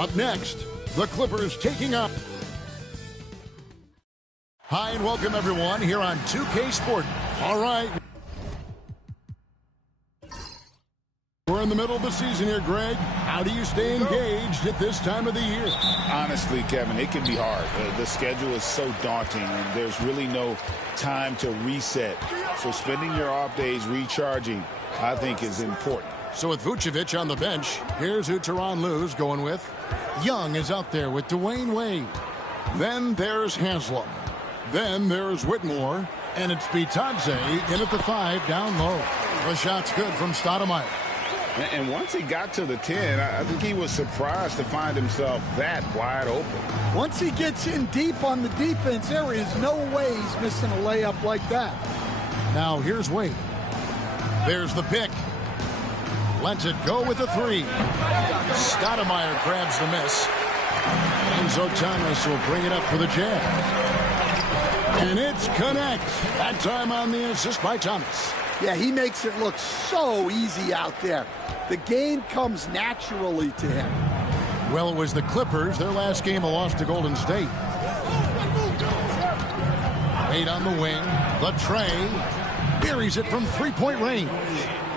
Up next, the Clippers taking up. Hi and welcome everyone here on 2K Sport. All right. We're in the middle of the season here, Greg. How do you stay engaged at this time of the year? Honestly, Kevin, it can be hard. The schedule is so daunting, and there's really no time to reset. So spending your off days recharging, I think, is important. So with Vucevic on the bench, here's who Tyronn Lue's going with. Young is out there with Dwayne Wade. Then there's Haslem. Then there's Whitmore. And it's Bitadze in at the 5 down low. The shot's good from Stoudemire. And once he got to the 10, I think he was surprised to find himself that wide open. Once he gets in deep on the defense, there is no way he's missing a layup like that. Now here's Wade. There's the pick. Lets it go with the 3. Stoudemire grabs the miss. Enzo Thomas will bring it up for the Jazz. And it's connect. That time on the assist by Thomas. Yeah, he makes it look so easy out there. The game comes naturally to him. Well, it was the Clippers. Their last game, a loss to Golden State. Wade on the wing. The tray. Buries it from three-point range.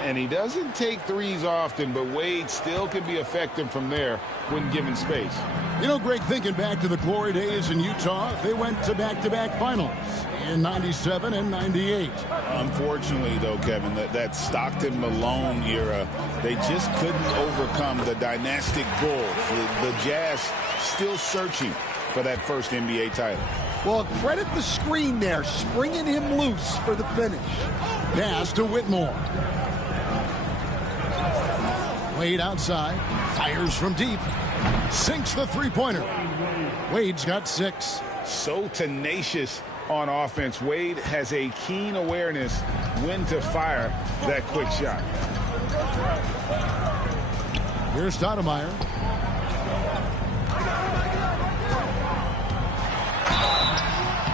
And he doesn't take threes often, but Wade still can be effective from there when given space. You know, Greg, thinking back to the glory days in Utah, they went to back-to-back finals in 97 and 98. Unfortunately, though, Kevin, that Stockton Malone era, they just couldn't overcome the dynastic Bulls. The Jazz still searching for that first NBA title. Well, credit the screen there, springing him loose for the finish. Pass to Whitmore. Wade outside, fires from deep, sinks the three-pointer. Wade's got 6. So tenacious on offense. Wade has a keen awareness when to fire that quick shot. Here's Stoudemire.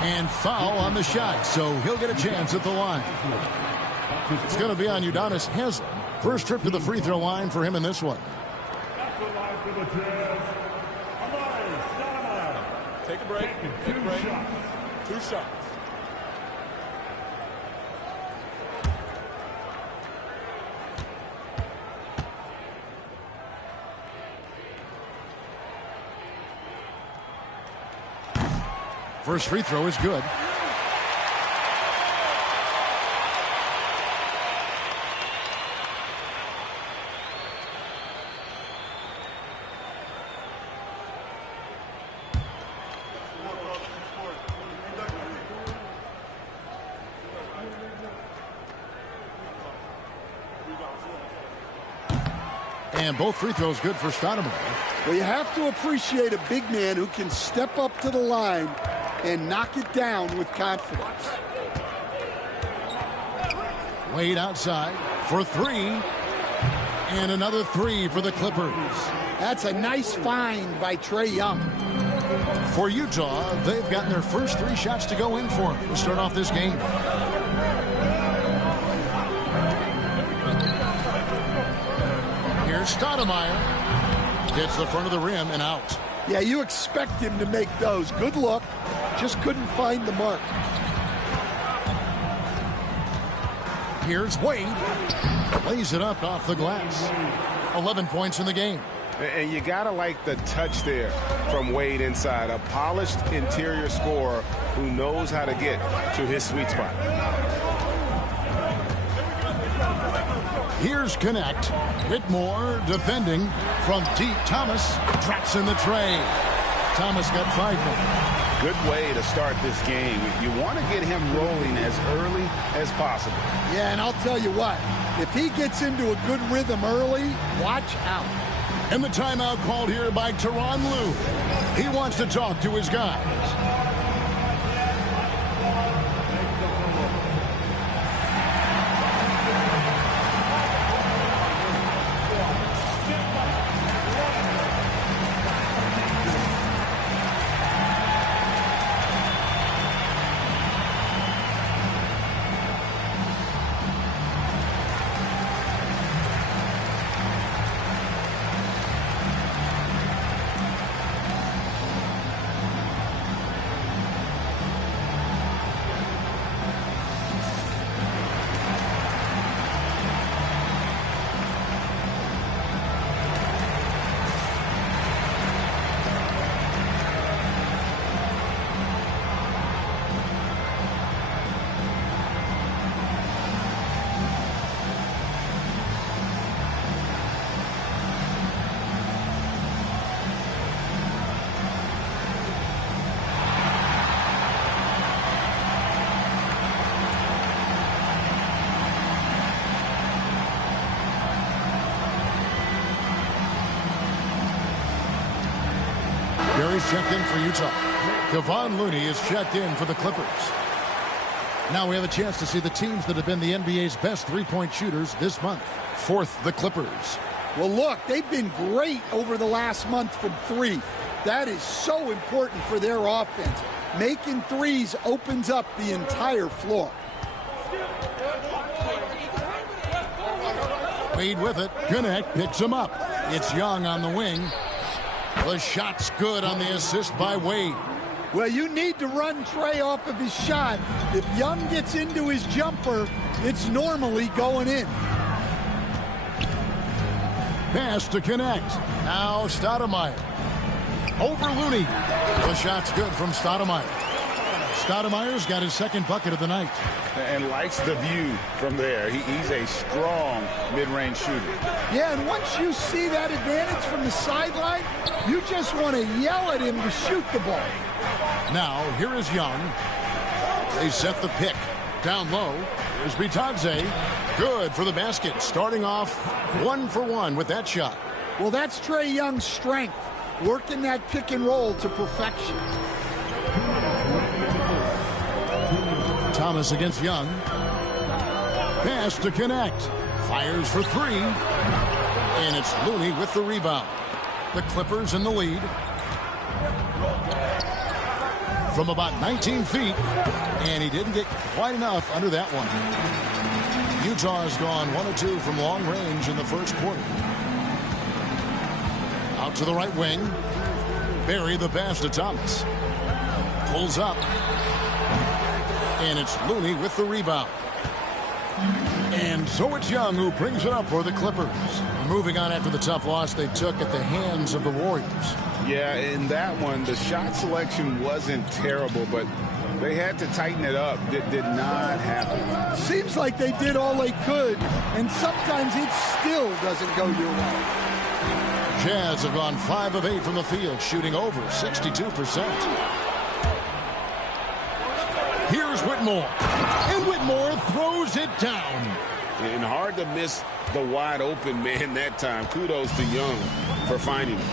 And foul on the shot, so he'll get a chance at the line. It's going to be on Udonis Haslem. First trip to the free throw line for him in this one. Take a break. Take a break. 2 shots. First free throw is good. And both free throws good for Stoudemire. Well, you have to appreciate a big man who can step up to the line and knock it down with confidence. Wade outside for 3. And another 3 for the Clippers. That's a nice find by Trae Young. For Utah, they've gotten their first 3 shots to go in for them to start off this game. Here's Stoudemire. Gets the front of the rim and out. Yeah, you expect him to make those. Good look. Just couldn't find the mark. Here's Wade. Lays it up off the glass. 11 points in the game. And you got to like the touch there from Wade inside. A polished interior scorer who knows how to get to his sweet spot. Here's Connect. Whitmore defending from deep. Thomas drops in the tray. Thomas got 5 more. Good way to start this game. You want to get him rolling as early as possible. Yeah, and I'll tell you what. If he gets into a good rhythm early, watch out. And the timeout called here by Tyronn Lue. He wants to talk to his guys. Barry's checked in for Utah. Kevon Looney is checked in for the Clippers. Now we have a chance to see the teams that have been the NBA's best three-point shooters this month. Fourth, the Clippers. Well, look, they've been great over the last month from three. That is so important for their offense. Making threes opens up the entire floor. Wade with it. Gannett picks him up. It's Young on the wing. The shot's good on the assist by Wade. Well, you need to run Trey off of his shot. If Young gets into his jumper, it's normally going in. Pass to connect. Now Stoudemire. Over Looney. The shot's good from Stoudemire. Stoudemire's got his second bucket of the night. And likes the view from there. He's a strong mid-range shooter. Yeah, and once you see that advantage from the sideline, you just want to yell at him to shoot the ball. Now, here is Young. They set the pick. Down low. Here's Bitadze. Good for the basket. Starting off 1-for-1 with that shot. Well, that's Trae Young's strength. Working that pick and roll to perfection. Thomas against Young. Pass to connect. Fires for three. And it's Looney with the rebound. The Clippers in the lead. From about 19 feet. And he didn't get quite enough under that one. Utah has gone 1 of 2 from long range in the first quarter. Out to the right wing. Barry the pass to Thomas. Pulls up. And it's Looney with the rebound. And so it's Young who brings it up for the Clippers. Moving on after the tough loss they took at the hands of the Warriors. Yeah, in that one, the shot selection wasn't terrible, but they had to tighten it up. It did not happen. Seems like they did all they could, and sometimes it still doesn't go your way. Jazz have gone 5 of 8 from the field, shooting over 62%. Here's Whitmore. And Whitmore throws it down. And hard to miss the wide open man that time. Kudos to Young for finding him.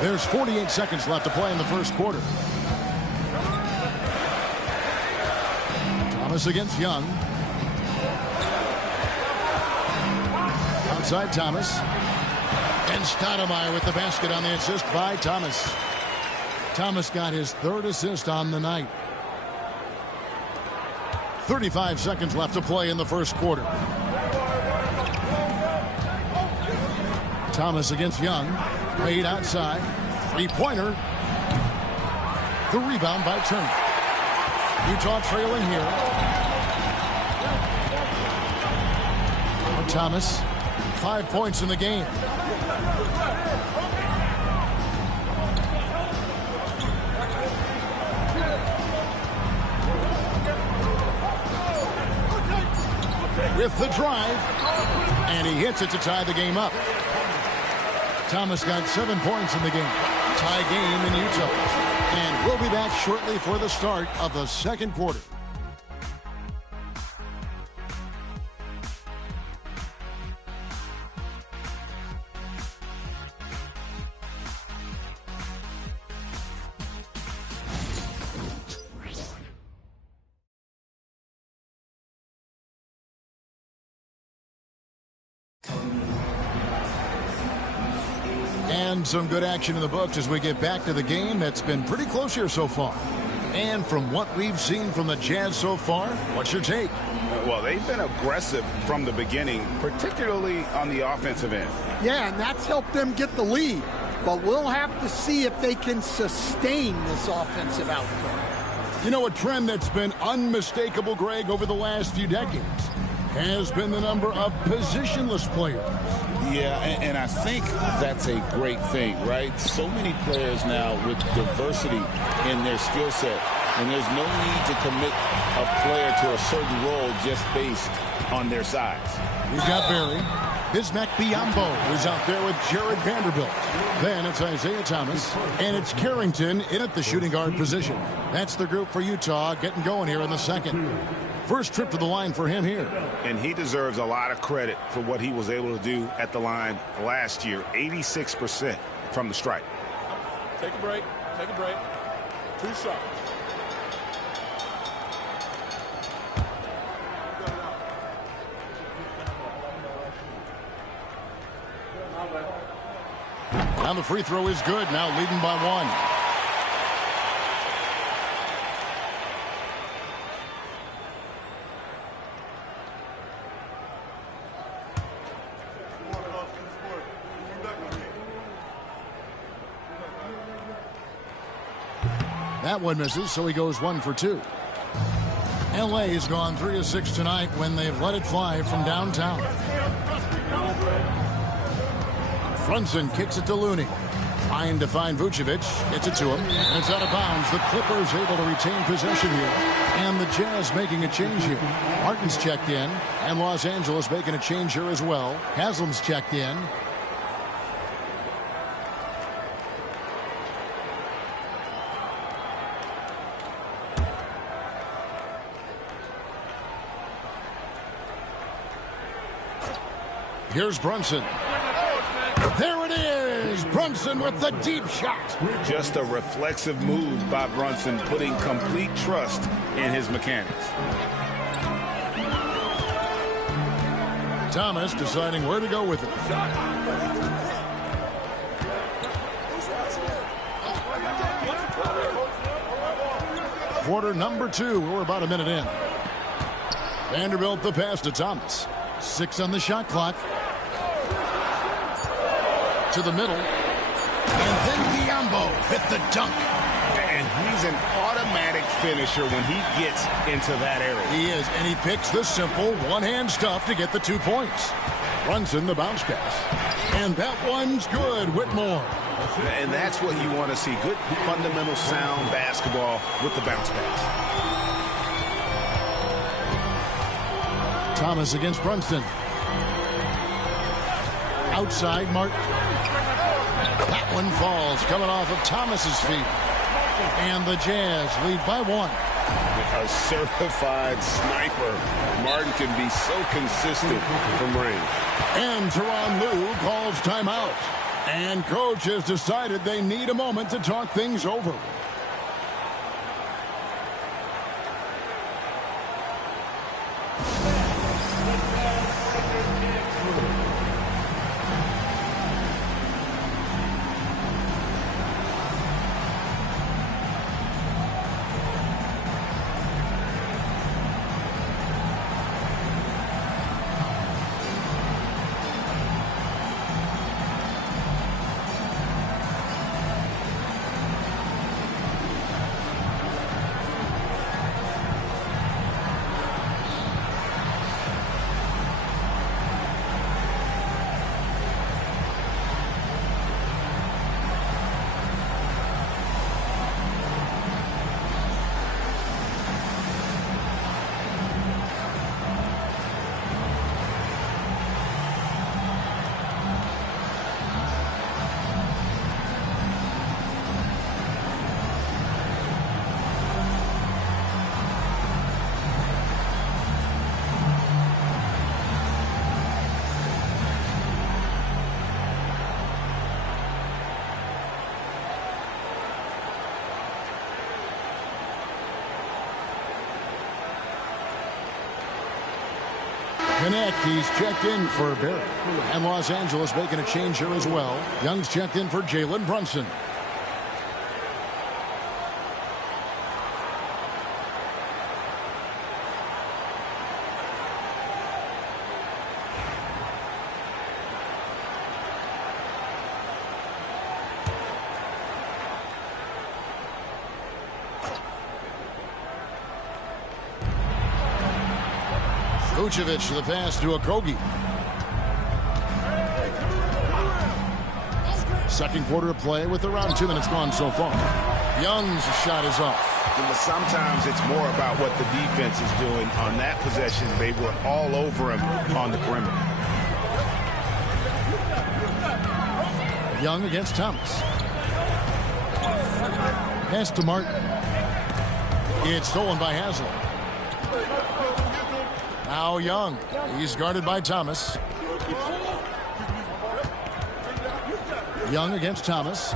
There's 48 seconds left to play in the first quarter. Thomas against Young. Outside Thomas. And Stoudemire with the basket on the assist by Thomas. Thomas got his third assist on the night. 35 seconds left to play in the first quarter. Thomas against Young. Wade outside. Three-pointer. The rebound by Turner. Utah trailing here. Thomas. 5 points in the game. With the drive. And he hits it to tie the game up. Thomas got 7 points in the game. Tie game in Utah. And we'll be back shortly for the start of the second quarter. And some good action in the books as we get back to the game that's been pretty close here so far. And from what we've seen from the Jazz so far, what's your take? Well, they've been aggressive from the beginning, particularly on the offensive end. Yeah, and that's helped them get the lead. But we'll have to see if they can sustain this offensive output. You know, a trend that's been unmistakable, Greg, over the last few decades has been the number of positionless players. Yeah, and I think that's a great thing, right? So many players now with diversity in their skill set, and there's no need to commit a player to a certain role just based on their size. We've got Barry. Bismack Biyombo who's out there with Jared Vanderbilt. Then it's Isaiah Thomas, and it's Carrington in at the shooting guard position. That's the group for Utah getting going here in the second. First trip to the line for him here. And he deserves a lot of credit for what he was able to do at the line last year. 86% from the stripe. Take a break. Take a break. 2 shots. Now the free throw is good. Now leading by 1. That one misses, so he goes 1 for 2. LA has gone 3 of 6 tonight when they've let it fly from downtown. Brunson kicks it to Looney. Trying to find Vucevic. Gets it to him. And it's out of bounds. The Clippers able to retain possession here. And the Jazz making a change here. Martin's checked in. And Los Angeles making a change here as well. Haslam's checked in. Here's Brunson. There it is! Brunson with the deep shot. Just a reflexive move by Brunson, putting complete trust in his mechanics. Thomas deciding where to go with it. Quarter number 2. We're about a minute in. Vanderbilt the pass to Thomas. 6 on the shot clock. To the middle. And then Biyombo hit the dunk. And he's an automatic finisher when he gets into that area. He is, and he picks the simple one-hand stuff to get the 2 points. Brunson the bounce pass. And that one's good. Whitmore. And that's what you want to see. Good fundamental sound basketball with the bounce pass. Thomas against Brunson. Outside Martin. That one falls, coming off of Thomas's feet. And the Jazz lead by 1. A certified sniper. Martin can be so consistent from range. And Tyronn Lue calls timeout. And coach has decided they need a moment to talk things over. Knecht, he's checked in for Barrett. And Los Angeles making a change here as well. Young's checked in for Jalen Brunson. Vucevic the pass to Okogie. Second quarter of play with around 2 minutes gone so far. Young's shot is off. Sometimes it's more about what the defense is doing. On that possession, they were all over him on the perimeter. Young against Thomas. Pass to Martin. It's stolen by Haslam. Now Young. He's guarded by Thomas. Young against Thomas.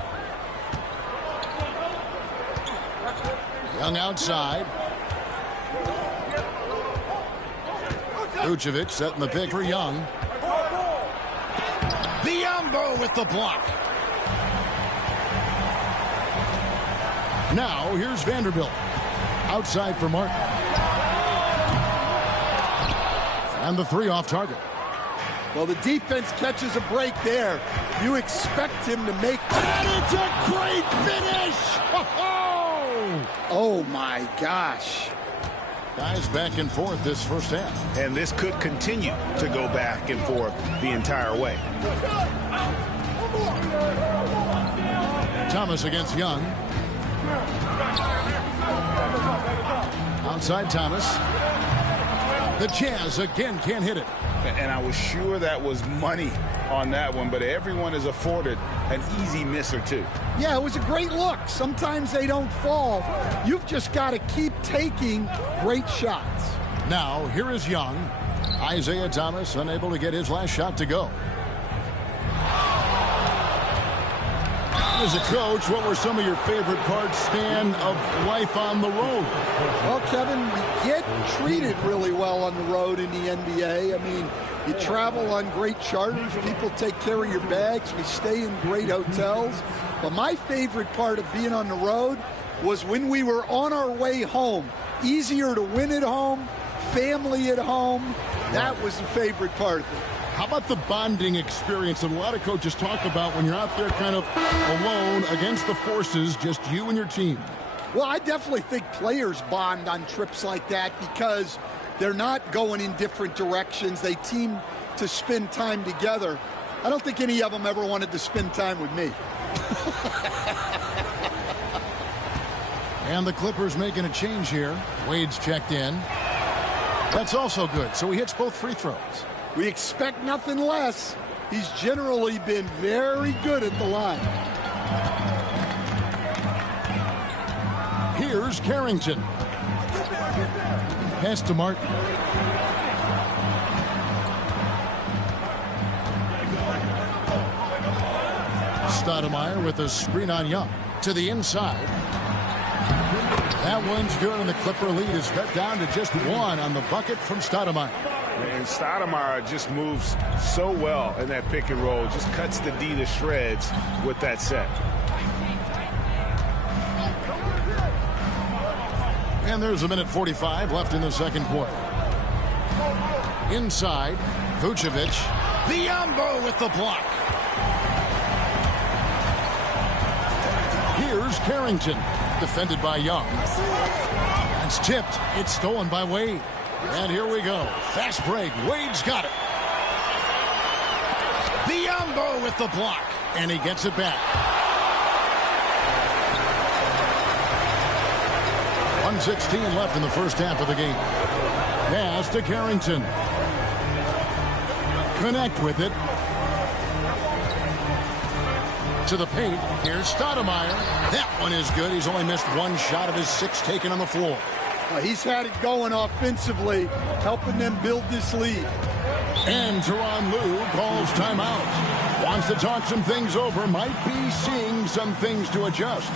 Young outside. Vucevic setting the pick for Young. Biyombo with the block. Now here's Vanderbilt. Outside for Martin. And the three off target. Well, the defense catches a break there. You expect him to make... And it's a great finish! Oh, my gosh. Guys back and forth this first half. And this could continue to go back and forth the entire way. Thomas against Young. Outside Thomas. The Jazz again can't hit it. And I was sure that was money on that one, but everyone is afforded an easy miss or two. Yeah, it was a great look. Sometimes they don't fall. You've just got to keep taking great shots. Now, here is Young. Isaiah Thomas unable to get his last shot to go. As a coach, what were some of your favorite parts, Stan, of life on the road? Well, Kevin, we get treated really well on the road in the NBA. I mean, you travel on great charters. People take care of your bags. We stay in great hotels. But my favorite part of being on the road was when we were on our way home. Easier to win at home, family at home. That was the favorite part of it. How about the bonding experience that a lot of coaches talk about when you're out there kind of alone against the forces, just you and your team? Well, I definitely think players bond on trips like that because they're not going in different directions. They team to spend time together. I don't think any of them ever wanted to spend time with me. And the Clippers making a change here. Wade's checked in. That's also good. So he hits both free throws. We expect nothing less. He's generally been very good at the line. Here's Carrington. Pass to Martin. Stoudemire with a screen on Young. To the inside. That one's good, and the Clipper lead is cut down to just one on the bucket from Stoudemire. And Stoudemire just moves so well in that pick and roll. Just cuts the D to shreds with that set. And there's a minute 45 left in the second quarter. Inside, Vucevic. Biyombo with the block. Here's Carrington, defended by Young. That's tipped. It's stolen by Wade. And here we go. Fast break. Wade's got it. Biyombo with the block. And he gets it back. 1:16 left in the first half of the game. Pass to Carrington. Connect with it. To the paint. Here's Stoudemire. That one is good. He's only missed one shot of his 6 taken on the floor. He's had it going offensively, helping them build this lead. And Tyronn Lue calls timeout. Wants to talk some things over. Might be seeing some things to adjust.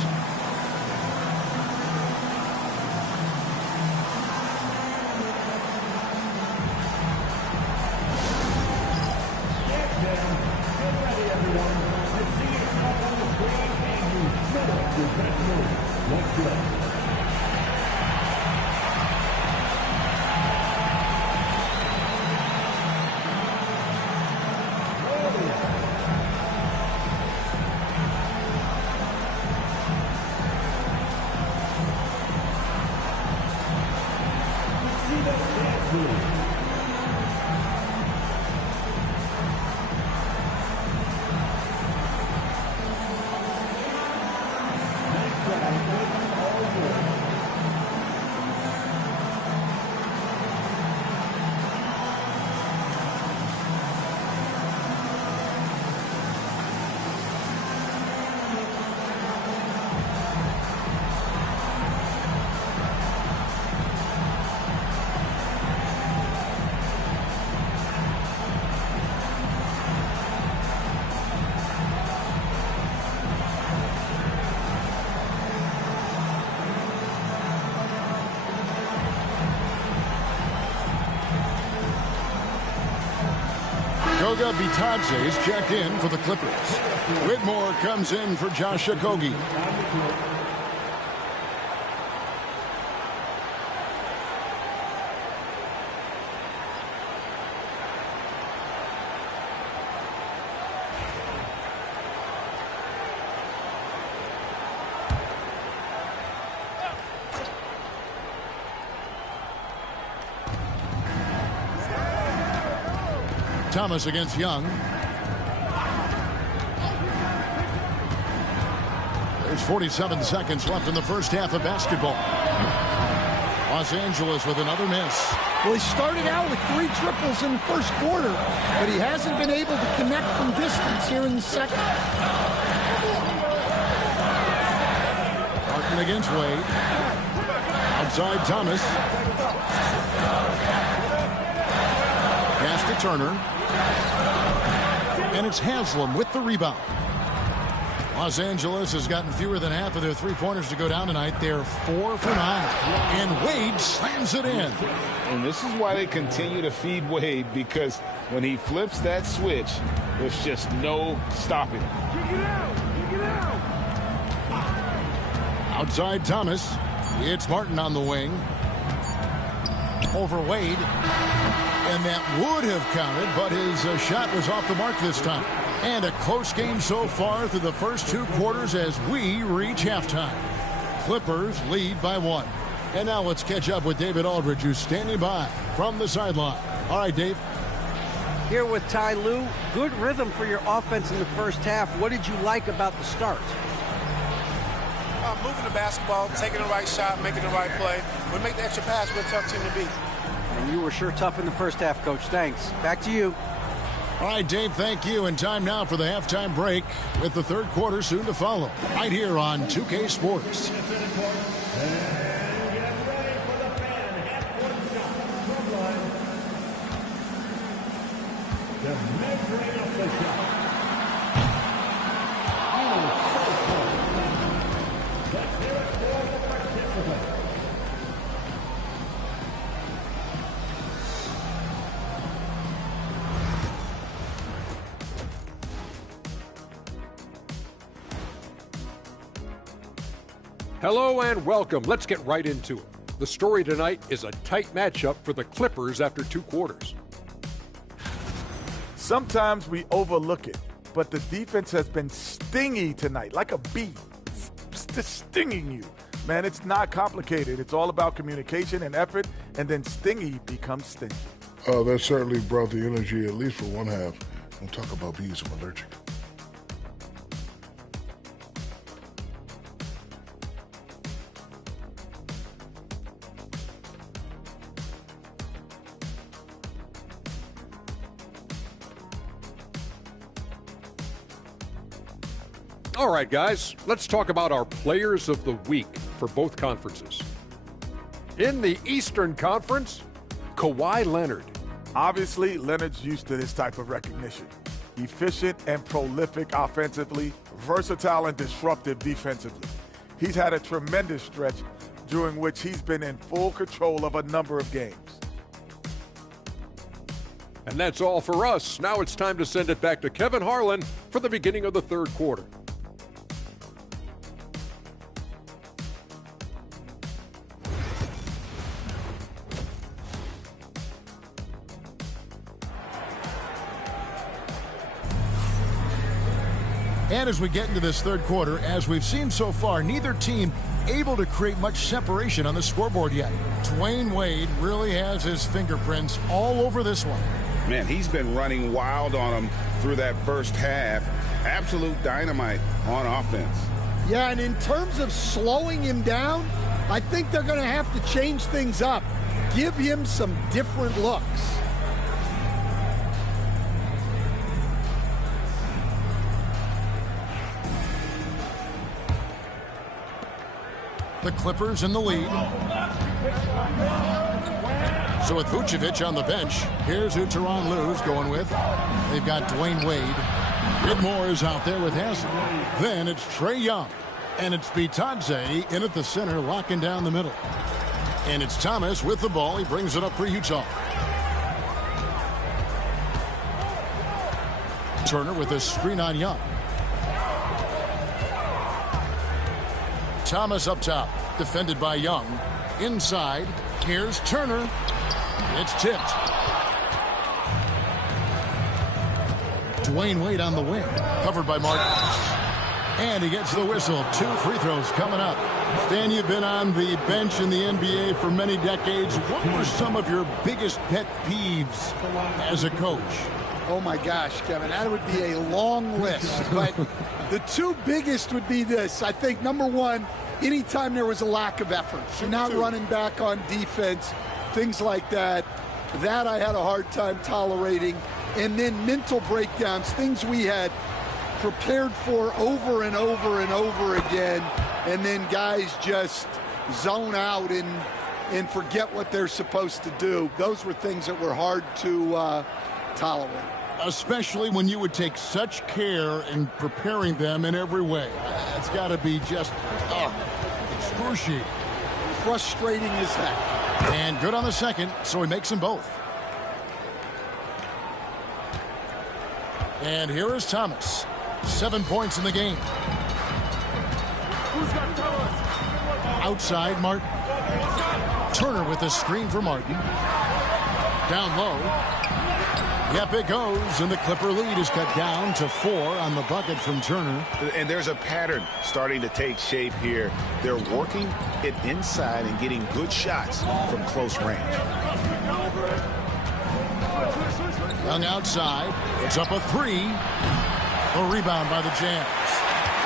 Goga Bitadze is checked in for the Clippers. Whitmore comes in for Josh Okogie. Thomas against Young. There's 47 seconds left in the first half of basketball. Los Angeles with another miss. Well, he started out with 3 triples in the first quarter, but he hasn't been able to connect from distance here in the second. Martin against Wade. Outside Thomas. Pass to Turner. And it's Haslam with the rebound. Los Angeles has gotten fewer than half of their three-pointers to go down tonight. They're 4 for 9. And Wade slams it in. And this is why they continue to feed Wade, because when he flips that switch, there's just no stopping him. Outside Thomas. It's Martin on the wing. Over Wade. And that would have counted, but his shot was off the mark this time. And a close game so far through the first 2 quarters as we reach halftime. Clippers lead by 1. And now let's catch up with David Aldridge, who's standing by from the sideline. All right, Dave. Here with Ty Lue. Good rhythm for your offense in the first half. What did you like about the start? Moving the basketball, taking the right shot, making the right play. We make the extra pass, we're a tough team to beat. And you were sure tough in the first half, Coach. Thanks. Back to you. All right, Dave, thank you. And time now for the halftime break with the third quarter soon to follow. Right here on 2K Sports. Hello and welcome. Let's get right into it. The story tonight is a tight matchup for the Clippers after 2 quarters. Sometimes we overlook it, but the defense has been stingy tonight, like a bee, stinging you. Man, it's not complicated. It's all about communication and effort, and then stingy becomes stingy. Oh, that certainly brought the energy, at least for one half. Don't talk about bees, I'm allergic. All right, guys, let's talk about our players of the week for both conferences. In the Eastern Conference, Kawhi Leonard. Obviously, Leonard's used to this type of recognition. Efficient and prolific offensively, versatile and disruptive defensively. He's had a tremendous stretch during which he's been in full control of a number of games. And that's all for us. Now it's time to send it back to Kevin Harlan for the beginning of the third quarter. And as we get into this third quarter, as we've seen so far, neither team able to create much separation on the scoreboard yet. Dwayne Wade really has his fingerprints all over this one. Man, he's been running wild on him through that first half. Absolute dynamite on offense. Yeah, and in terms of slowing him down, I think they're going to have to change things up. Give him some different looks. The Clippers in the lead. So with Vucevic on the bench, here's who Tyronn Lue's going with. They've got Dwayne Wade. Whitmore is out there with Haslam. Then it's Trae Young. And it's Bitadze in at the center, locking down the middle. And it's Thomas with the ball. He brings it up for Utah. Turner with a screen on Young. Thomas up top, defended by Young. Inside, here's Turner. It's tipped. Dwayne Wade on the wing, covered by Martin. And he gets the whistle. 2 free throws coming up. Stan, you've been on the bench in the NBA for many decades. What were some of your biggest pet peeves as a coach? Oh, my gosh, Kevin, that would be a long list. But the 2 biggest would be this. I think, number one, anytime there was a lack of effort. You're not running back on defense, things like that. That I had a hard time tolerating. And then mental breakdowns, things we had prepared for over and over and over again, and then guys just zone out and forget what they're supposed to do. Those were things that were hard to tolerate. Especially when you would take such care in preparing them in every way. It's got to be just excruciating. Frustrating as heck. And good on the second, so he makes them both. And here is Thomas. 7 points in the game. Outside, Martin. Turner with a screen for Martin. Down low. Yep, it goes, and the Clipper lead is cut down to 4 on the bucket from Turner. And there's a pattern starting to take shape here. They're working it inside and getting good shots from close range. Young outside. It's up a 3. A rebound by the Jazz.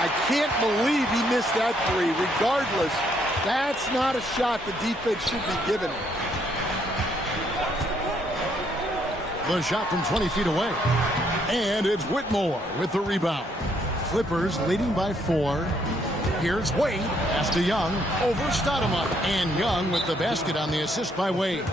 I can't believe he missed that 3. Regardless, that's not a shot the defense should be giving him. The shot from 20 feet away. And it's Whitmore with the rebound. Clippers leading by 4. Here's Wade. Pass to Young. Over Stoudemire. And Young with the basket on the assist by Wade.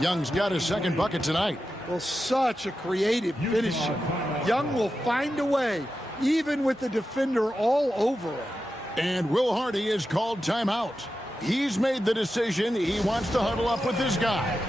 Young's got his second bucket tonight. Well, such a creative finisher. Young will find a way, even with the defender all over him. And Will Hardy is called timeout. He's made the decision. He wants to huddle up with his guys.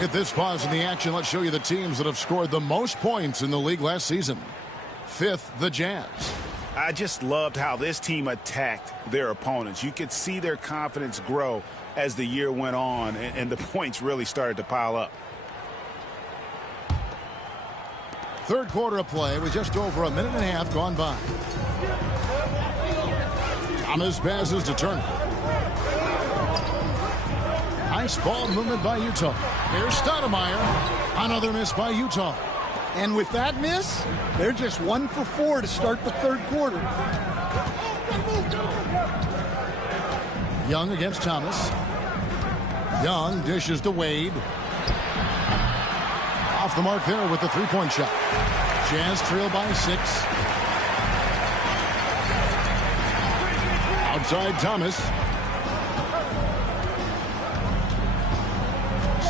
With this pause in the action, let's show you the teams that have scored the most points in the league last season. 5th, the Jazz. I just loved how this team attacked their opponents. You could see their confidence grow as the year went on, and the points really started to pile up. Third quarter of play with just over a minute and a half gone by. Thomas passes to Turner. Nice ball movement by Utah. Here's Stoudemire. Another miss by Utah. And with that miss, they're just 1 for 4 to start the third quarter. Young against Thomas. Young dishes to Wade. Off the mark there with the three-point shot. Jazz trail by 6. Outside Thomas.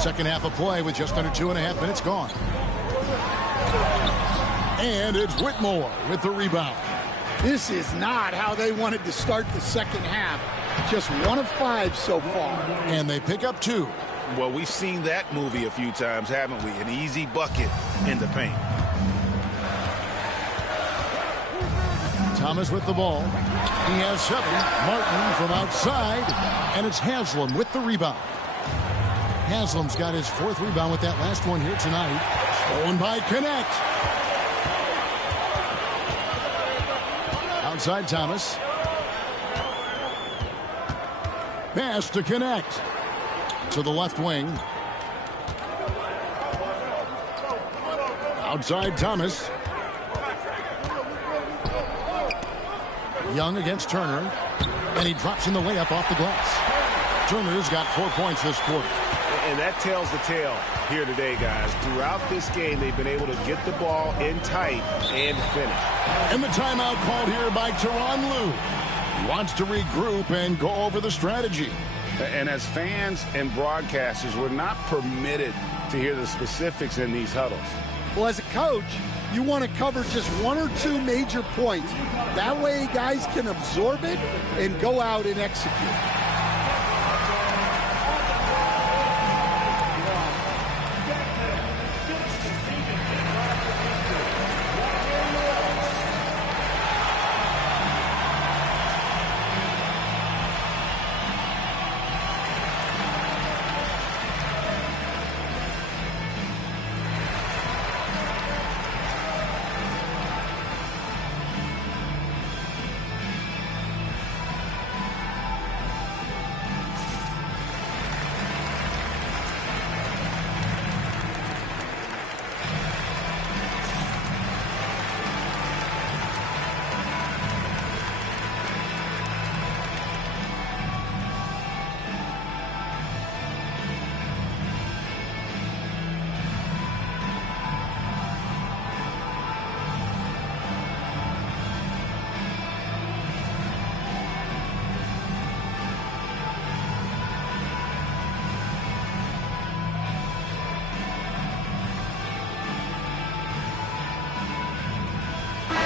Second half of play with just under 2.5 minutes gone. And it's Whitmore with the rebound. This is not how they wanted to start the second half. Just 1 of 5 so far. And they pick up 2. Well, we've seen that movie a few times, haven't we? An easy bucket in the paint. Thomas with the ball. He has 7. Martin from outside, and it's Haslam with the rebound. Haslam's got his 4th rebound with that last one here tonight. Stolen by Connect. Outside Thomas. Pass to Connect. To the left wing. Outside Thomas. Young against Turner. And he drops in the layup off the glass. Turner's got 4 points this quarter. And that tells the tale here today, guys. Throughout this game, they've been able to get the ball in tight and finish. And the timeout called here by Tyronn Lue. He wants to regroup and go over the strategy. And as fans and broadcasters, we're not permitted to hear the specifics in these huddles. Well, as a coach, you want to cover just 1 or 2 major points. That way guys can absorb it and go out and execute.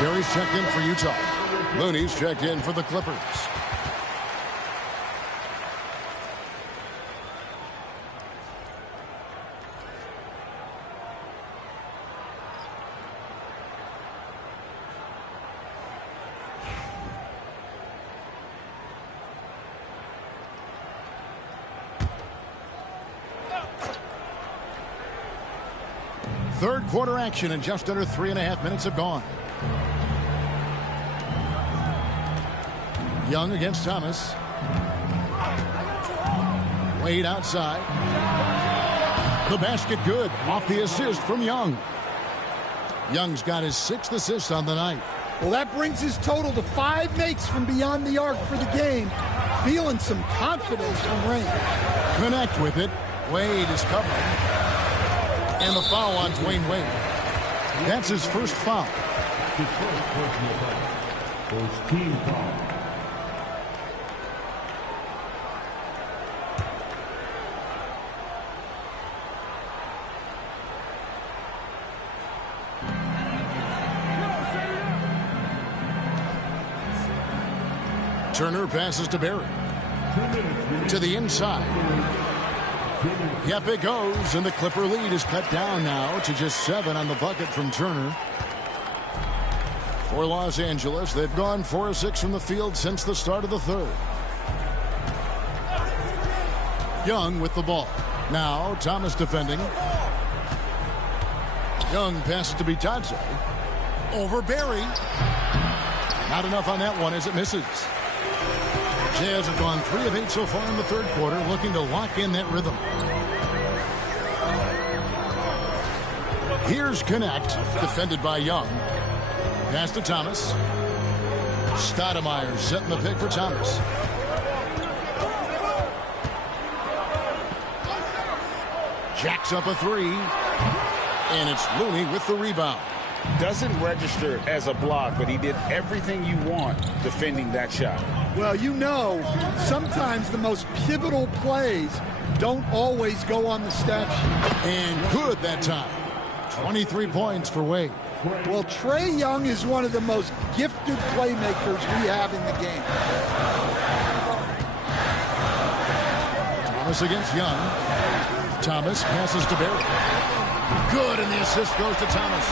Barry's checked in for Utah. Looney's checked in for the Clippers. Third quarter action, and just under 3.5 minutes have gone. Young against Thomas. Wade outside. The basket good. Off the assist from Young. Young's got his 6th assist on the night. Well, that brings his total to 5 makes from beyond the arc for the game. Feeling some confidence from range. Connect with it. Wade is covering. And the foul on Dwayne Wade. That's his first foul. His first personal foul. First team foul. Turner passes to Barry. To the inside. Yep, it goes, and the Clipper lead is cut down now to just 7 on the bucket from Turner. For Los Angeles, they've gone 4 of 6 from the field since the start of the third. Young with the ball. Now Thomas defending. Young passes to Bitadze. Over Barry. Not enough on that one as it misses. Jazz have gone 3 of 8 so far in the third quarter, looking to lock in that rhythm. Here's Connect, defended by Young. Pass to Thomas. Stoudemire setting the pick for Thomas. Jacks up a 3. And it's Looney with the rebound. Doesn't register as a block, but he did everything you want defending that shot. Well, you know, sometimes the most pivotal plays don't always go on the stat sheet. And good that time. 23 points for Wade. Well, Trae Young is one of the most gifted playmakers we have in the game. Thomas against Young. Thomas passes to Barry. Good, and the assist goes to Thomas.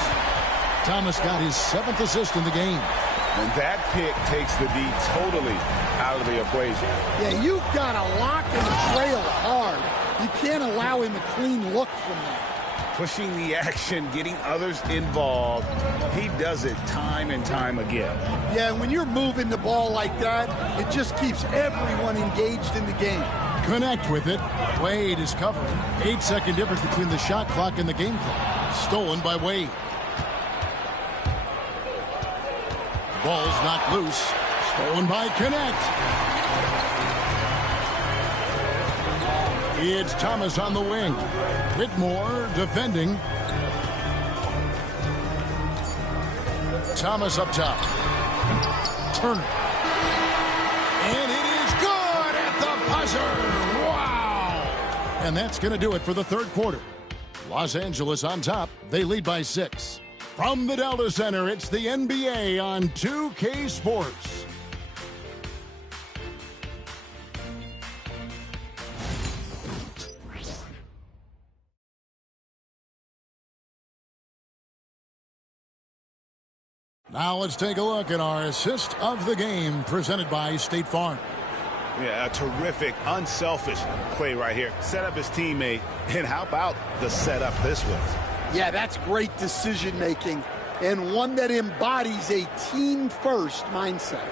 Thomas got his 7th assist in the game. And that pick takes the D totally out of the equation. Yeah, you've got to lock and trail hard. You can't allow him a clean look from that. Pushing the action, getting others involved. He does it time and time again. Yeah, and when you're moving the ball like that, it just keeps everyone engaged in the game. Connect with it. Wade is covering. 8-second difference between the shot clock and the game clock. Stolen by Wade. Ball's knocked loose. Stolen by Connect. It's Thomas on the wing. Whitmore defending. Thomas up top. Turner. And it is good at the buzzer. Wow. And that's going to do it for the third quarter. Los Angeles on top. They lead by 6. From the Delta Center, it's the NBA on 2K Sports. Now let's take a look at our assist of the game presented by State Farm. Yeah, a terrific, unselfish play right here. Set up his teammate, and how about the setup this was? Yeah, that's great decision-making and one that embodies a team-first mindset.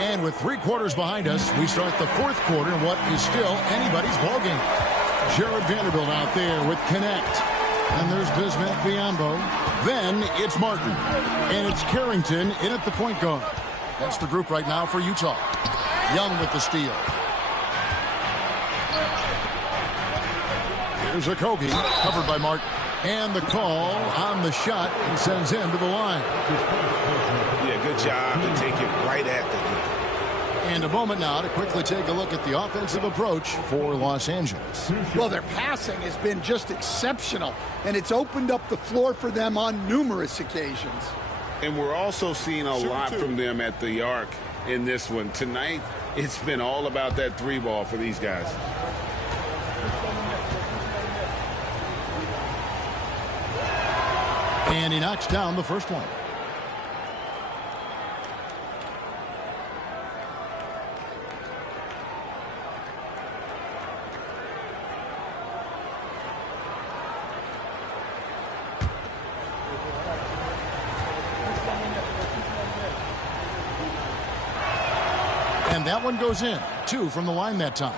And with 3 quarters behind us, we start the fourth quarter in what is still anybody's ballgame. Jared Vanderbilt out there with Connect. And there's Bismack Biyombo. Then it's Martin. And it's Carrington in at the point guard. That's the group right now for Utah. Young with the steal. Here's Okogie, covered by Martin. And the call on the shot and sends him to the line. Yeah, good job to take it right at the goal. And a moment now to quickly take a look at the offensive approach for Los Angeles. Well, their passing has been just exceptional, and it's opened up the floor for them on numerous occasions. And we're also seeing a lot from them at the arc in this one. Tonight, it's been all about that 3-ball for these guys. And he knocks down the first one. And that one goes in. 2 from the line that time.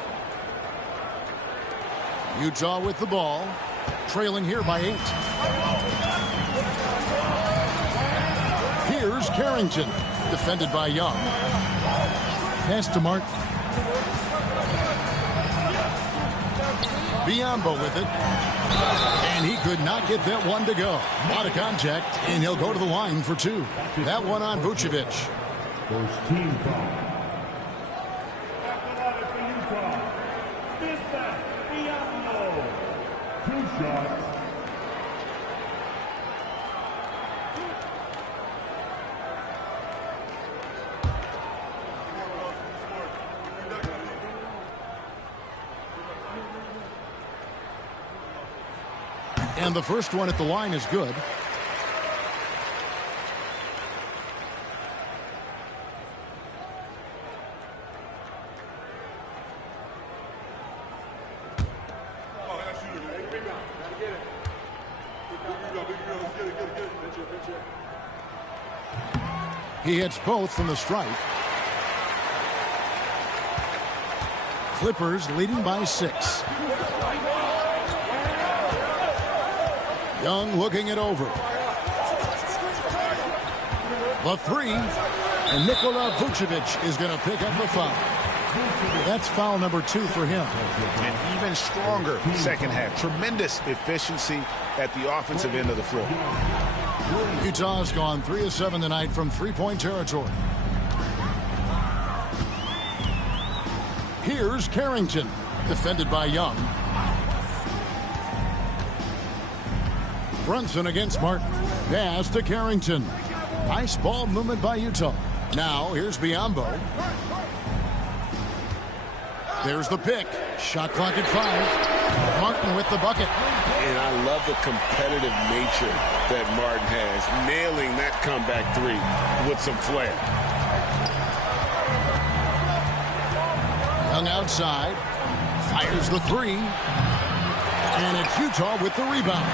Utah with the ball. Trailing here by 8. Here's Carrington. Defended by Young. Pass to Martin. Biyombo with it. And he could not get that one to go. Out of contact, and he'll go to the line for 2. That one on Vucevic. First team foul. And the first one at the line is good. He hits both from the stripe. Clippers leading by 6. Young looking it over. The 3. And Nikola Vucevic is going to pick up the foul. That's foul number 2 for him. An even stronger second half. Tremendous efficiency at the offensive end of the floor. Utah's gone 3 of 7 tonight from 3-point territory. Here's Carrington, defended by Young. Brunson against Martin. Pass to Carrington. Nice ball movement by Utah. Now here's Biyombo. There's the pick. Shot clock at 5. Martin with the bucket. And I love the competitive nature that Martin has, nailing that comeback three with some flair. Young outside. Fires the three. And it's Utah with the rebound.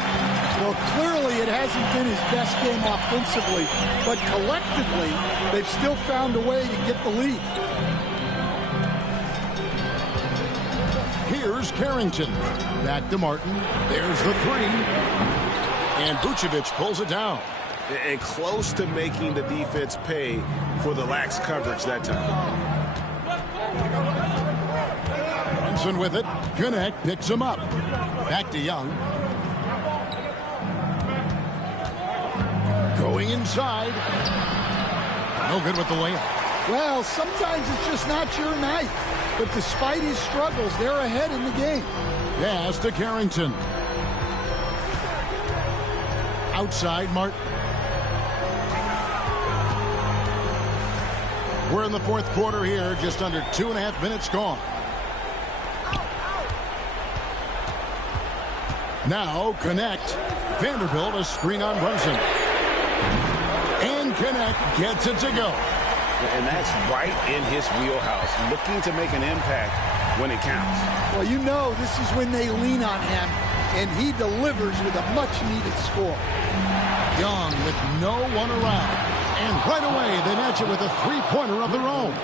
Well, clearly it hasn't been his best game offensively, but collectively, they've still found a way to get the lead. Here's Carrington. Back to Martin. There's the three. And Vucevic pulls it down. And close to making the defense pay for the lax coverage that time. Brunson with it. Connect picks him up. Back to Young. Going inside. No good with the layup. Well, sometimes it's just not your night. But despite his struggles, they're ahead in the game. Pass to Carrington. Outside, Martin. We're in the fourth quarter here, just under 2.5 minutes gone. Now, Connect. Vanderbilt a screen on Brunson. And Connect gets it to go. And that's right in his wheelhouse, looking to make an impact when it counts. Well, you know this is when they lean on him, and he delivers with a much-needed score. Young with no one around. And right away, they match it with a three-pointer of their own.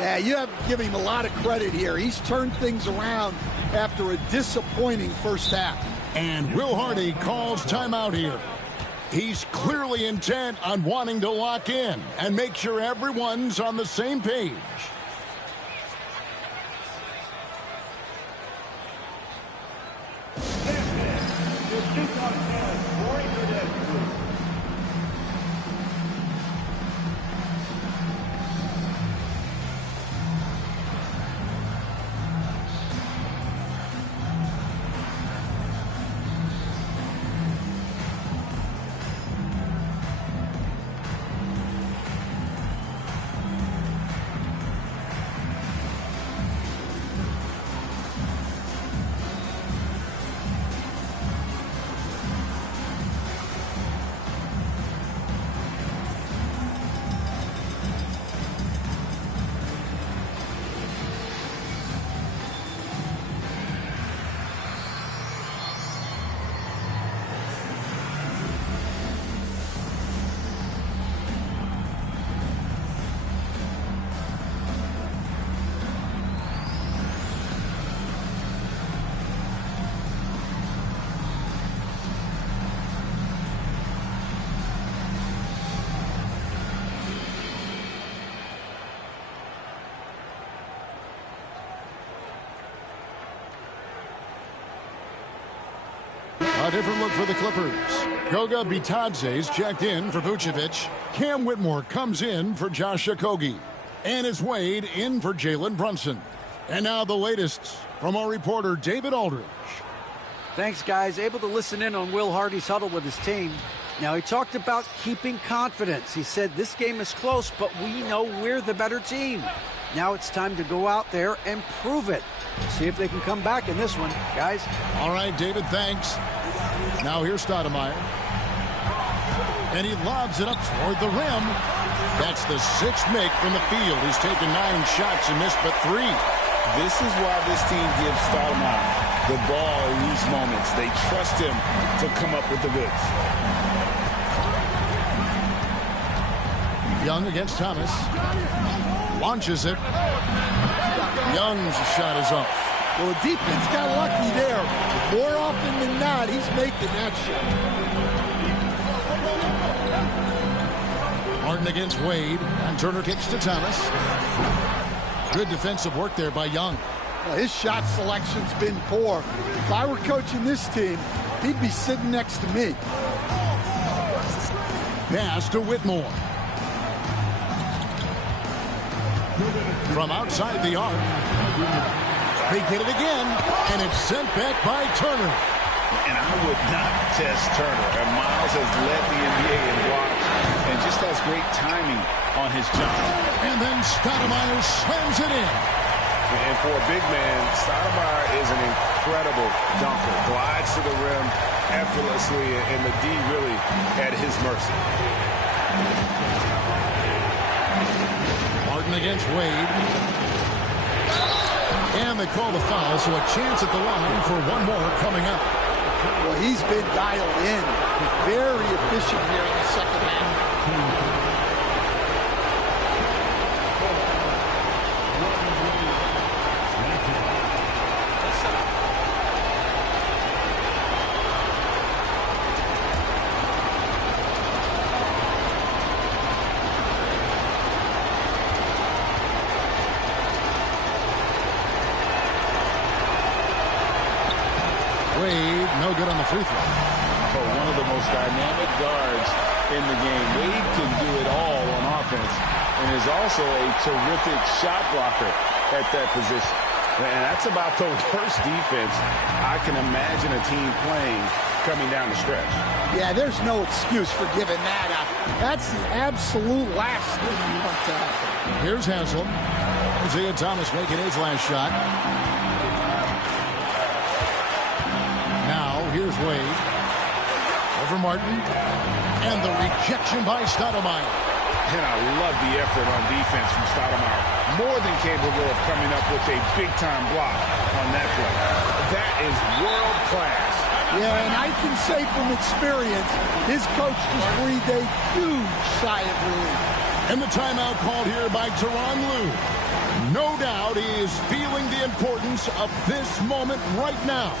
Yeah, you have to give him a lot of credit here. He's turned things around after a disappointing first half. And Will Hardy calls timeout here. He's clearly intent on wanting to lock in and make sure everyone's on the same page. A different look for the Clippers. Goga Bitadze's checked in for Vucevic. Cam Whitmore comes in for Josh Okogie. And it's Wade in for Jalen Brunson. And now the latest from our reporter David Aldridge. Thanks, guys. Able to listen in on Will Hardy's huddle with his team. Now, he talked about keeping confidence. He said this game is close, but we know we're the better team. Now it's time to go out there and prove it. See if they can come back in this one, guys. All right, David, thanks. Now here's Stoudemire. And he lobs it up toward the rim. That's the sixth make from the field. He's taken 9 shots and missed but 3. This is why this team gives Stoudemire the ball in these moments. They trust him to come up with the goods. Young against Thomas. Launches it. Young's shot is off. Well, the defense got lucky there. More often than not, he's making that shot. Martin against Wade. And Turner kicks to Thomas. Good defensive work there by Young. Well, his shot selection's been poor. If I were coaching this team, he'd be sitting next to me. Pass to Whitmore. From outside the arc. They get it again, and it's sent back by Turner. And I would not test Turner. And Miles has led the NBA in blocks and just has great timing on his jump. And then Stoudemire slams it in. And for a big man, Stoudemire is an incredible dunker. Glides to the rim effortlessly, and the D really at his mercy. Martin against Wade. And they call the foul, so a chance at the line for one more coming up. Well, he's been dialed in. Very efficient here in the second half. Wade, no good on the free throw. Oh, one of the most dynamic guards in the game. Wade can do it all on offense and is also a terrific shot blocker at that position. And that's about the worst defense I can imagine a team playing coming down the stretch. Yeah, there's no excuse for giving that up. That's the absolute last thing you want to happen. Here's Haslam. Isaiah Thomas making his last shot. Now, here's Wade. Over Martin. And the rejection by Stoudemire. And I love the effort on defense from Stoudemire. More than capable of coming up with a big-time block on that play. That is world-class. Yeah, and I can say from experience, his coach just breathed a huge sigh of relief. And the timeout called here by Tyronn Lue. No doubt he is feeling the importance of this moment right now.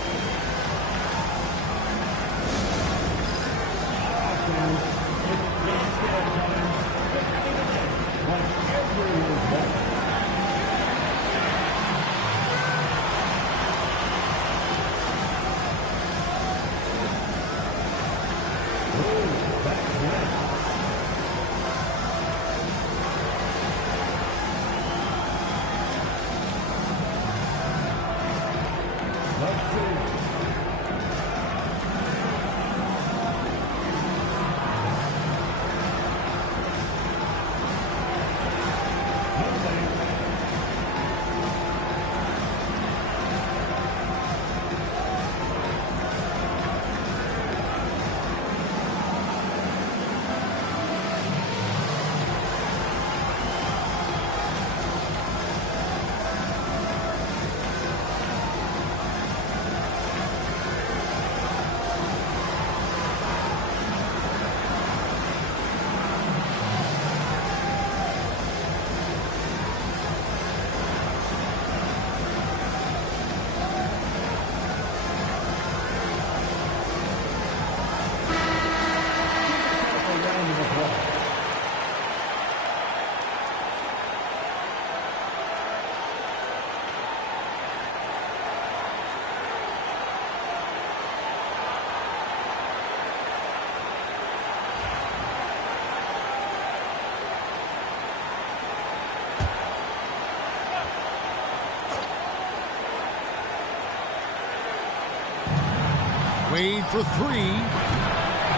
Wade for three.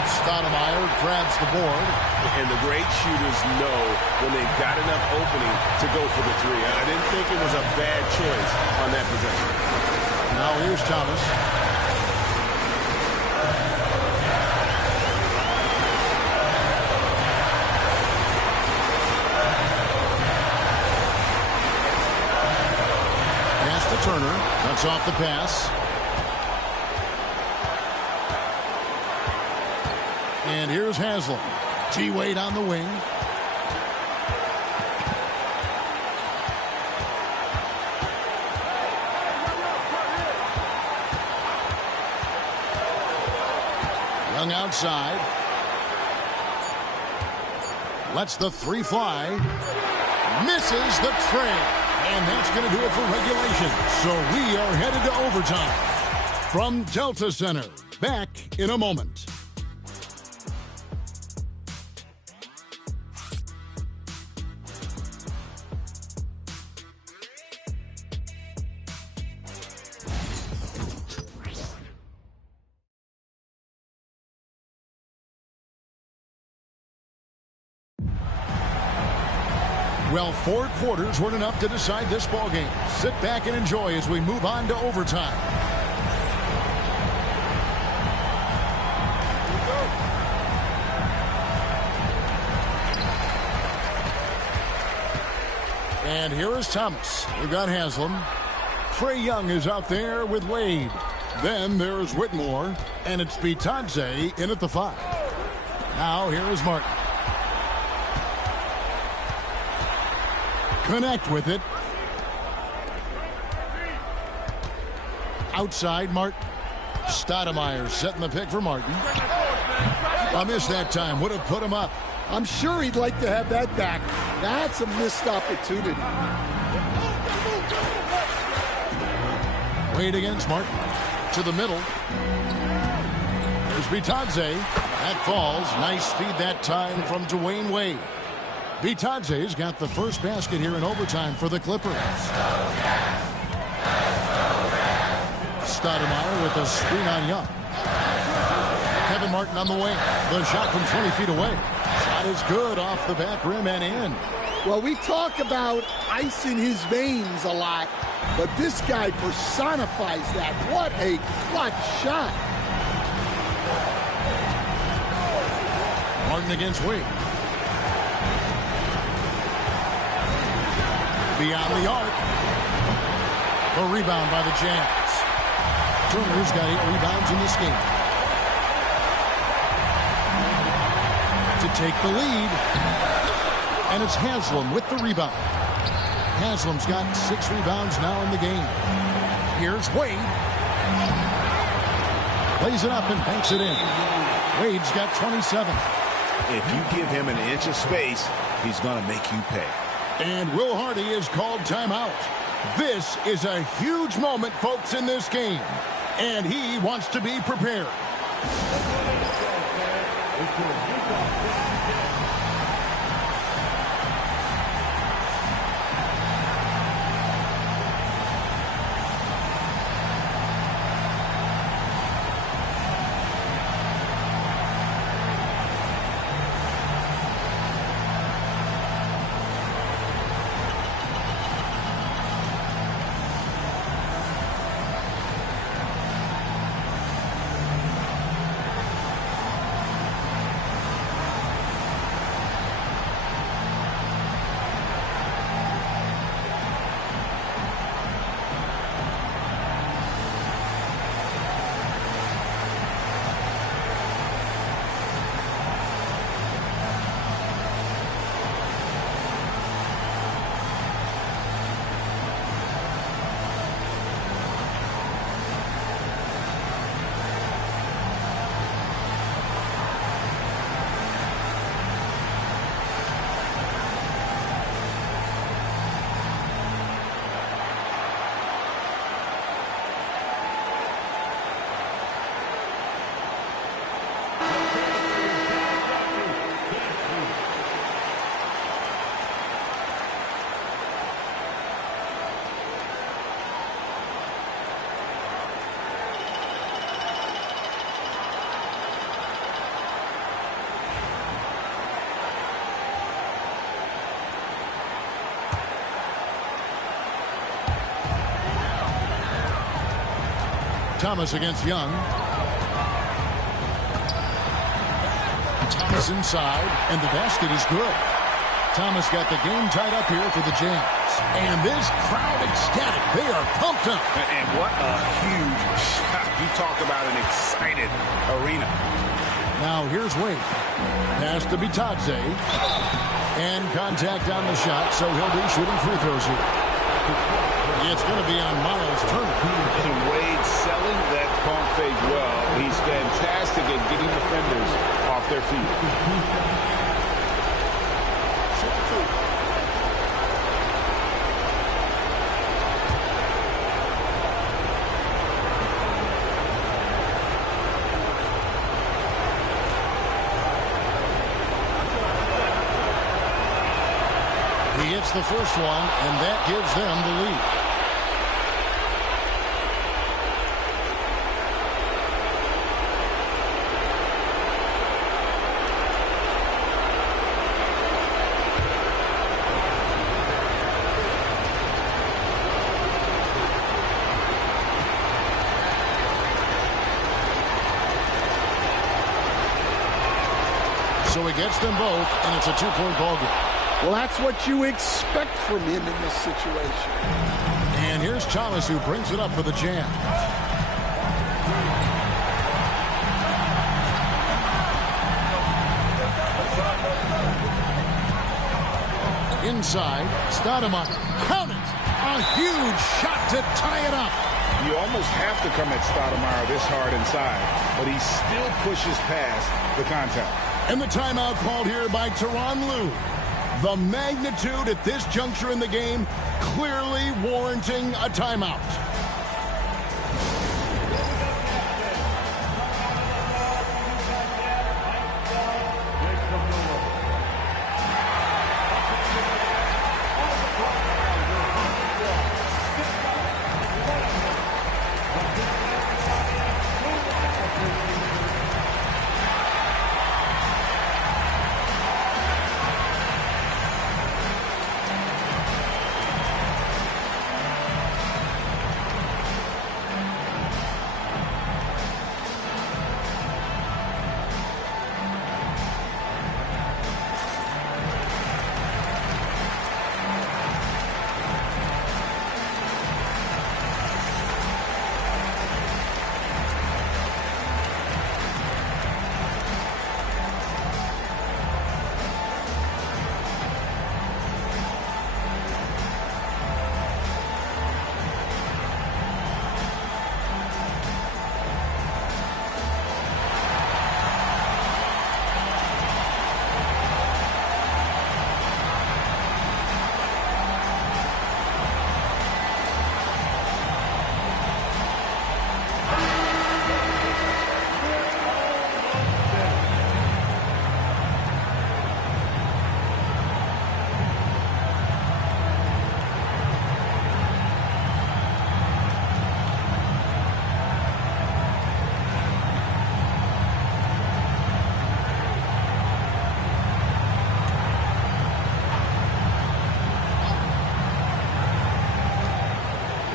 Stoudemire grabs the board. And the great shooters know when they've got enough opening to go for the three. I didn't think it was a bad choice on that possession. Now here's Thomas. Pass to Turner. Cuts off the pass. And here's Haslam. T-Wade on the wing. Young outside. Lets the three fly. Misses the tray. And that's going to do it for regulation. So we are headed to overtime. From Delta Center. Back in a moment. Well, 4 quarters weren't enough to decide this ball game. Sit back and enjoy as we move on to overtime. And here is Thomas. We've got Haslam. Trae Young is out there with Wade. Then there's Whitmore, and it's Bitadze in at the 5. Now here is Martin. Connect with it. Outside Martin. Stoudemire setting the pick for Martin. A miss that time. Would have put him up. I'm sure he'd like to have that back. That's a missed opportunity. Wade against Martin. To the middle. There's Bitadze. That falls. Nice feed that time from Dwayne Wade. Bitadze's got the first basket here in overtime for the Clippers. Stoudemire with a screen on Young. Kevin Martin on the wing. The shot from 20 feet away. Shot is good off the back rim and in. Well, we talk about ice in his veins a lot, but this guy personifies that. What a clutch shot. Martin against Wade. Beyond the arc. The rebound by the Jazz. Turner's got 8 rebounds in this game. To take the lead. And it's Haslam with the rebound. Haslam's got 6 rebounds now in the game. Here's Wade. Plays it up and banks it in. Wade's got 27. If you give him an inch of space, he's going to make you pay. And Will Hardy is called timeout. This is a huge moment, folks, in this game. And he wants to be prepared. Thomas against Young. Thomas inside, and the basket is good. Thomas got the game tied up here for the Jazz. And this crowd ecstatic. They are pumped up. And what a huge shot. You talk about an excited arena. Now here's Wade. Pass to Bitadze. And contact on the shot, so he'll be shooting free throws here. It's going to be on Miles Turner. And Wade selling that pump fake well. He's fantastic at getting defenders off their feet. He hits the first one, and that gives them the lead. So he gets them both, and it's a 2-point ball game. Well, that's what you expect from him in this situation. And here's Thomas, who brings it up for the Jam. Inside, Stoudemire. Count it! A huge shot to tie it up. You almost have to come at Stoudemire this hard inside, but he still pushes past the contact. And the timeout called here by Tyronn Lue. The magnitude at this juncture in the game clearly warranting a timeout.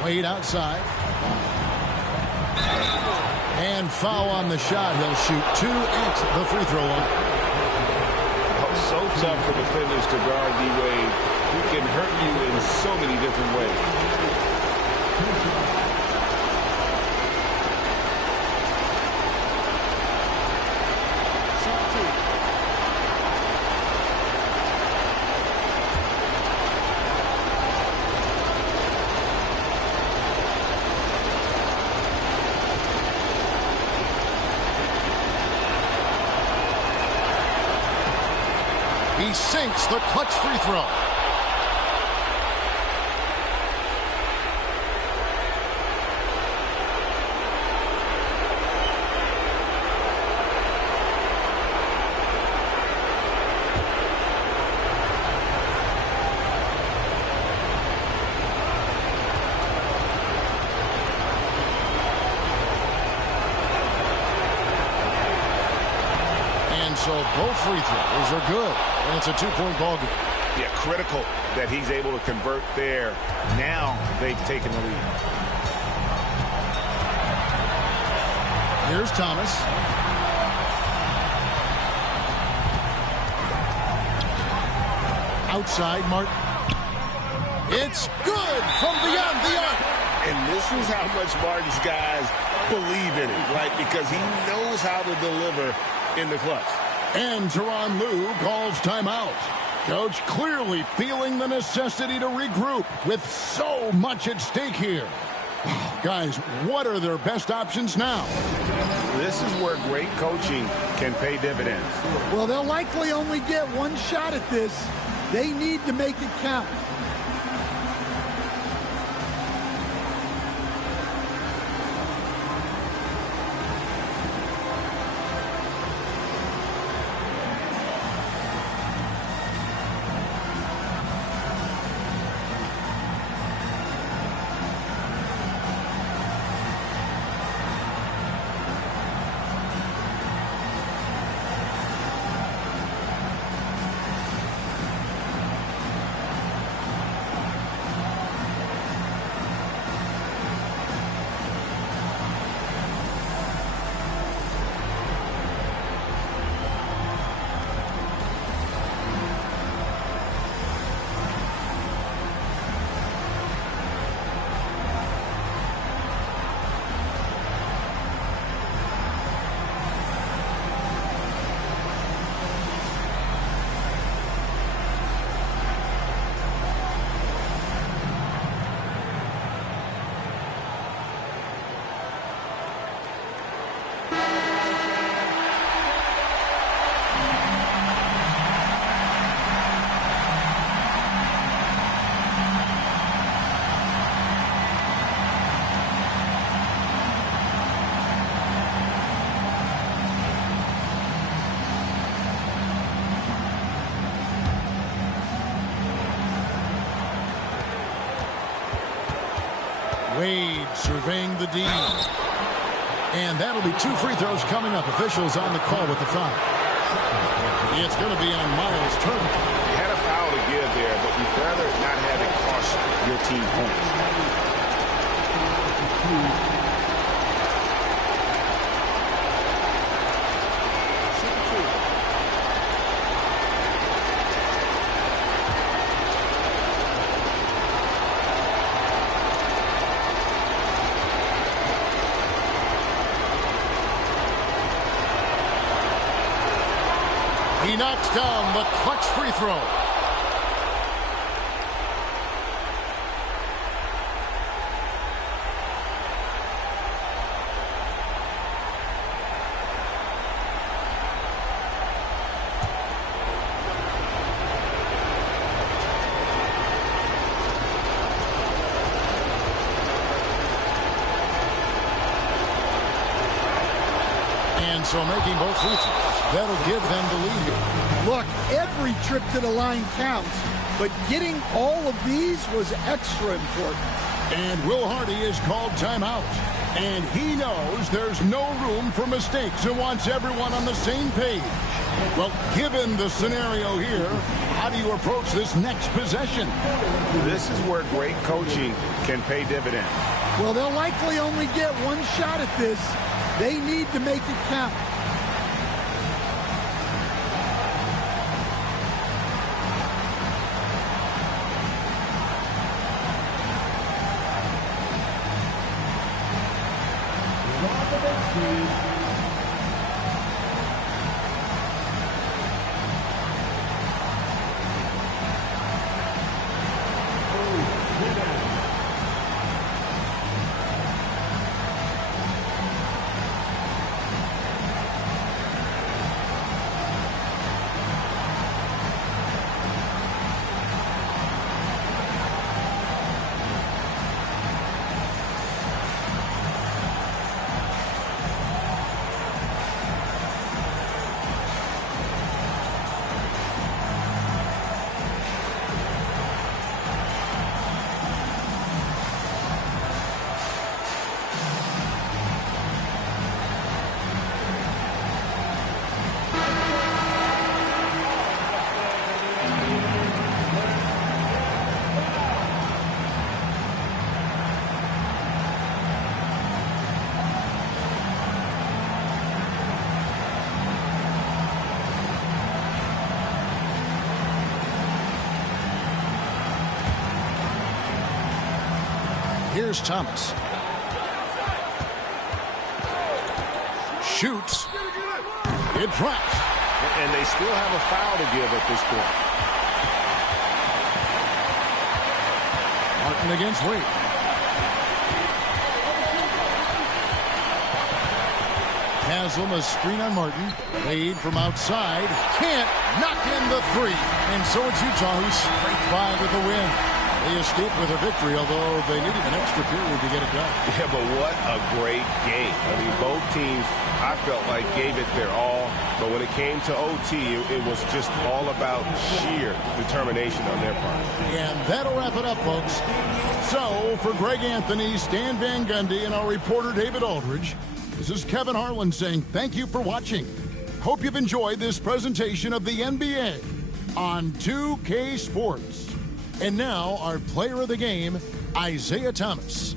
Wade outside. And foul on the shot. He'll shoot 2 at the free throw line. Oh, so tough for defenders to guard D-Wade. He can hurt you in so many different ways. He sinks the clutch free throw. And so both free throws are good. And it's a 2-point ball game. Yeah, critical that he's able to convert there. Now they've taken the lead. Here's Thomas. Outside, Martin. It's good from beyond the arc. And this is how much Martin's guys believe in it, right? Because he knows how to deliver in the clutch. And Tyronn Lue calls timeout. Coach clearly feeling the necessity to regroup with so much at stake here. Guys, what are their best options now? This is where great coaching can pay dividends. Well, they'll likely only get one shot at this. They need to make it count. Surveying the D. And that'll be 2 free throws coming up. Officials on the call with the foul. It's going to be on Miles Turner. You had a foul to give there, but you'd rather not have it cost your team points. He knocks down the clutch free throw. And so making both free throws. That'll give them the lead here. Look, every trip to the line counts, but getting all of these was extra important. And Will Hardy is called timeout. And he knows there's no room for mistakes and wants everyone on the same page. Well, given the scenario here, how do you approach this next possession? This is where great coaching can pay dividends. Well, they'll likely only get one shot at this. They need to make it count. Here's Thomas. Shoots. It drops. And they still have a foul to give at this point. Martin against Wade. Haslam, a screen on Martin. Wade from outside. Can't knock in the 3. And so it's Utah who scraped by with the win. They escaped with a victory, although they needed an extra period to get it done. Yeah, but what a great game. I mean, both teams, I felt like, gave it their all. But when it came to OT, it was just all about sheer determination on their part. And that'll wrap it up, folks. So, for Greg Anthony, Stan Van Gundy, and our reporter David Aldridge, this is Kevin Harlan saying thank you for watching. Hope you've enjoyed this presentation of the NBA on 2K Sports. And now, our player of the game, Isaiah Thomas.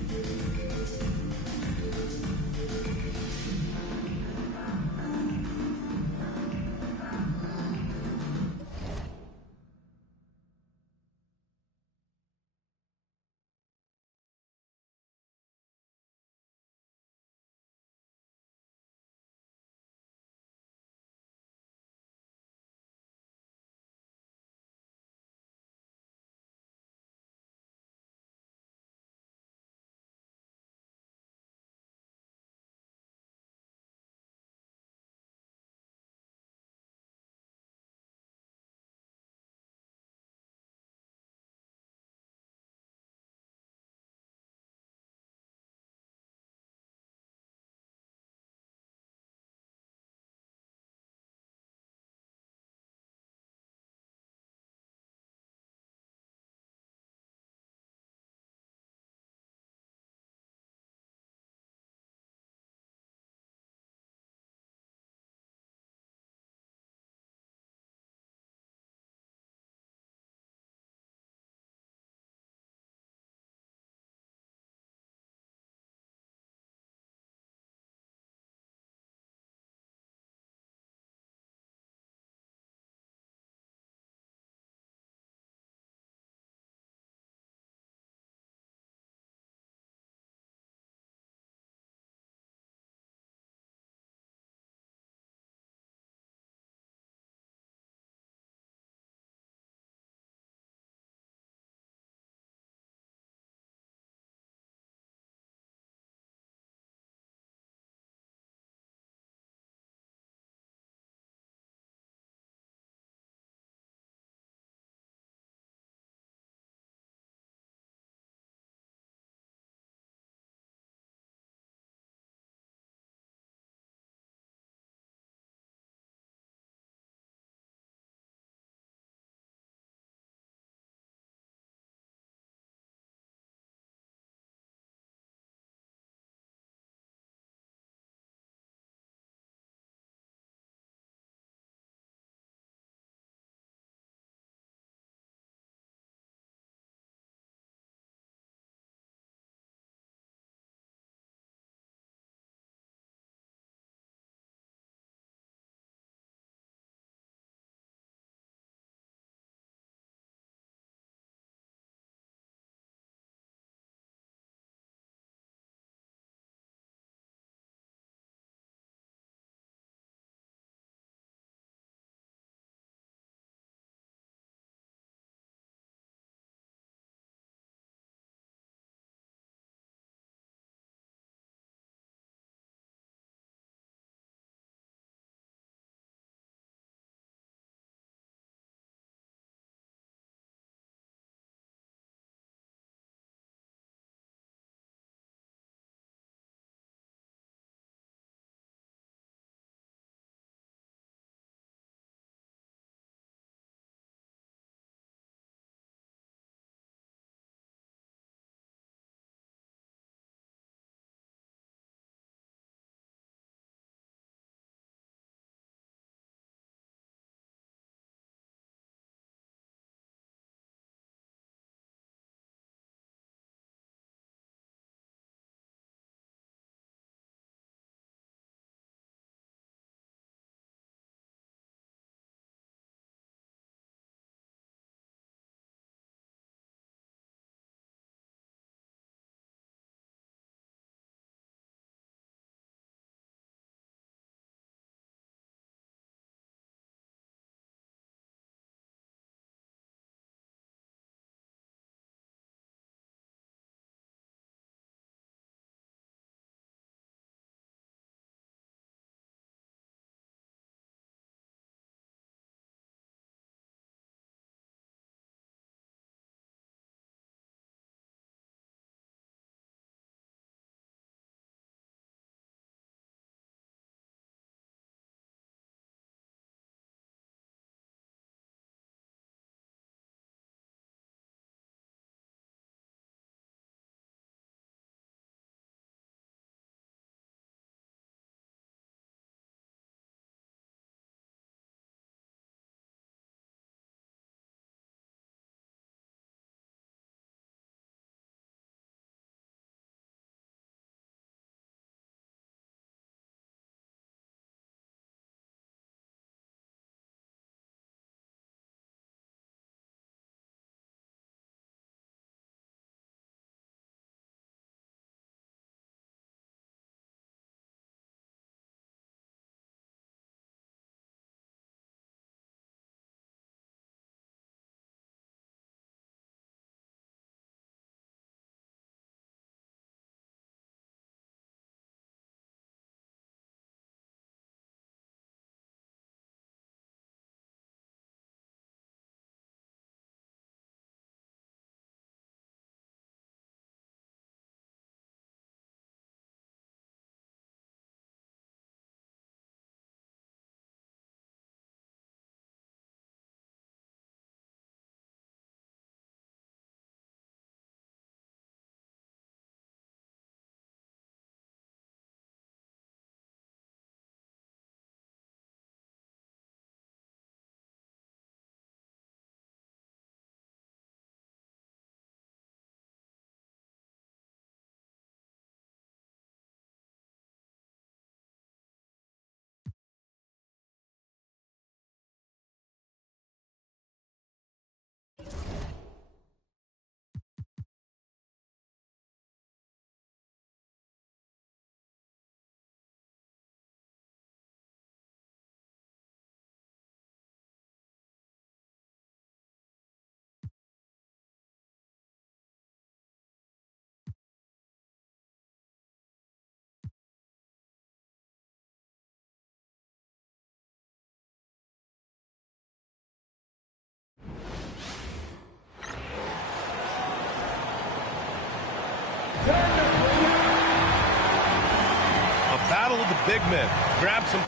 big men. Grab some.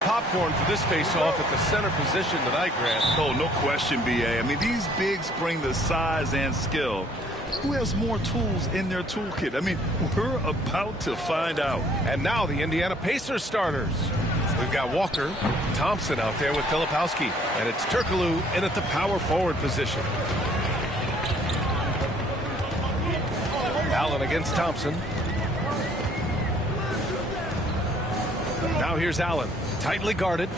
Popcorn for this face-off at the center position tonight, Grant. Oh, no question, B.A. I mean, these bigs bring the size and skill. Who has more tools in their toolkit? I mean, we're about to find out. And now the Indiana Pacers starters. We've got Walker, Thompson out there with Filipowski, and it's Turkoglu in at the power forward position. Allen against Thompson. Now here's Allen, tightly guarded.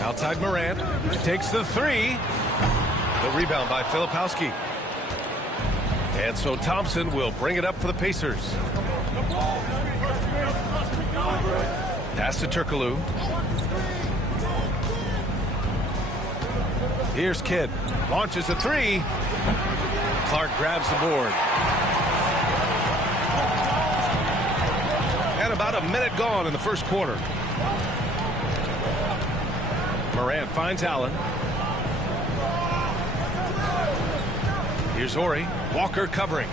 Outside Morant, takes the three. The rebound by Filipowski. And so Thompson will bring it up for the Pacers. Pass to Turkoglu. Here's Kidd. Launches a three. Clark grabs the board. And about a minute gone in the first quarter. Morant finds Allen. Here's Horry. Walker covering.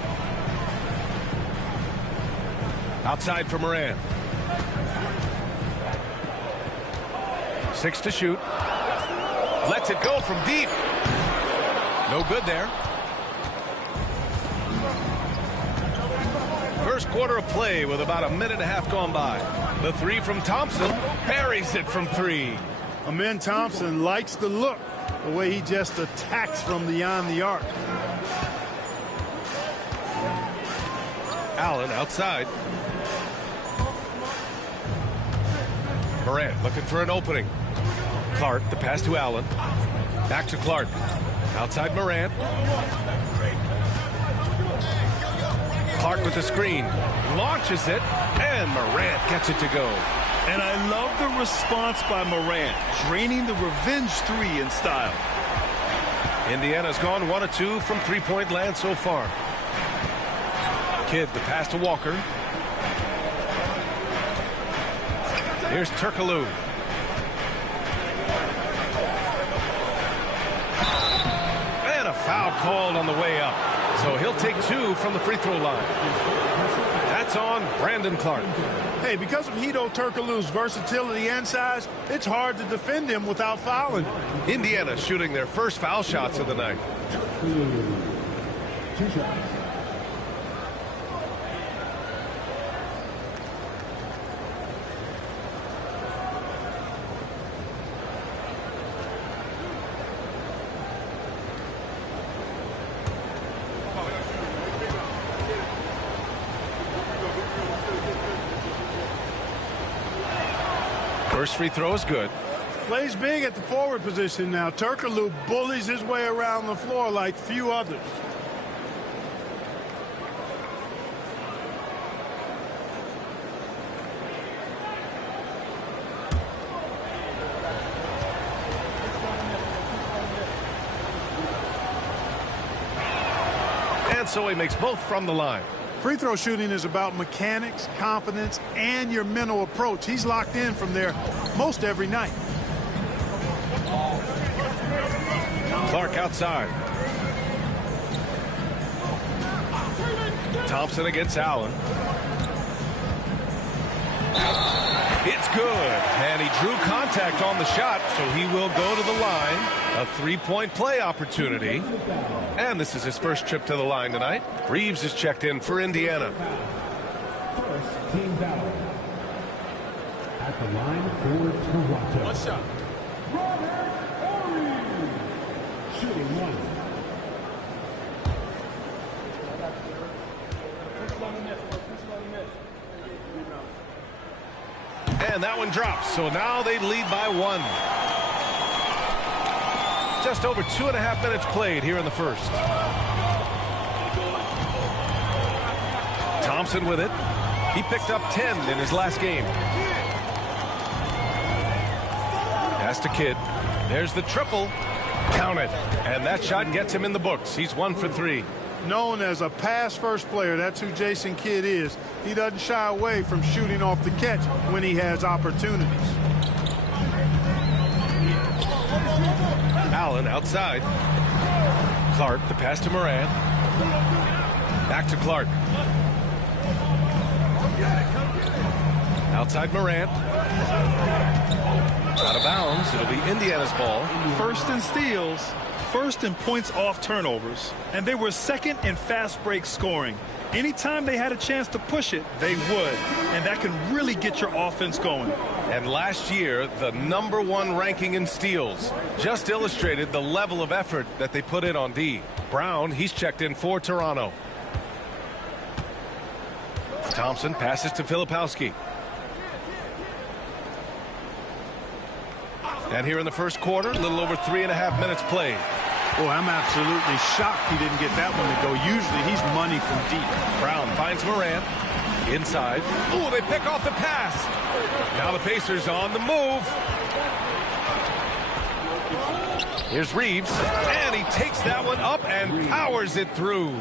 Outside for Morant. 6 to shoot. Lets it go from deep. No good there. First quarter of play with about a minute and a half gone by. The three from Thompson. Buries it from three. Amen Thompson likes the look, the way he just attacks from beyond the arc. Allen outside. Morant looking for an opening. Clark, the pass to Allen. Back to Clark. Outside Morant. Clark with the screen. Launches it. And Morant gets it to go. And I love the response by Morant, draining the revenge three in style. Indiana's gone 1 of 2 from three-point land so far. Kidd, the pass to Walker. Here's Turkoglu. And a foul called on the way up. So he'll take 2 from the free throw line. That's on Brandon Clark. Hey, because of Hedo Turkoglu's versatility and size, it's hard to defend him without fouling. Indiana shooting their first foul shots of the night. 2 shots. First free throw is good. Plays big at the forward position now. Turkoglu bullies his way around the floor like few others. And so he makes both from the line. Free throw shooting is about mechanics, confidence, and your mental approach. He's locked in from there most every night. Clark outside. Thompson against Allen. It's good. And he drew contact on the shot, so he will go to the line. A three-point play opportunity. And this is his first trip to the line tonight. Reeves is checked in for Indiana. First team foul. At the line for Toronto. One shot. Robert Horry. Shooting 1. And that one drops. So now they lead by 1. Just over 2.5 minutes played here in the first. Thompson with it. He picked up 10 in his last game. Pass to Kidd. There's the triple. Count it. And that shot gets him in the books. He's 1 for 3. Known as a pass-first player, that's who Jason Kidd is. He doesn't shy away from shooting off the catch when he has opportunities. Allen outside. Clark, the pass to Moran. Back to Clark. Outside Morant. Out of bounds. It'll be Indiana's ball. First in steals, first in points off turnovers, and they were second in fast break scoring. Anytime they had a chance to push it, they would, and that can really get your offense going. And last year, the #1 ranking in steals just illustrated the level of effort that they put in on D. Brown, he's checked in for Toronto. Thompson passes to Filipowski. And here in the first quarter, a little over 3.5 minutes played. Oh, I'm absolutely shocked he didn't get that one to go. Usually he's money from deep. Brown finds Morant. Inside. Oh, they pick off the pass. Now the Pacers on the move. Here's Reeves. And he takes that one up and powers it through.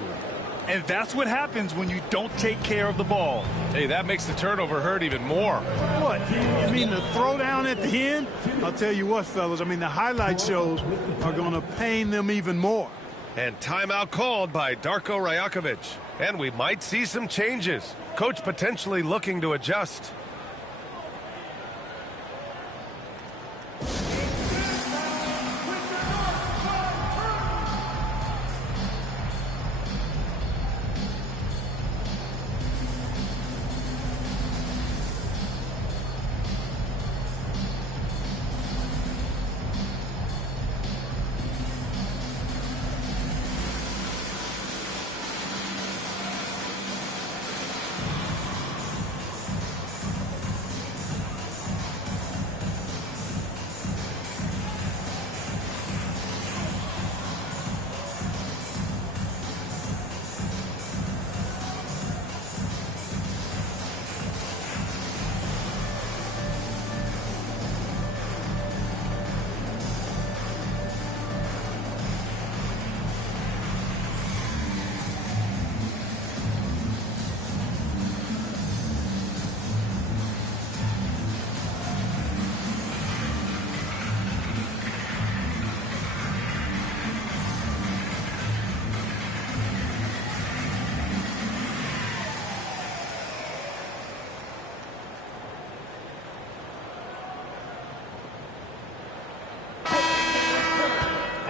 And that's what happens when you don't take care of the ball. Hey, that makes the turnover hurt even more. What? You mean the throwdown at the end? I'll tell you what, fellas. I mean, the highlight shows are going to pain them even more. And timeout called by Darko Rajakovic. And we might see some changes. Coach potentially looking to adjust.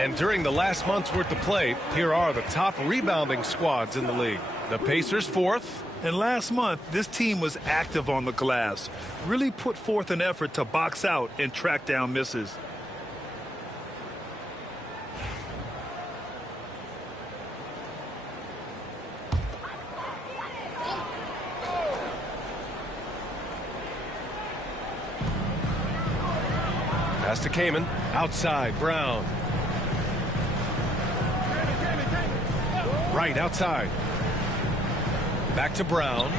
And during the last month's worth of play, here are the top rebounding squads in the league. The Pacers 4th. And last month, this team was active on the glass. Really put forth an effort to box out and track down misses. Pass to Kaman. Outside, Brown. Right outside. Back to Brown.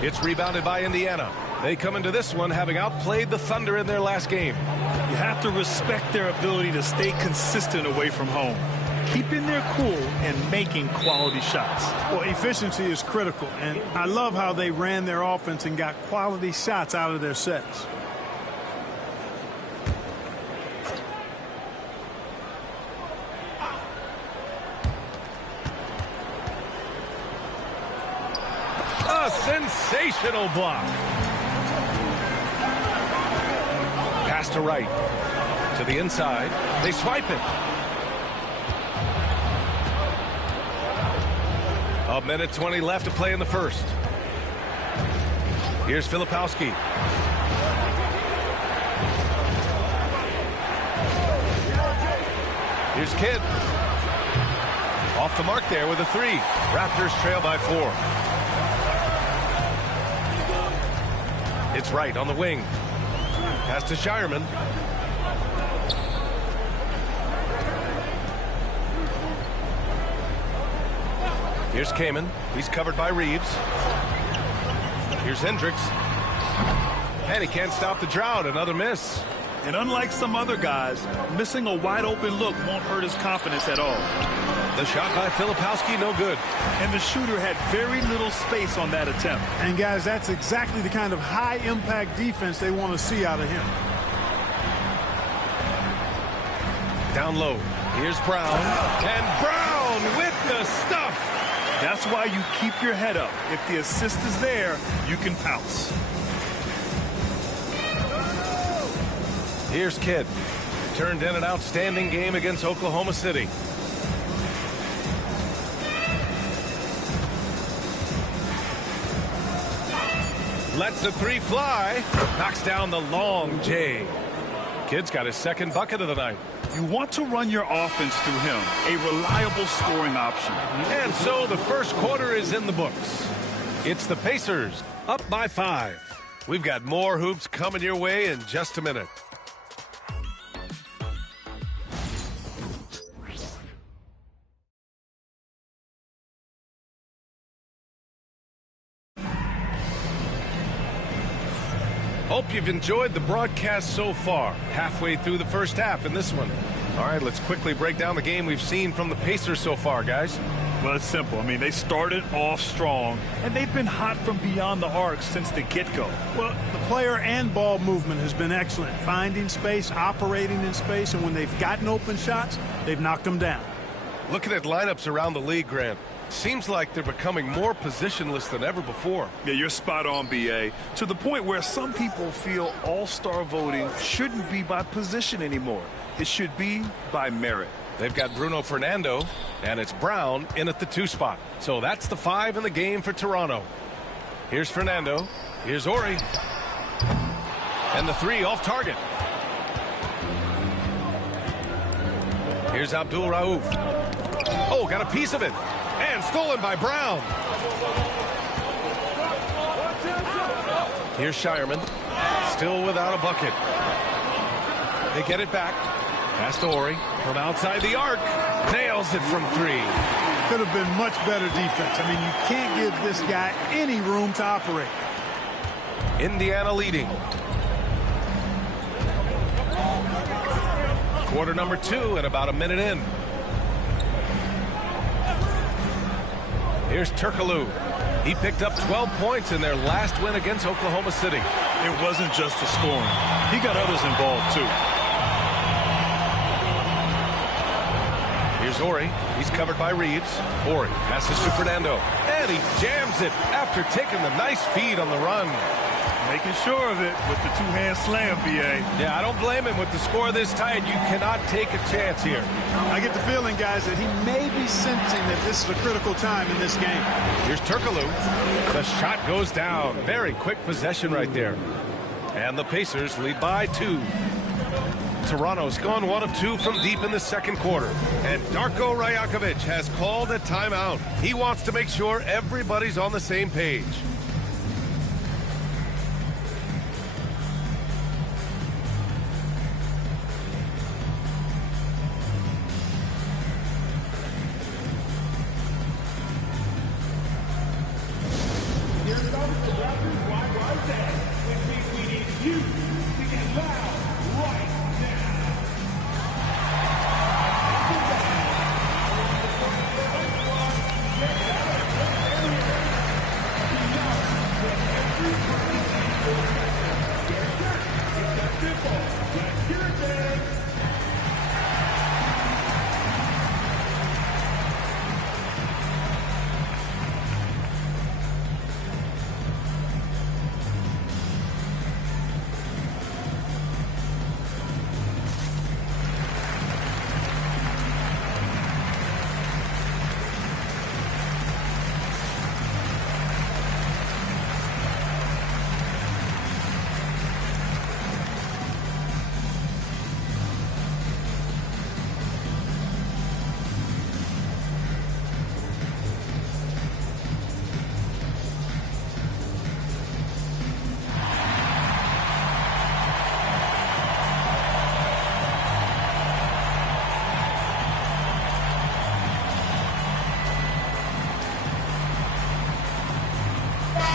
It's rebounded by Indiana. They come into this one having outplayed the Thunder in their last game. You have to respect their ability to stay consistent away from home. Keeping their cool and making quality shots. Well, efficiency is critical, and I love how they ran their offense and got quality shots out of their sets. A sensational block. Pass to Wright. To the inside. They swipe it. A minute 20 left to play in the first. Here's Filipowski. Here's Kidd. Off the mark there with a 3. Raptors trail by 4. It's Wright on the wing. Pass to Shireman. Here's Kaman. He's covered by Reeves. Here's Hendricks. And he can't stop the drought. Another miss. And unlike some other guys, missing a wide open look won't hurt his confidence at all. The shot by Filipowski, no good. And the shooter had very little space on that attempt. And guys, that's exactly the kind of high impact defense they want to see out of him. Down low. Here's Brown. And Brown with the stuff. That's why you keep your head up. If the assist is there, you can pounce. Here's Kidd. Turned in an outstanding game against Oklahoma City. Lets the three fly. Knocks down the long J. Kidd's got his second bucket of the night. You want to run your offense through him, a reliable scoring option. And so the first quarter is in the books. It's the Pacers up by 5. We've got more hoops coming your way in just a minute. Hope you've enjoyed the broadcast so far. Halfway through the first half in this one. All right, let's quickly break down the game we've seen from the Pacers so far, guys. Well, it's simple. I mean, they started off strong, and they've been hot from beyond the arc since the get-go. Well, the player and ball movement has been excellent. Finding space, operating in space, and when they've gotten open shots, they've knocked them down. Looking at lineups around the league, Grant, seems like they're becoming more positionless than ever before. Yeah, you're spot on, B.A. To the point where some people feel all-star voting shouldn't be by position anymore. It should be by merit. They've got Bruno Fernando, and it's Brown in at the 2 spot. So that's the 5 in the game for Toronto. Here's Fernando. Here's Ori. And the 3 off target. Here's Abdul Rauf. Oh, got a piece of it. And stolen by Brown. Here's Shireman. Still without a bucket. They get it back. Pass to Ori from outside the arc. Nails it from 3. Could have been much better defense. I mean, you can't give this guy any room to operate. Indiana leading. Quarter number 2 and about a minute in. Here's Turkoglu. He picked up 12 points in their last win against Oklahoma City. It wasn't just the scoring. He got others involved, too. Here's Ori. He's covered by Reeves. Ori passes to Fernando. And he jams it after taking the nice feed on the run. Making sure of it with the two-hand slam, B.A. Yeah, I don't blame him with the score this tight. You cannot take a chance here. I get the feeling, guys, that he may be sensing that this is a critical time in this game. Here's Turkoglu. The shot goes down. Very quick possession right there. And the Pacers lead by 2. Toronto's gone 1 of 2 from deep in the second quarter. And Darko Rajakovic has called a timeout. He wants to make sure everybody's on the same page.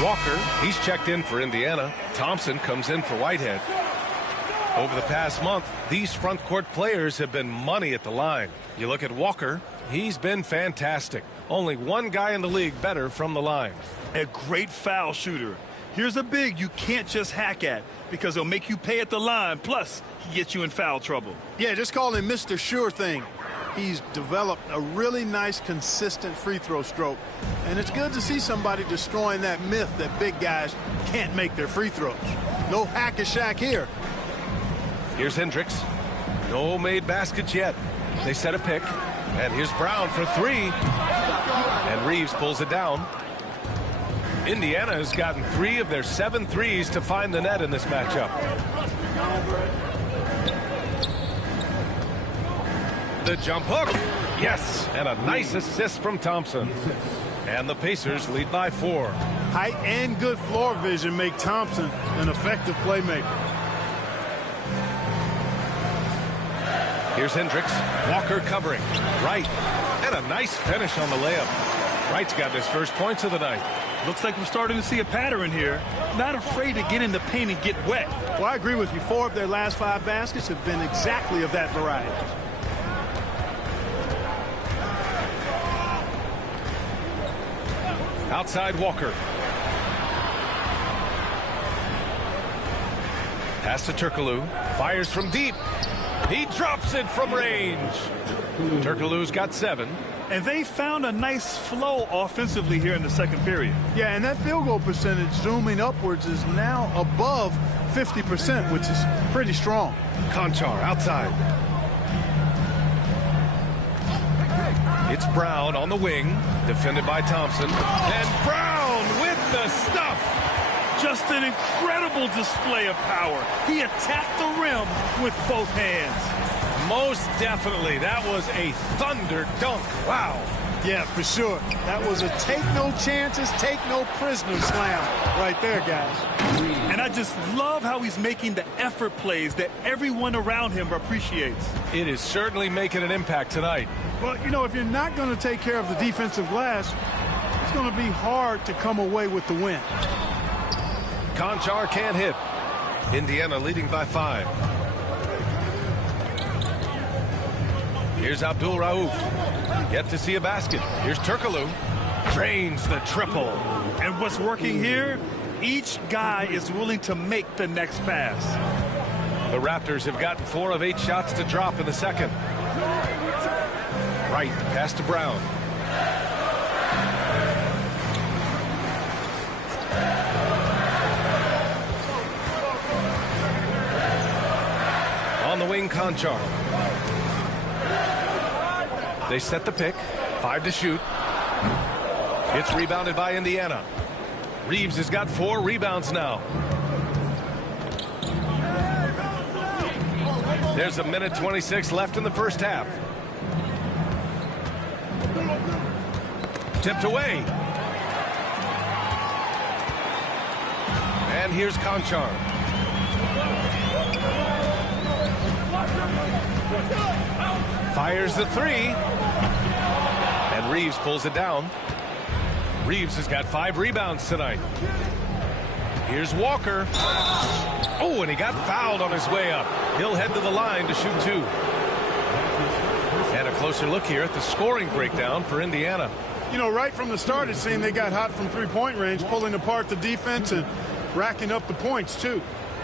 Walker, he's checked in for Indiana. Thompson comes in for Whitehead. Over the past month, these front court players have been money at the line. You look at Walker, he's been fantastic. Only one guy in the league better from the line. A great foul shooter. Here's a big you can't just hack at because he'll make you pay at the line. Plus, he gets you in foul trouble. Yeah, just call him Mr. Sure Thing. He's developed a really nice, consistent free throw stroke. And it's good to see somebody destroying that myth that big guys can't make their free throws. No hack-a-shack here. Here's Hendricks. No made baskets yet. They set a pick. And here's Brown for three. And Reeves pulls it down. Indiana has gotten 3 of their 7 threes to find the net in this matchup. The jump hook. Yes, and a nice assist from Thompson. And the Pacers lead by 4. Height and good floor vision make Thompson an effective playmaker. Here's Hendricks. Walker covering. Wright. And a nice finish on the layup. Wright's got his first points of the night. Looks like we're starting to see a pattern here. Not afraid to get in the paint and get wet. Well, I agree with you. 4 of their last 5 baskets have been exactly of that variety. Outside Walker. Pass to Turkoglu. Fires from deep. He drops it from range. Turkoglu's got 7. And they found a nice flow offensively here in the second period. Yeah, and that field goal percentage zooming upwards is now above 50%, which is pretty strong. Konchar outside. It's Brown on the wing, defended by Thompson. And Brown with the stuff. Just an incredible display of power. He attacked the rim with both hands. Most definitely. That was a thunder dunk. Wow. Yeah, for sure. That was a take no chances, take no prisoners slam right there, guys. And I just love how he's making the effort plays that everyone around him appreciates. It is certainly making an impact tonight. Well, you know, if you're not going to take care of the defensive glass, it's going to be hard to come away with the win. Konchar can't hit. Indiana leading by 5. Here's Abdul Rauf. Yet to see a basket. Here's Turkoglu. Drains the triple. And what's working here? Each guy is willing to make the next pass. The Raptors have gotten 4 of 8 shots to drop in the second. Right, pass to Brown. On the wing, Konchar. They set the pick. 5 to shoot. It's rebounded by Indiana. Reeves has got 4 rebounds now. There's a minute 26 left in the first half. Tipped away. And here's Konchar. Fires the 3. And Reeves pulls it down. Reeves has got 5 rebounds tonight. Here's Walker. Oh, and he got fouled on his way up. He'll head to the line to shoot 2. And a closer look here at the scoring breakdown for Indiana. You know, right from the start, it seemed they got hot from three-point range, pulling apart the defense and racking up the points, too.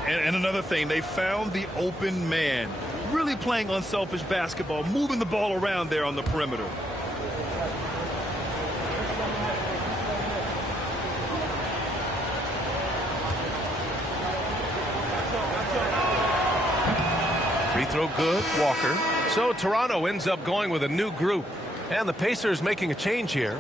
And another thing, they found the open man. Really playing unselfish basketball, moving the ball around there on the perimeter. Free throw good, Walker. So Toronto ends up going with a new group. And the Pacers making a change here.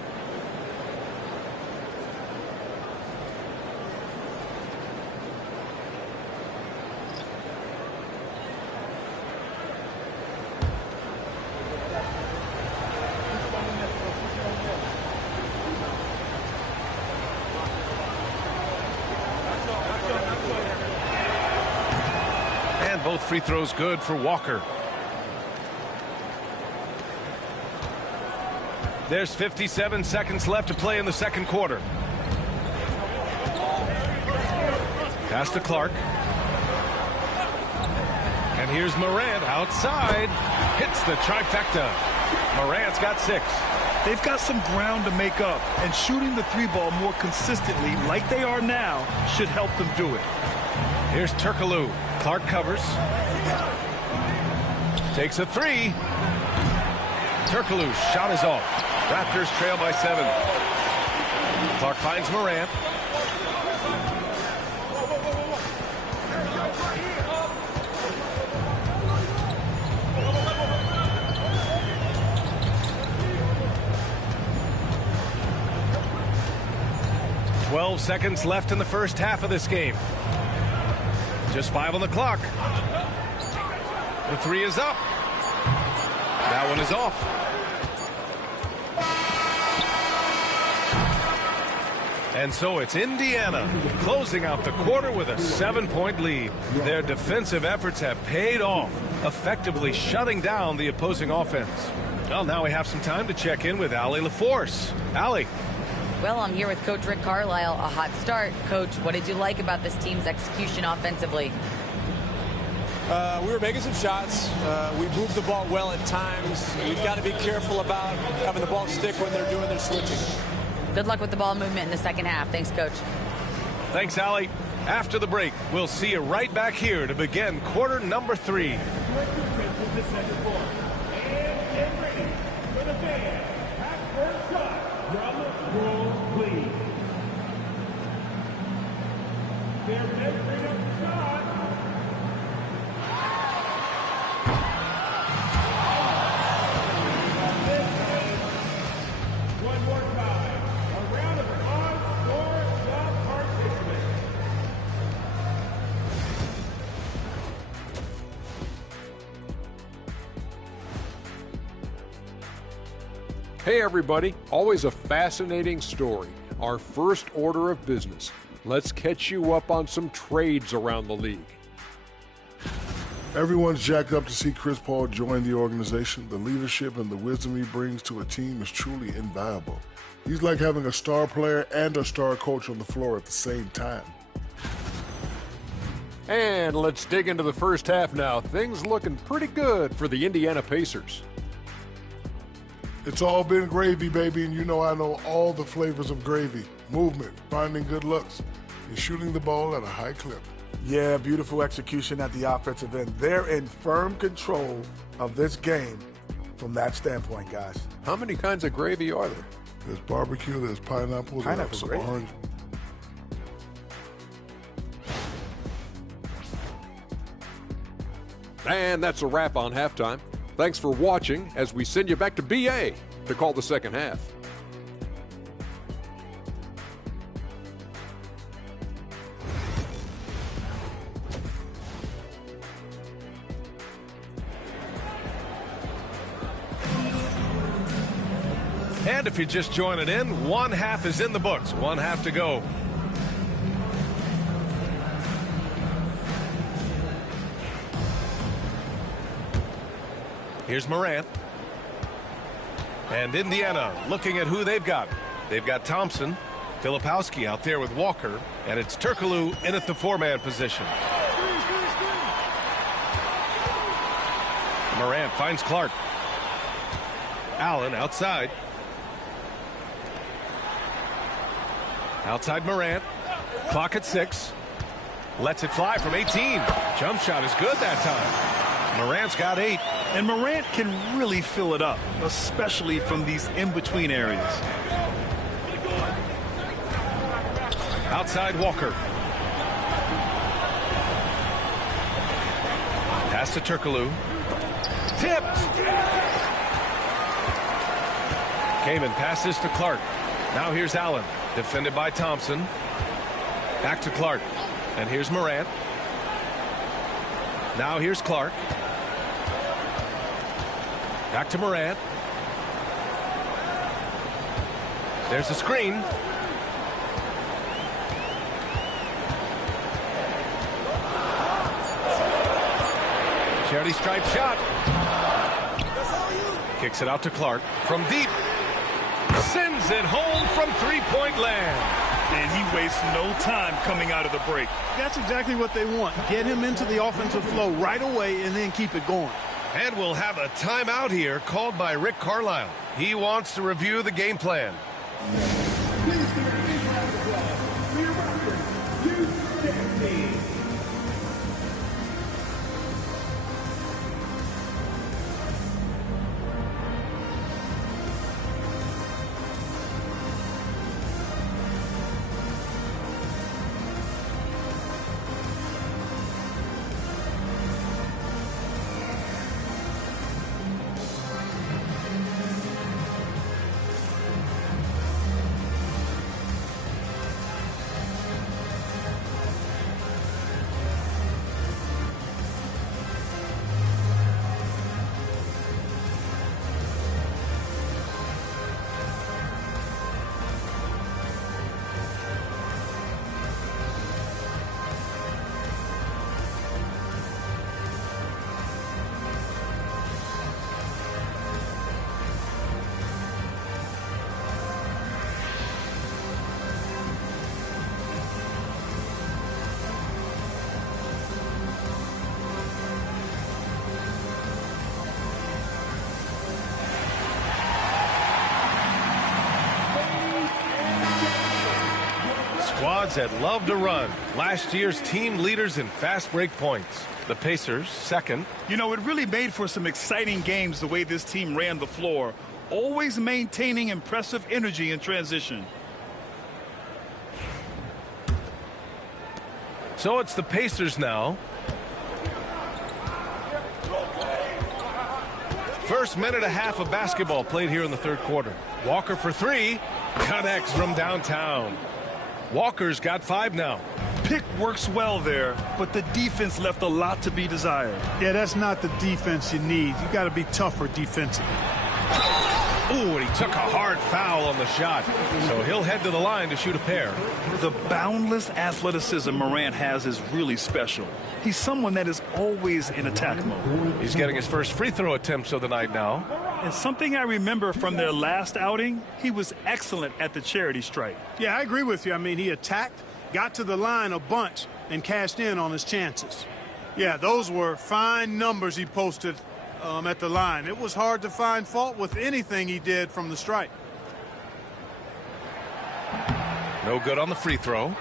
And both free throws good for Walker. There's 57 seconds left to play in the second quarter. Pass to Clark. And here's Morant outside. Hits the trifecta. Morant's got 6. They've got some ground to make up, and shooting the three ball more consistently like they are now should help them do it. Here's Turkoglu. Clark covers. Takes a three. Turkoglu's shot is off. Raptors trail by 7. Clark finds Morant. "12 seconds left in the first half of this game. Just 5 on the clock. The three is up. That one is off. And so it's Indiana closing out the quarter with a 7-point lead. Their defensive efforts have paid off, effectively shutting down the opposing offense. Well, now we have some time to check in with Allie LaForce. Allie. Well, I'm here with Coach Rick Carlisle. A hot start. Coach, what did you like about this team's execution offensively? We were making some shots. We moved the ball well at times. You've got to be careful about having the ball stick when they're doing their switching. Good luck with the ball movement in the second half. Thanks, Coach. Thanks, Allie. After the break, we'll see you right back here to begin quarter number 3. Hey everybody, always a fascinating story. Our first order of business. Let's catch you up on some trades around the league. Everyone's jacked up to see Chris Paul join the organization. The leadership and the wisdom he brings to a team is truly invaluable. He's like having a star player and a star coach on the floor at the same time. And let's dig into the first half now. Things looking pretty good for the Indiana Pacers. It's all been gravy, baby, and you know I know all the flavors of gravy. Movement, finding good looks, and shooting the ball at a high clip. Yeah, beautiful execution at the offensive end. They're in firm control of this game from that standpoint, guys. How many kinds of gravy are there? There's barbecue, there's pineapple, there's some orange. And that's a wrap on halftime. Thanks for watching as we send you back to BA to call the second half. And if you're just joining in, one half is in the books. One half to go. Here's Morant. And Indiana looking at who they've got. They've got Thompson, Filipowski out there with Walker, and it's Turkoglu in at the 4-man position. Morant finds Clark. Allen outside. Outside Morant. Clock at 6. Lets it fly from 18. Jump shot is good that time. Morant's got 8. And Morant can really fill it up, especially from these in-between areas. Outside Walker. Pass to Turkoglu. Tipped. Kaman passes to Clark. Now here's Allen. Defended by Thompson. Back to Clark. And here's Morant. Now here's Clark. Back to Morant. There's a screen. Charity stripe shot. Kicks it out to Clark from deep. Sends it home from three-point land. And he wastes no time coming out of the break. That's exactly what they want. Get him into the offensive flow right away and then keep it going. And we'll have a timeout here called by Rick Carlisle. He wants to review the game plan. Squads that love to run. Last year's team leaders in fast break points. The Pacers, second. You know, it really made for some exciting games the way this team ran the floor, always maintaining impressive energy in transition. So it's the Pacers now. First minute and a half of basketball played here in the third quarter. Walker for three. Connects from downtown. Walker's got 5 now. Pick works well there, but the defense left a lot to be desired. Yeah, that's not the defense you need. You got to be tougher defensively. Ooh, and he took a hard foul on the shot. So he'll head to the line to shoot a pair. The boundless athleticism Morant has is really special. He's someone that is always in attack mode. He's getting his first free throw attempts of the night now. And something I remember from their last outing, he was excellent at the charity stripe. Yeah, I agree with you. I mean, he attacked, got to the line a bunch, and cashed in on his chances. Yeah, those were fine numbers he posted at the line. It was hard to find fault with anything he did from the stripe. No good on the free throw.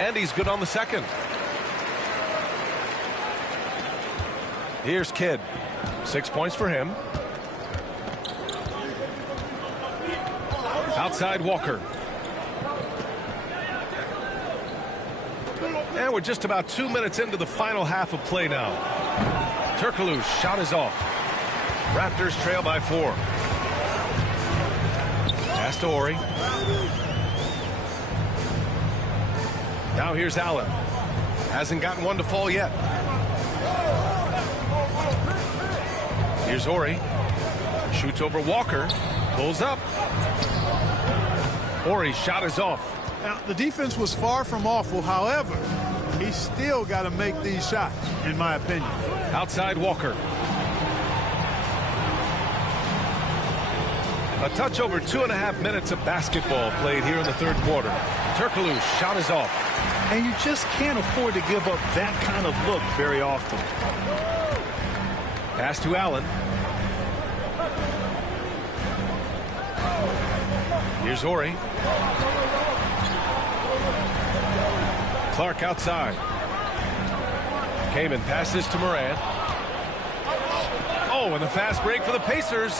And he's good on the second. Here's Kidd. 6 points for him. Outside Walker. And we're just about 2 minutes into the final half of play now. Turkoglu's shot is off. Raptors trail by 4. Pass to Horry. Now here's Allen. Hasn't gotten one to fall yet. Here's Horry. Shoots over Walker. Pulls up. Horry's shot is off. Now, the defense was far from awful. However, he's still got to make these shots, in my opinion. Outside Walker. A touch over 2.5 minutes of basketball played here in the third quarter. Turkoglu's shot is off. And you just can't afford to give up that kind of look very often. Pass to Allen. Here's Horry. Clark outside. Kaman passes to Morant. Oh, and the fast break for the Pacers.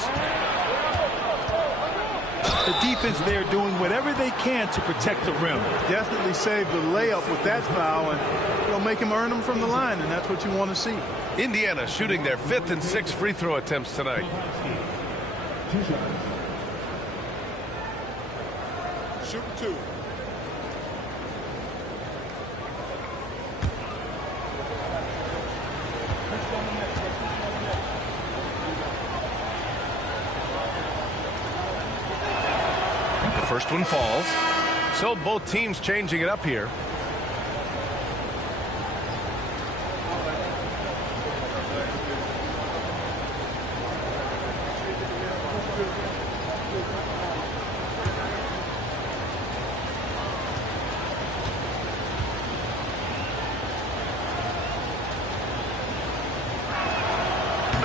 The defense there doing whatever they can to protect the rim. Definitely saved the layup with that foul, and it'll make him earn them from the line, and that's what you want to see. Indiana shooting their 5th and 6th free throw attempts tonight. Shoot 2. The first one falls. So both teams changing it up here.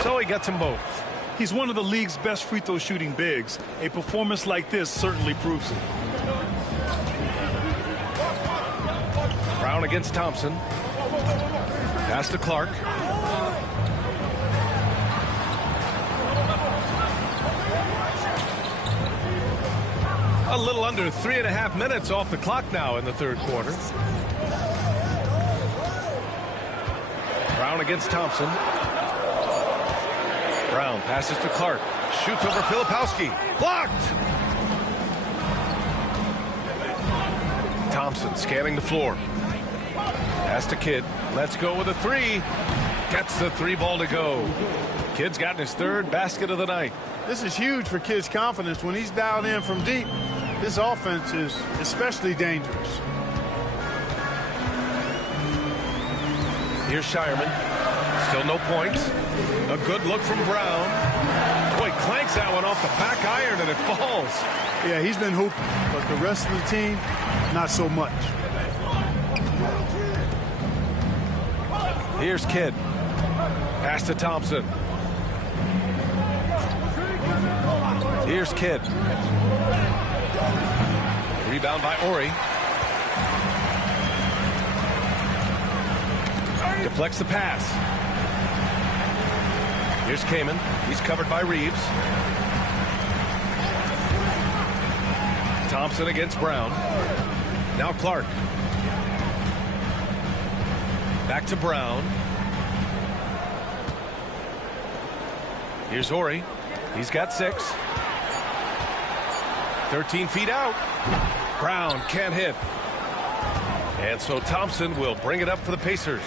So he gets them both. He's one of the league's best free throw shooting bigs. A performance like this certainly proves it. Brown against Thompson. Pass to Clark. A little under 3.5 minutes off the clock now in the third quarter. Brown against Thompson. Brown passes to Clark. Shoots over Filipowski. Blocked! Thompson scanning the floor. Pass to Kidd. Let's go with a three. Gets the three ball to go. Kidd's gotten his third basket of the night. This is huge for Kidd's confidence. When he's dialed in from deep, this offense is especially dangerous. Here's Shireman. Still no points. A good look from Brown. Boy, clanks that one off the back iron and it falls. Yeah, he's been hooping, but the rest of the team, not so much. Here's Kidd. Pass to Thompson. Here's Kidd. Rebound by Ori. Deflects the pass. Here's Kaman. He's covered by Reeves. Thompson against Brown. Now Clark. Back to Brown. Here's Ori. He's got 6. 13 feet out. Brown can't hit. And so Thompson will bring it up for the Pacers.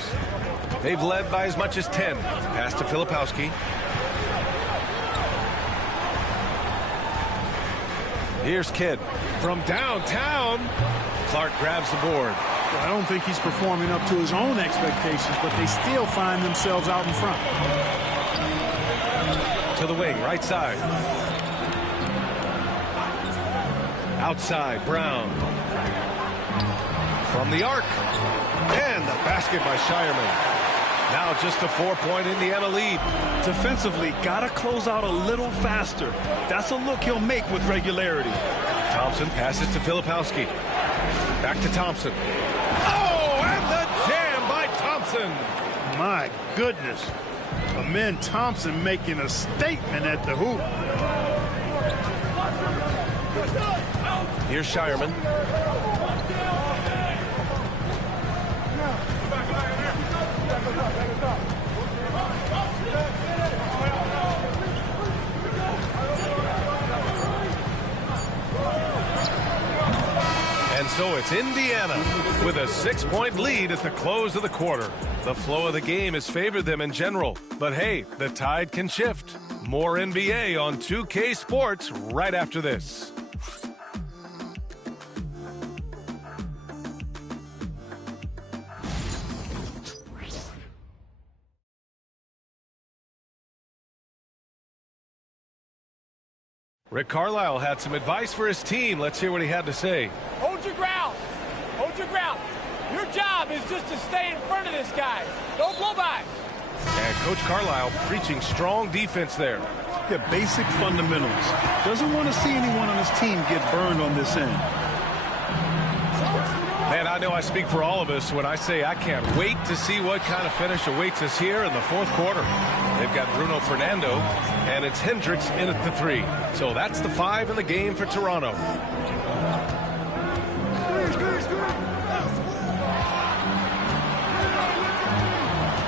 They've led by as much as 10. Pass to Filipowski. Here's Kidd. From downtown, Clark grabs the board. I don't think he's performing up to his own expectations, but they still find themselves out in front. To the wing, right side. Outside, Brown. From the arc. And the basket by Shireman. Now just a 4-point Indiana lead. Defensively, gotta close out a little faster. That's a look he'll make with regularity. Thompson passes to Filipowski. Back to Thompson. Oh, and the jam by Thompson. My goodness. Amen Thompson making a statement at the hoop. Here's Shireman. And so it's Indiana with a 6-point lead at the close of the quarter. The flow of the game has favored them in general. But hey, the tide can shift. More NBA on 2K Sports right after this. Rick Carlisle had some advice for his team. Let's hear what he had to say. Hold your ground. Hold your ground. Your job is just to stay in front of this guy. Don't blow by. And Coach Carlisle preaching strong defense there. Yeah, basic fundamentals. Doesn't want to see anyone on his team get burned on this end. Man, I know I speak for all of us when I say I can't wait to see what kind of finish awaits us here in the fourth quarter. They've got Bruno Fernando, and it's Hendricks in at the 3. So that's the 5 in the game for Toronto.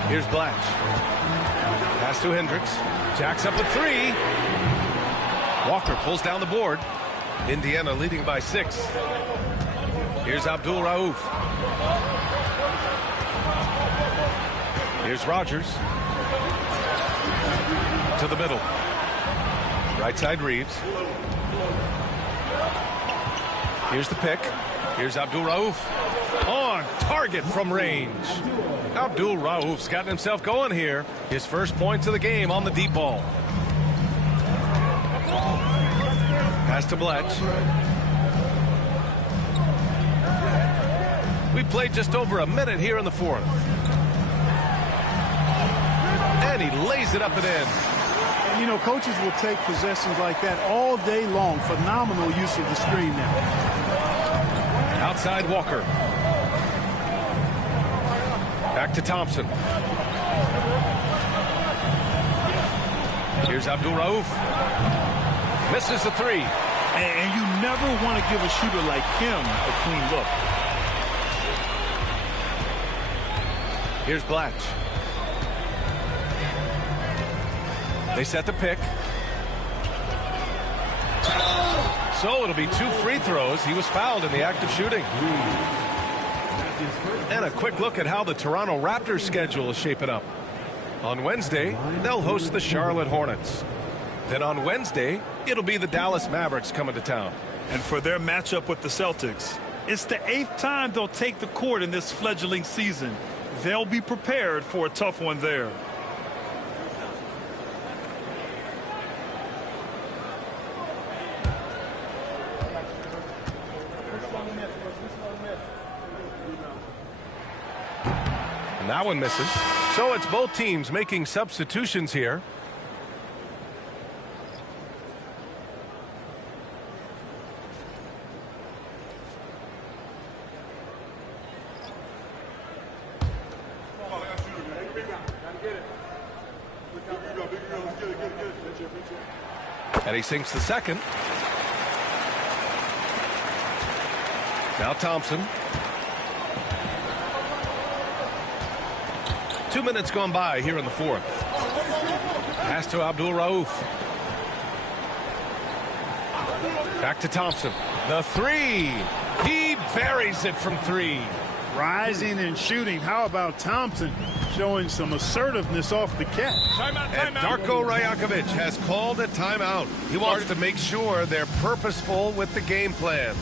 Here's Blatch. Pass to Hendricks. Jacks up a 3. Walker pulls down the board. Indiana leading by 6. Here's Abdul Rauf. Here's Rogers. To the middle. Right side Reeves. Here's the pick. Here's Abdul Rauf. On target from range. Abdul Rauf's gotten himself going here. His first points of the game on the deep ball. Pass to Blatch. We played just over a minute here in the fourth. And he lays it up and in. And, you know, coaches will take possessions like that all day long. Phenomenal use of the screen there. Outside Walker. Back to Thompson. Here's Abdul Rauf. Misses the three. And you never want to give a shooter like him a clean look. Here's Blatch. They set the pick. So it'll be 2 free throws. He was fouled in the act of shooting. And a quick look at how the Toronto Raptors schedule is shaping up. On Wednesday, they'll host the Charlotte Hornets. Then on Wednesday, it'll be the Dallas Mavericks coming to town. And for their matchup with the Celtics, it's the 8th time they'll take the court in this fledgling season. They'll be prepared for a tough one there. And that one misses. So it's both teams making substitutions here. And he sinks the second. Now Thompson. 2 minutes gone by here in the fourth. Pass to Abdul Rauf. Back to Thompson. The three. He buries it from 3. Rising and shooting. How about Thompson showing some assertiveness off the catch? And Darko Rajakovic has called a timeout. He wants to make sure they're purposeful with the game plan.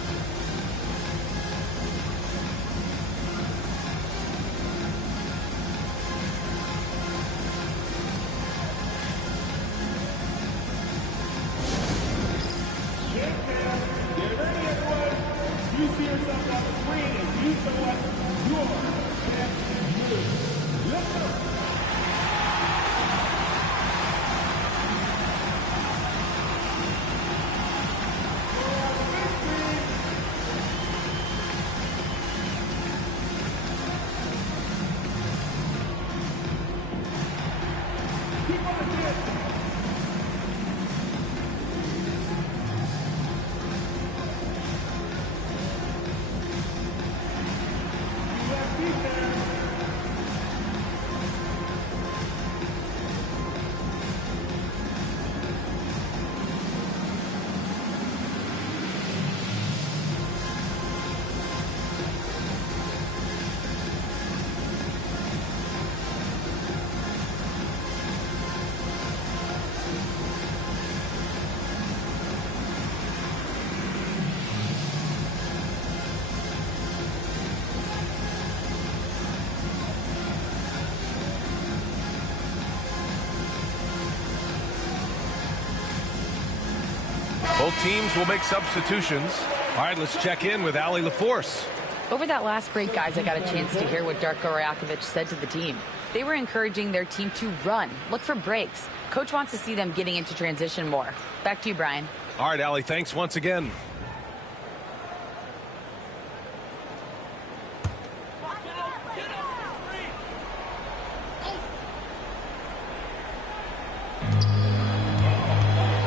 Both teams will make substitutions. All right, let's check in with Allie LaForce. Over that last break, guys, I got a chance to hear what Darko Rajakovic said to the team. They were encouraging their team to run, look for breaks. Coach wants to see them getting into transition more. Back to you, Brian. All right, Allie, thanks once again.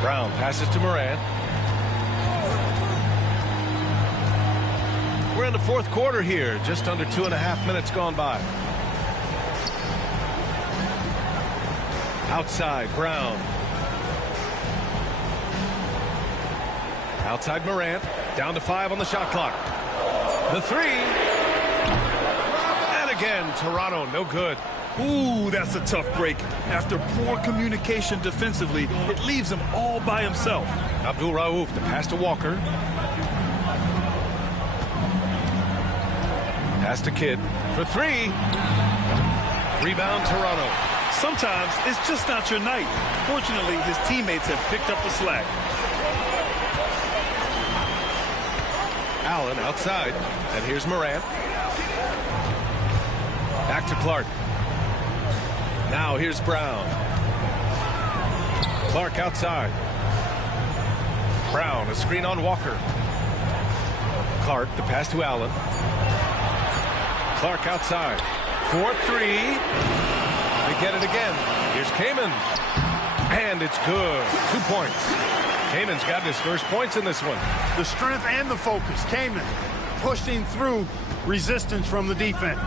Brown passes to Morant. We're in the fourth quarter here, just under 2.5 minutes gone by. Outside, Brown. Outside Morant, down to 5 on the shot clock. The three. And again, Toronto, no good. Ooh, that's a tough break. After poor communication defensively, it leaves him all by himself. Abdul Rauf, the pass to Walker. Pass to Kidd for 3. Rebound, Toronto. Sometimes it's just not your night. Fortunately, his teammates have picked up the slack. Allen outside, and here's Morant. Back to Clark. Now here's Brown. Clark outside. Brown, a screen on Walker. Clark, the pass to Allen. Clark outside. 4-3. They get it again. Here's Kaman. And it's good. 2 points. Kaman's got his first points in this one. The strength and the focus. Kaman pushing through resistance from the defense.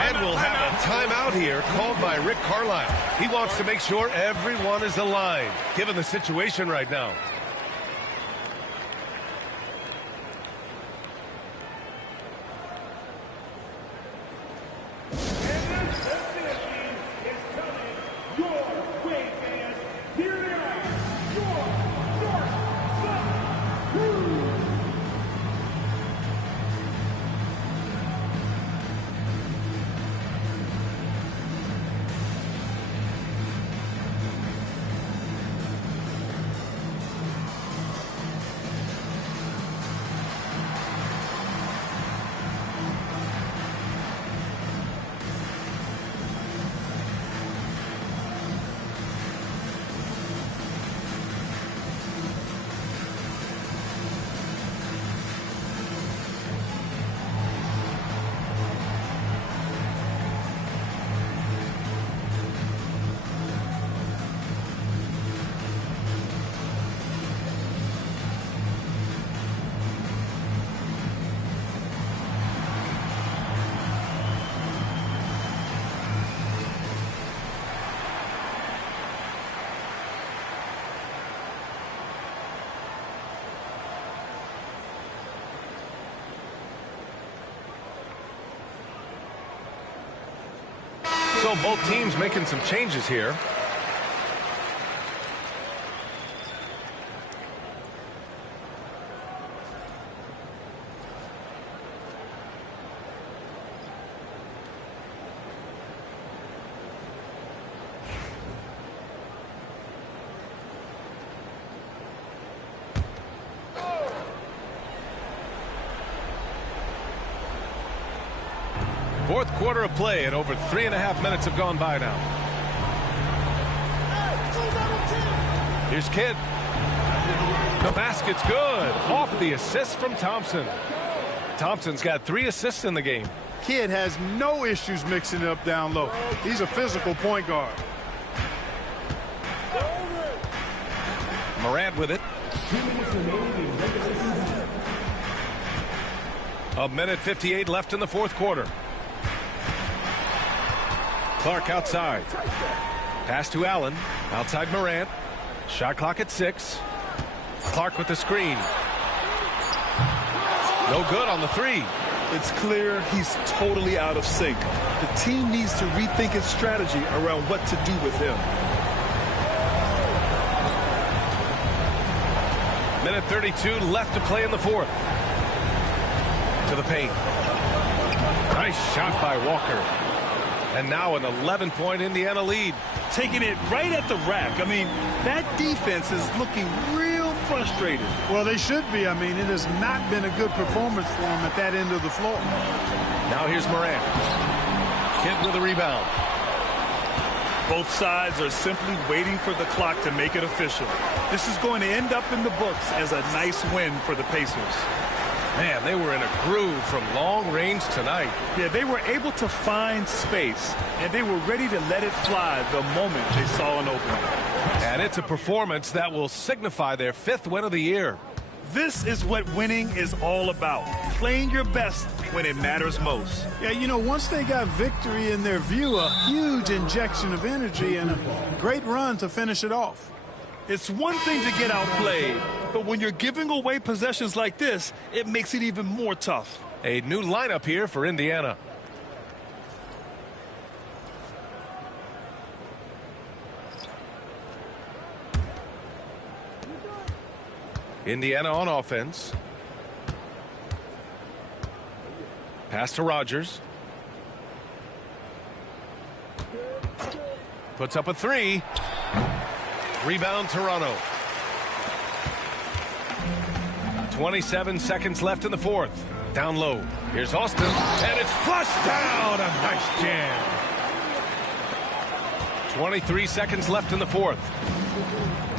And we'll have a timeout here called by Rick Carlisle. He wants to make sure everyone is aligned, given the situation right now. So both teams making some changes here. Fourth quarter of play, and over 3.5 minutes have gone by now. Here's Kidd. The basket's good. Off the assist from Thompson. Thompson's got 3 assists in the game. Kidd has no issues mixing it up down low. He's a physical point guard. Morant with it. 1:58 left in the fourth quarter. Clark outside. Pass to Allen. Outside Morant. Shot clock at 6. Clark with the screen. No good on the 3. It's clear he's totally out of sync. The team needs to rethink its strategy around what to do with him. 1:32 left to play in the fourth. To the paint. Nice shot by Walker. And now an 11-point Indiana lead. Taking it right at the rack. I mean, that defense is looking real frustrated. Well, they should be. I mean, it has not been a good performance for them at that end of the floor. Now here's Morant. Kidd with a rebound. Both sides are simply waiting for the clock to make it official. This is going to end up in the books as a nice win for the Pacers. Man, they were in a groove from long range tonight. Yeah, they were able to find space, and they were ready to let it fly the moment they saw an opening. And it's a performance that will signify their 5th win of the year. This is what winning is all about. Playing your best when it matters most. Yeah, you know, once they got victory in their view, a huge injection of energy and a great run to finish it off. It's one thing to get outplayed, but when you're giving away possessions like this, it makes it even more tough. A new lineup here for Indiana. Indiana on offense. Pass to Rogers. Puts up a 3. Rebound Toronto. 27 seconds left in the fourth. Down low. Here's Austin. And it's flushed down. A nice jam. 23 seconds left in the fourth.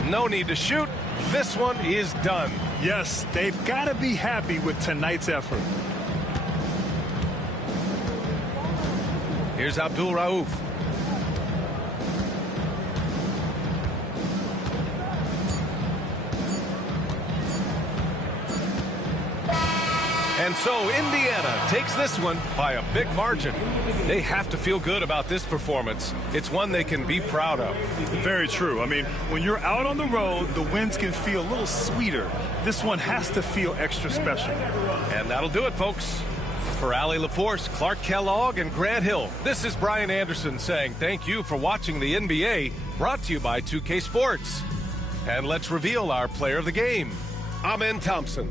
No need to shoot. This one is done. Yes, they've got to be happy with tonight's effort. Here's Abdul Rauf. And so Indiana takes this one by a big margin. They have to feel good about this performance. It's one they can be proud of. Very true. I mean, when you're out on the road, the wins can feel a little sweeter. This one has to feel extra special. And that'll do it, folks. For Allie LaForce, Clark Kellogg, and Grant Hill, this is Brian Anderson saying thank you for watching the NBA, brought to you by 2K Sports. And let's reveal our player of the game, Amen Thompson.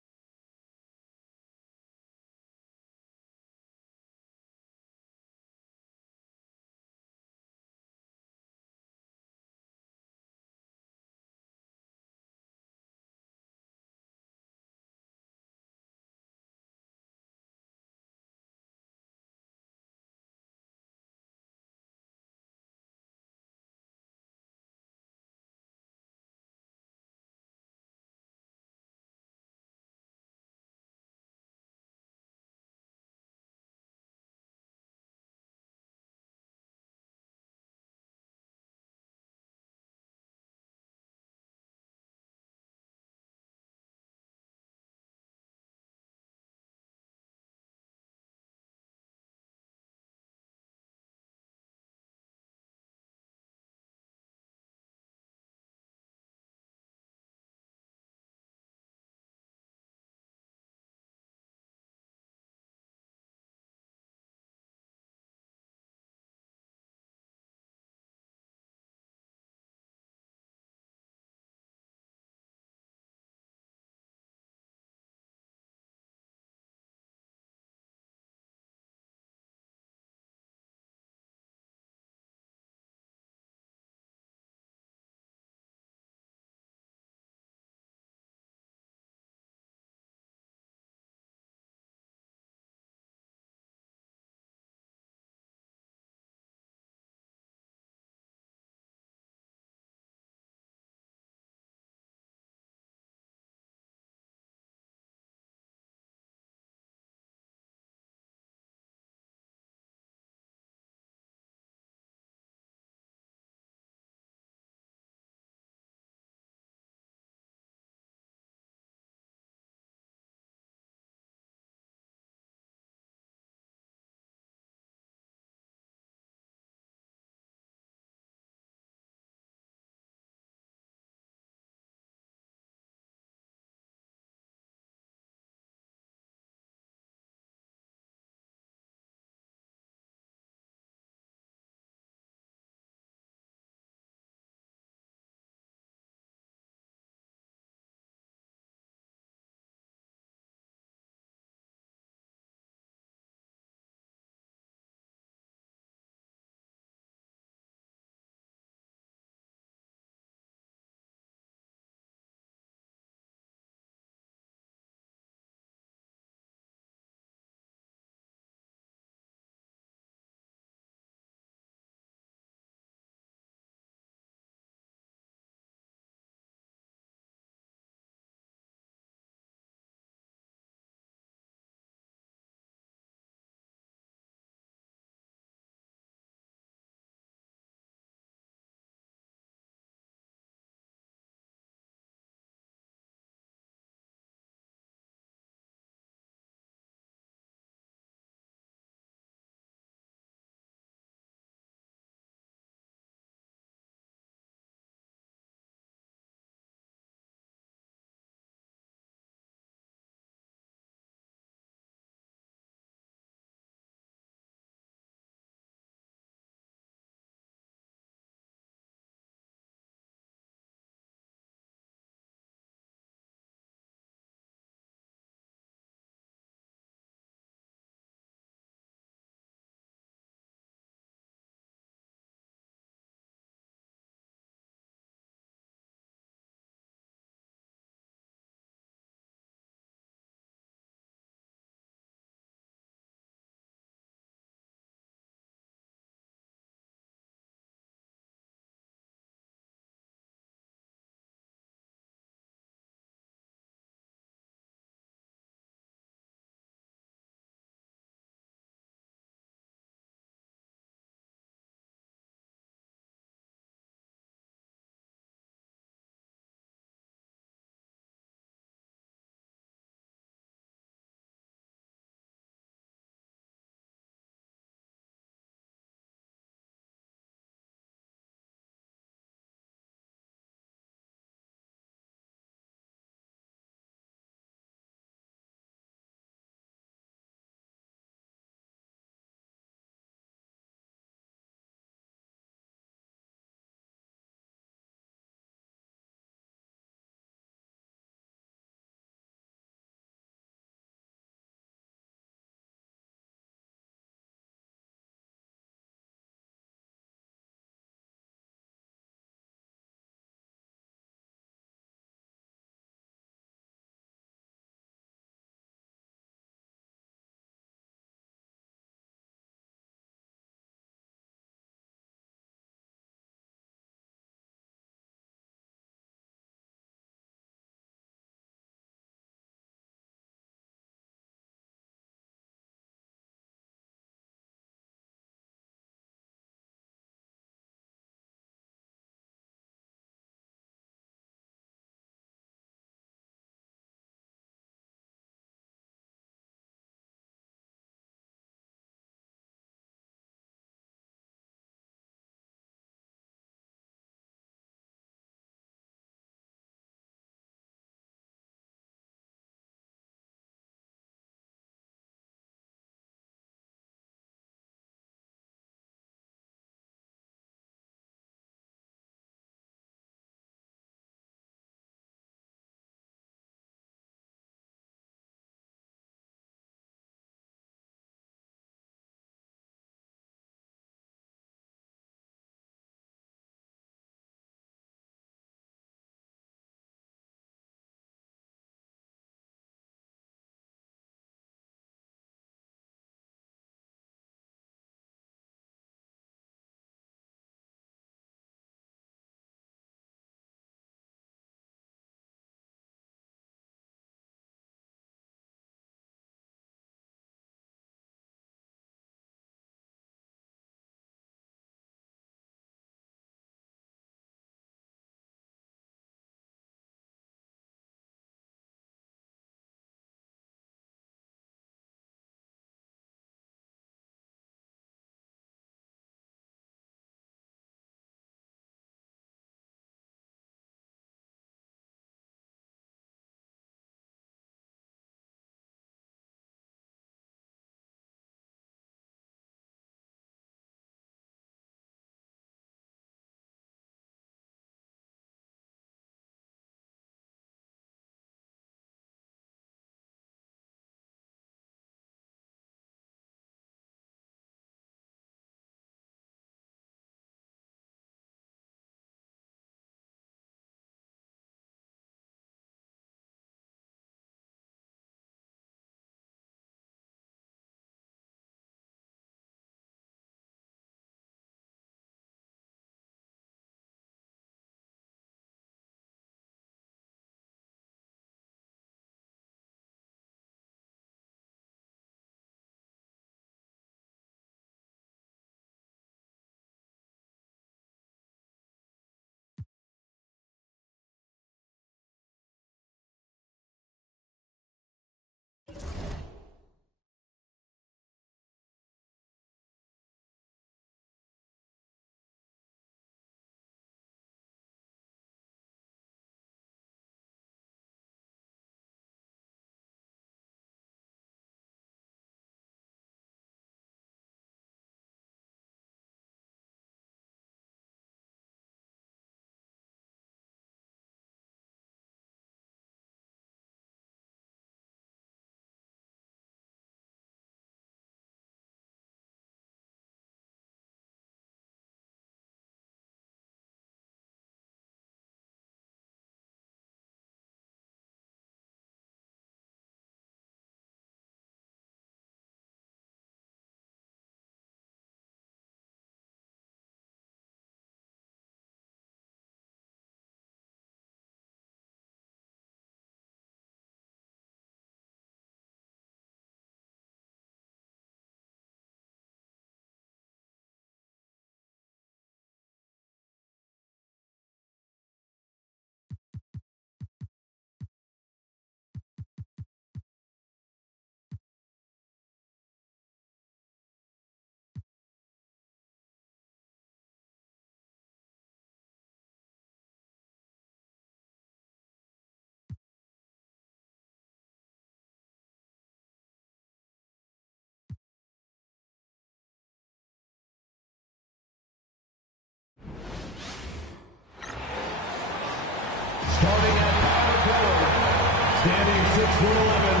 Standing 6'11",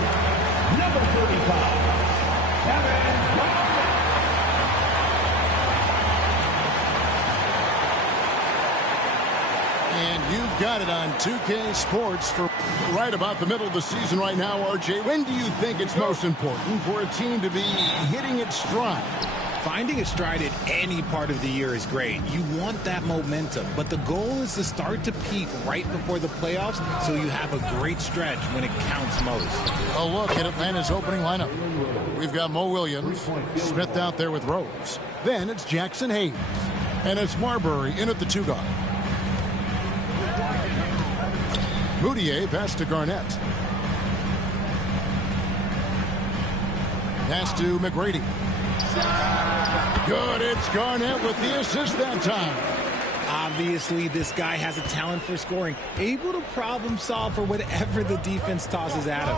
number 35, Kevin Garnett. And you've got it on 2K Sports for right about the middle of the season right now, RJ. When do you think it's most important for a team to be hitting its stride? Finding its stride at any part of the year is great. You want that momentum, but the goal is to start to peak right before the playoffs so you have a great stretch when it counts most. A look at Atlanta's opening lineup. We've got Mo Williams, Smith out there with Rose. Then it's Jackson Hayes, and it's Marbury in at the 2 guard. Moutier pass to Garnett. Pass to McGrady. Good, it's Garnett with the assist that time. Obviously, this guy has a talent for scoring, able to problem solve for whatever the defense tosses at him.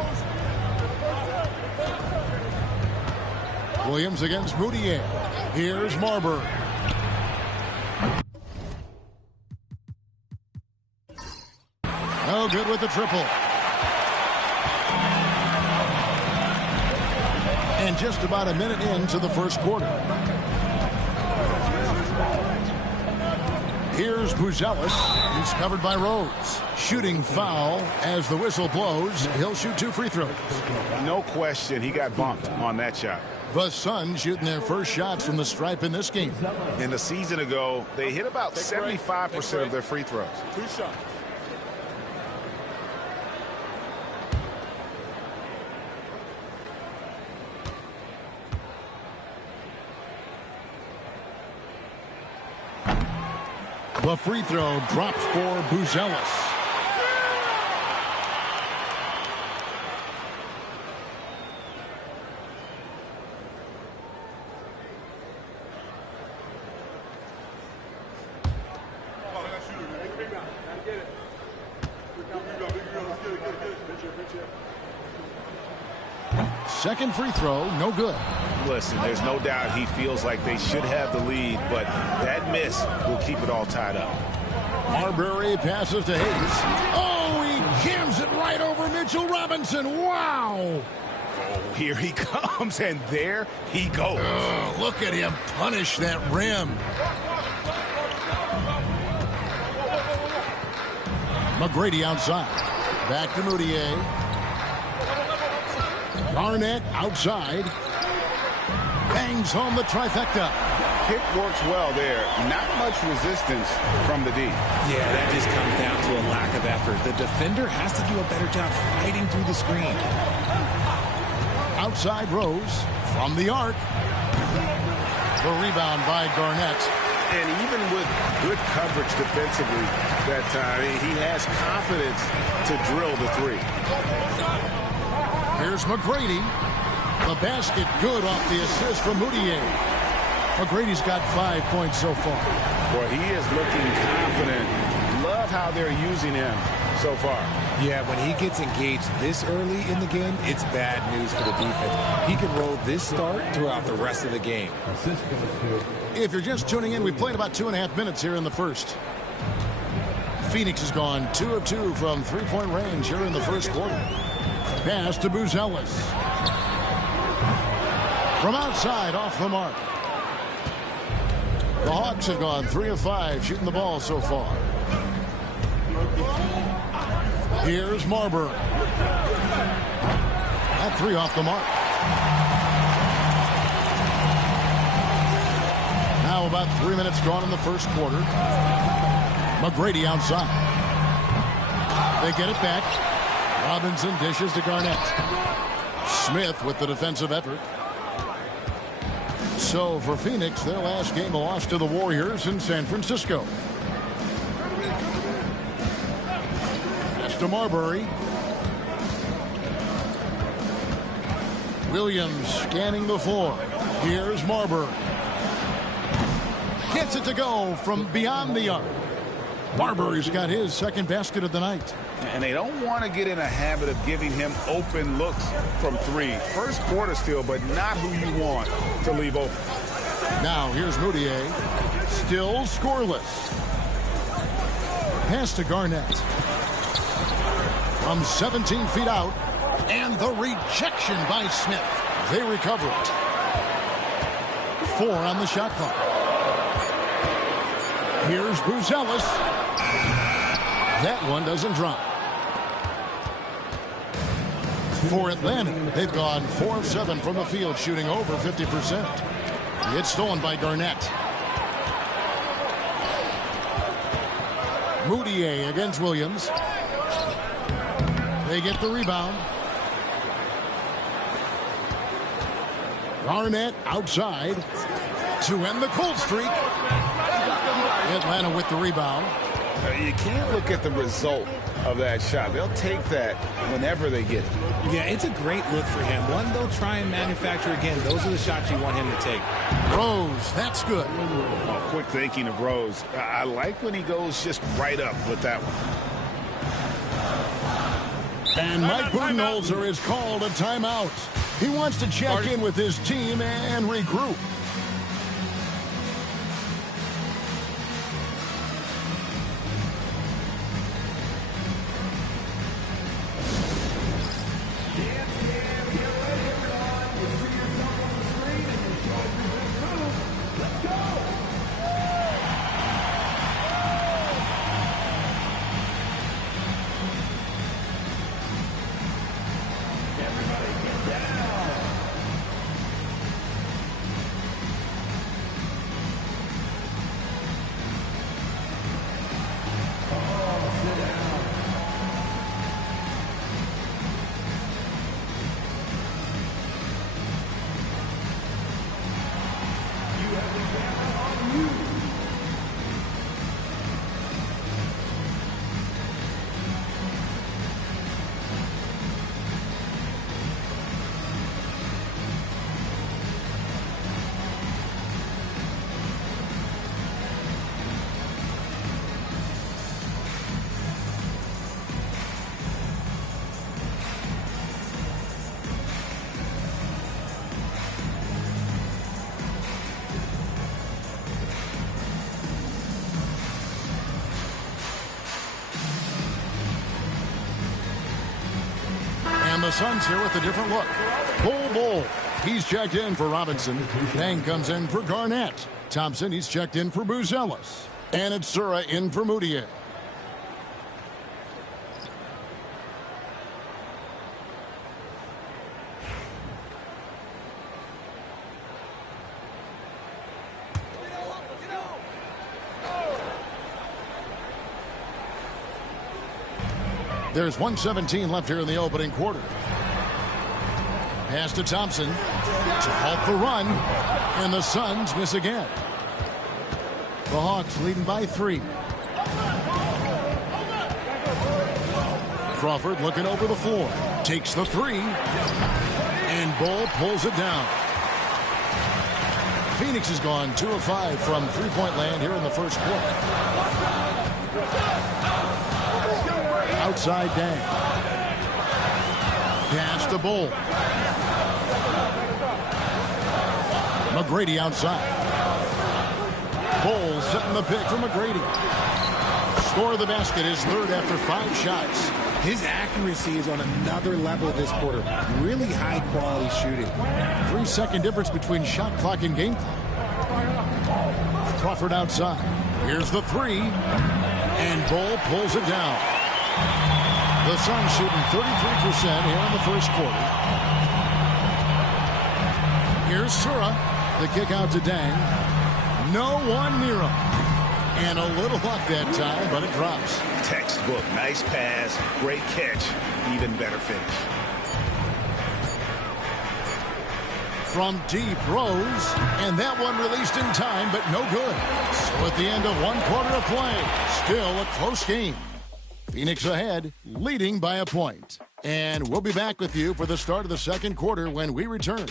Williams against Moutier. Here's Marbury. No good with the triple. And just about a minute into the first quarter. Here's Buzelis. He's covered by Rhodes. Shooting foul as the whistle blows. He'll shoot 2 free throws. No question, he got bumped on that shot. The Suns shooting their first shots from the stripe in this game. And a season ago, they hit about 75% of their free throws. 2 shots. The free throw drops for Buzelis. Second free throw, no good. Listen, there's no doubt he feels like they should have the lead, but that miss will keep it all tied up. Marbury passes to Hayes. Oh, he jams it right over Mitchell Robinson. Wow. Oh, here he comes, and there he goes. Look at him punish that rim. McGrady outside. Back to Moutier. Garnett outside. Bangs home the trifecta. Pick works well there. Not much resistance from the D. Yeah, that just comes down to a lack of effort. The defender has to do a better job fighting through the screen. Outside Rose from the arc. The rebound by Garnett. And even with good coverage defensively that time, he has confidence to drill the 3. Here's McGrady. The basket good off the assist from Moutier. McGrady's got 5 points so far. Well, he is looking confident. Love how they're using him so far. Yeah, when he gets engaged this early in the game, it's bad news for the defense. He can roll this start throughout the rest of the game. If you're just tuning in, we played about 2.5 minutes here in the first. Phoenix has gone 2 of 2 from 3-point range here in the first quarter. Pass to Buzelis. From outside, off the mark. The Hawks have gone 3 of 5 shooting the ball so far. Here's Marbury. That 3 off the mark. Now about 3 minutes gone in the first quarter. McGrady outside. They get it back. Robinson dishes to Garnett. Smith with the defensive effort. So for Phoenix, their last game lost to the Warriors in San Francisco. Pass to Marbury. Williams scanning the floor. Here's Marbury. Gets it to go from beyond the arc. Marbury's got his second basket of the night. And they don't want to get in a habit of giving him open looks from 3. First quarter still, but not who you want to leave open. Now here's Moutier. Still scoreless. Pass to Garnett. From 17 feet out, and the rejection by Smith. They recover it. 4 on the shot clock. Here's Buzelis. That one doesn't drop. For Atlanta, they've gone 4 of 7 from the field, shooting over 50%. It's stolen by Garnett. Moutier against Williams. They get the rebound. Garnett outside to end the cold streak. Atlanta with the rebound. You can't look at the result of that shot. They'll take that whenever they get it. Yeah, it's a great look for him. One they'll try and manufacture again. Those are the shots you want him to take. Rose, that's good. Oh, quick thinking of Rose. I like when he goes just right up with that one. And Mike Budenholzer is called a timeout. He wants to check in with his team and regroup. And the Suns here with a different look. Bull. He's checked in for Robinson. Dang comes in for Garnett. Thompson, he's checked in for Buzelis. And it's Sura in for Moutier. There's 1:17 left here in the opening quarter. Pass to Thompson to halt the run, and the Suns miss again. The Hawks leading by 3. Crawford looking over the floor. Takes the 3, and Bull pulls it down. Phoenix has gone 2 of 5 from three-point land here in the first quarter. Outside Dang. Pass to Bull. McGrady outside. Bull setting the pick for McGrady. Score of the basket, his third after 5 shots. His accuracy is on another level this quarter. Really high quality shooting. 3-second difference between shot clock and game clock. Crawford outside. Here's the 3. And Bull pulls it down. The Suns shooting 33% here in the first quarter. Here's Sura. The kick out to Dang. No one near him. And a little luck that time, but it drops. Textbook. Nice pass. Great catch. Even better finish. From deep, Rose. And that one released in time, but no good. So at the end of 1 quarter of play, still a close game. Phoenix ahead, leading by a point. And we'll be back with you for the start of the second quarter when we return.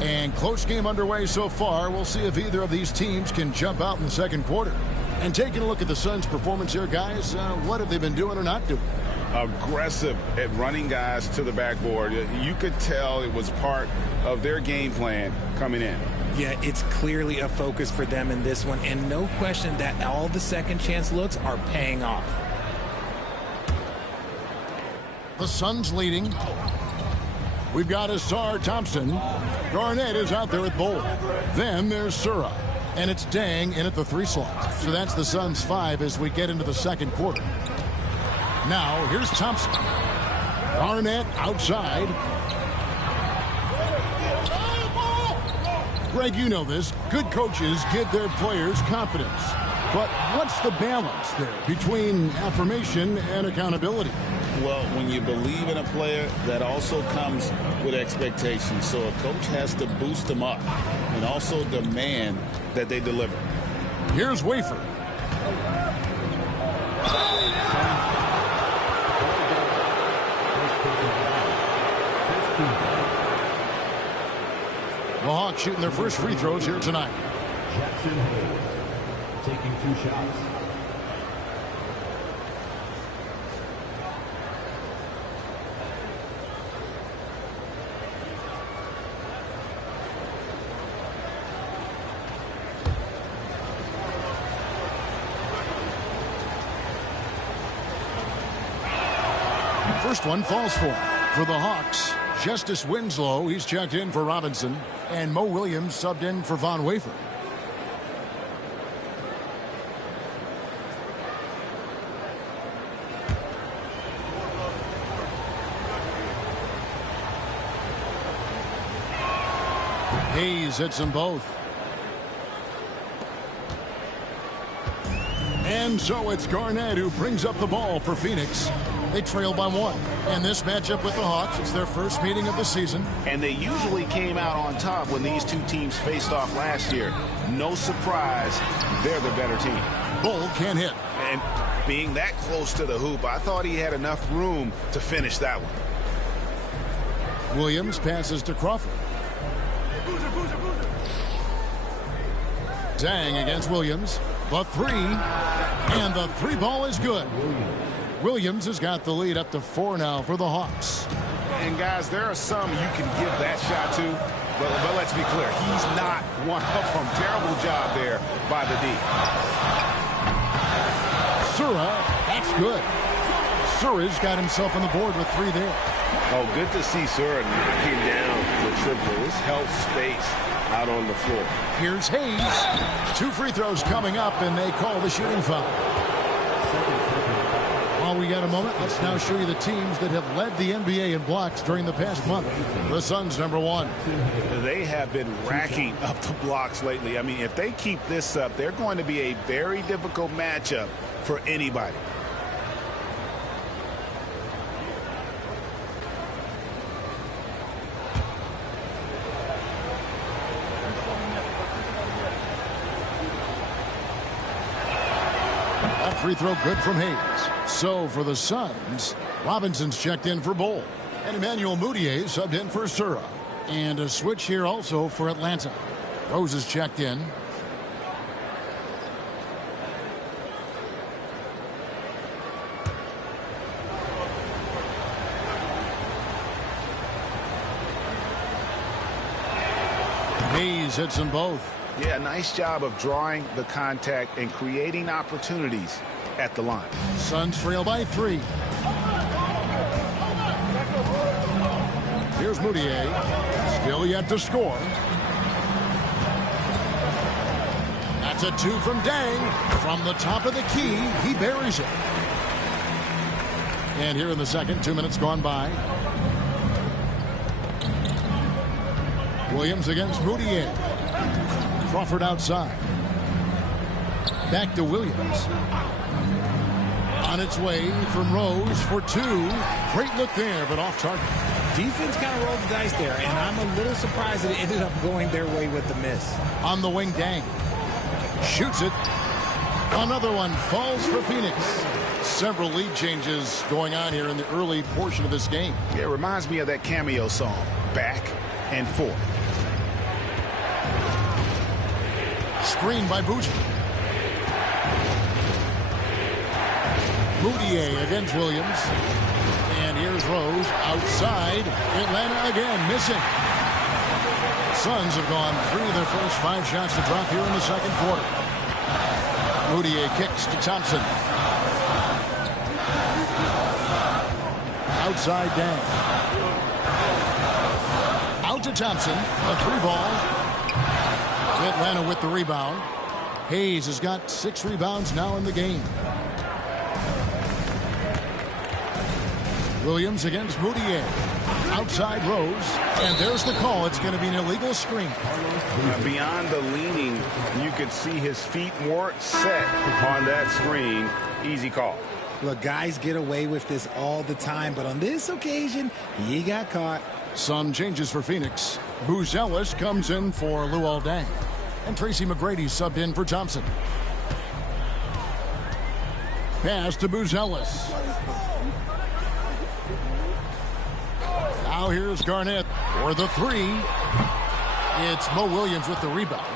And close game underway so far. We'll see if either of these teams can jump out in the second quarter. And taking a look at the Suns' performance here, guys, what have they been doing or not doing? aggressive at running guys to the backboard. You could tell it was part of their game plan coming in. Yeah, it's clearly a focus for them in this one, and no question that all the second chance looks are paying off. The Suns leading. We've got Ausar Thompson. Garnett is out there at Bol. Then there's Sura. And it's Dang in at the 3 slot. So that's the Suns' 5 as we get into the second quarter. Now, here's Thompson. Garnett outside. Greg, you know this. Good coaches give their players confidence. But what's the balance there between affirmation and accountability? Well, when you believe in a player, that also comes with expectations. So a coach has to boost them up and also demand that they deliver. Here's Wafer. The Hawks shooting their first free throws here tonight. Jackson Hayes taking 2 shots. First one falls for the Hawks. Justice Winslow, he's checked in for Robinson. And Mo Williams subbed in for Von Wafer. Hayes hits them both. And so it's Garnett who brings up the ball for Phoenix. They trail by 1. And this matchup with the Hawks, it's their first meeting of the season. And they usually came out on top when these two teams faced off last year. No surprise, they're the better team. Bol can't hit. And being that close to the hoop, I thought he had enough room to finish that one. Williams passes to Crawford. Dang against Williams. The 3. And the 3 ball is good. Williams has got the lead up to 4 now for the Hawks. And guys, there are some you can give that shot to, but let's be clear, he's not one of them. Terrible job there by the D. Sura, that's good. Sura's got himself on the board with 3 there. Oh, good to see Sura knocking down the triple. This helps space out on the floor. Here's Hayes. 2 free throws coming up, and they call the shooting foul. While we got a moment, let's now show you the teams that have led the NBA in blocks during the past month. The Suns, number 1. They have been racking up the blocks lately. I mean, if they keep this up, they're going to be a very difficult matchup for anybody. That free throw good from Hayes. So for the Suns, Robinson's checked in for Bol. And Emmanuel Mudiay subbed in for Sura. And a switch here also for Atlanta. Rose is checked in. Hayes hits them both. Yeah, nice job of drawing the contact and creating opportunities at the line. Suns trail by 3. Here's Mudiay. Still yet to score. That's a 2 from Dang. From the top of the key, he buries it. And here in the second, 2 minutes gone by. Williams against Mudiay. Crawford outside. Back to Williams. On its way from Rose for 2. Great look there, but off target. Defense kind of rolled the dice there, and I'm a little surprised that it ended up going their way with the miss. On the wing, Dang. Shoots it. Another one falls for Phoenix. Several lead changes going on here in the early portion of this game. Yeah, it reminds me of that Cameo song, Back and Forth. Screen by Bougie. Moutier against Williams. And here's Rose outside. Atlanta again missing. Suns have gone 3 of their first 5 shots to drop here in the second quarter. Moutier kicks to Thompson. Outside Dang. Out to Thompson. A 3-ball. Atlanta with the rebound. Hayes has got 6 rebounds now in the game. Williams against Moutier. Outside Rose. And there's the call. It's going to be an illegal screen. Beyond the leaning, you could see his feet weren't set on that screen. Easy call. Look, guys get away with this all the time, but on this occasion, he got caught. Some changes for Phoenix. Buzelis comes in for Luol Deng. And Tracy McGrady subbed in for Thompson. Pass to Buzelis. Now here's Garnett for the 3. It's Mo Williams with the rebound.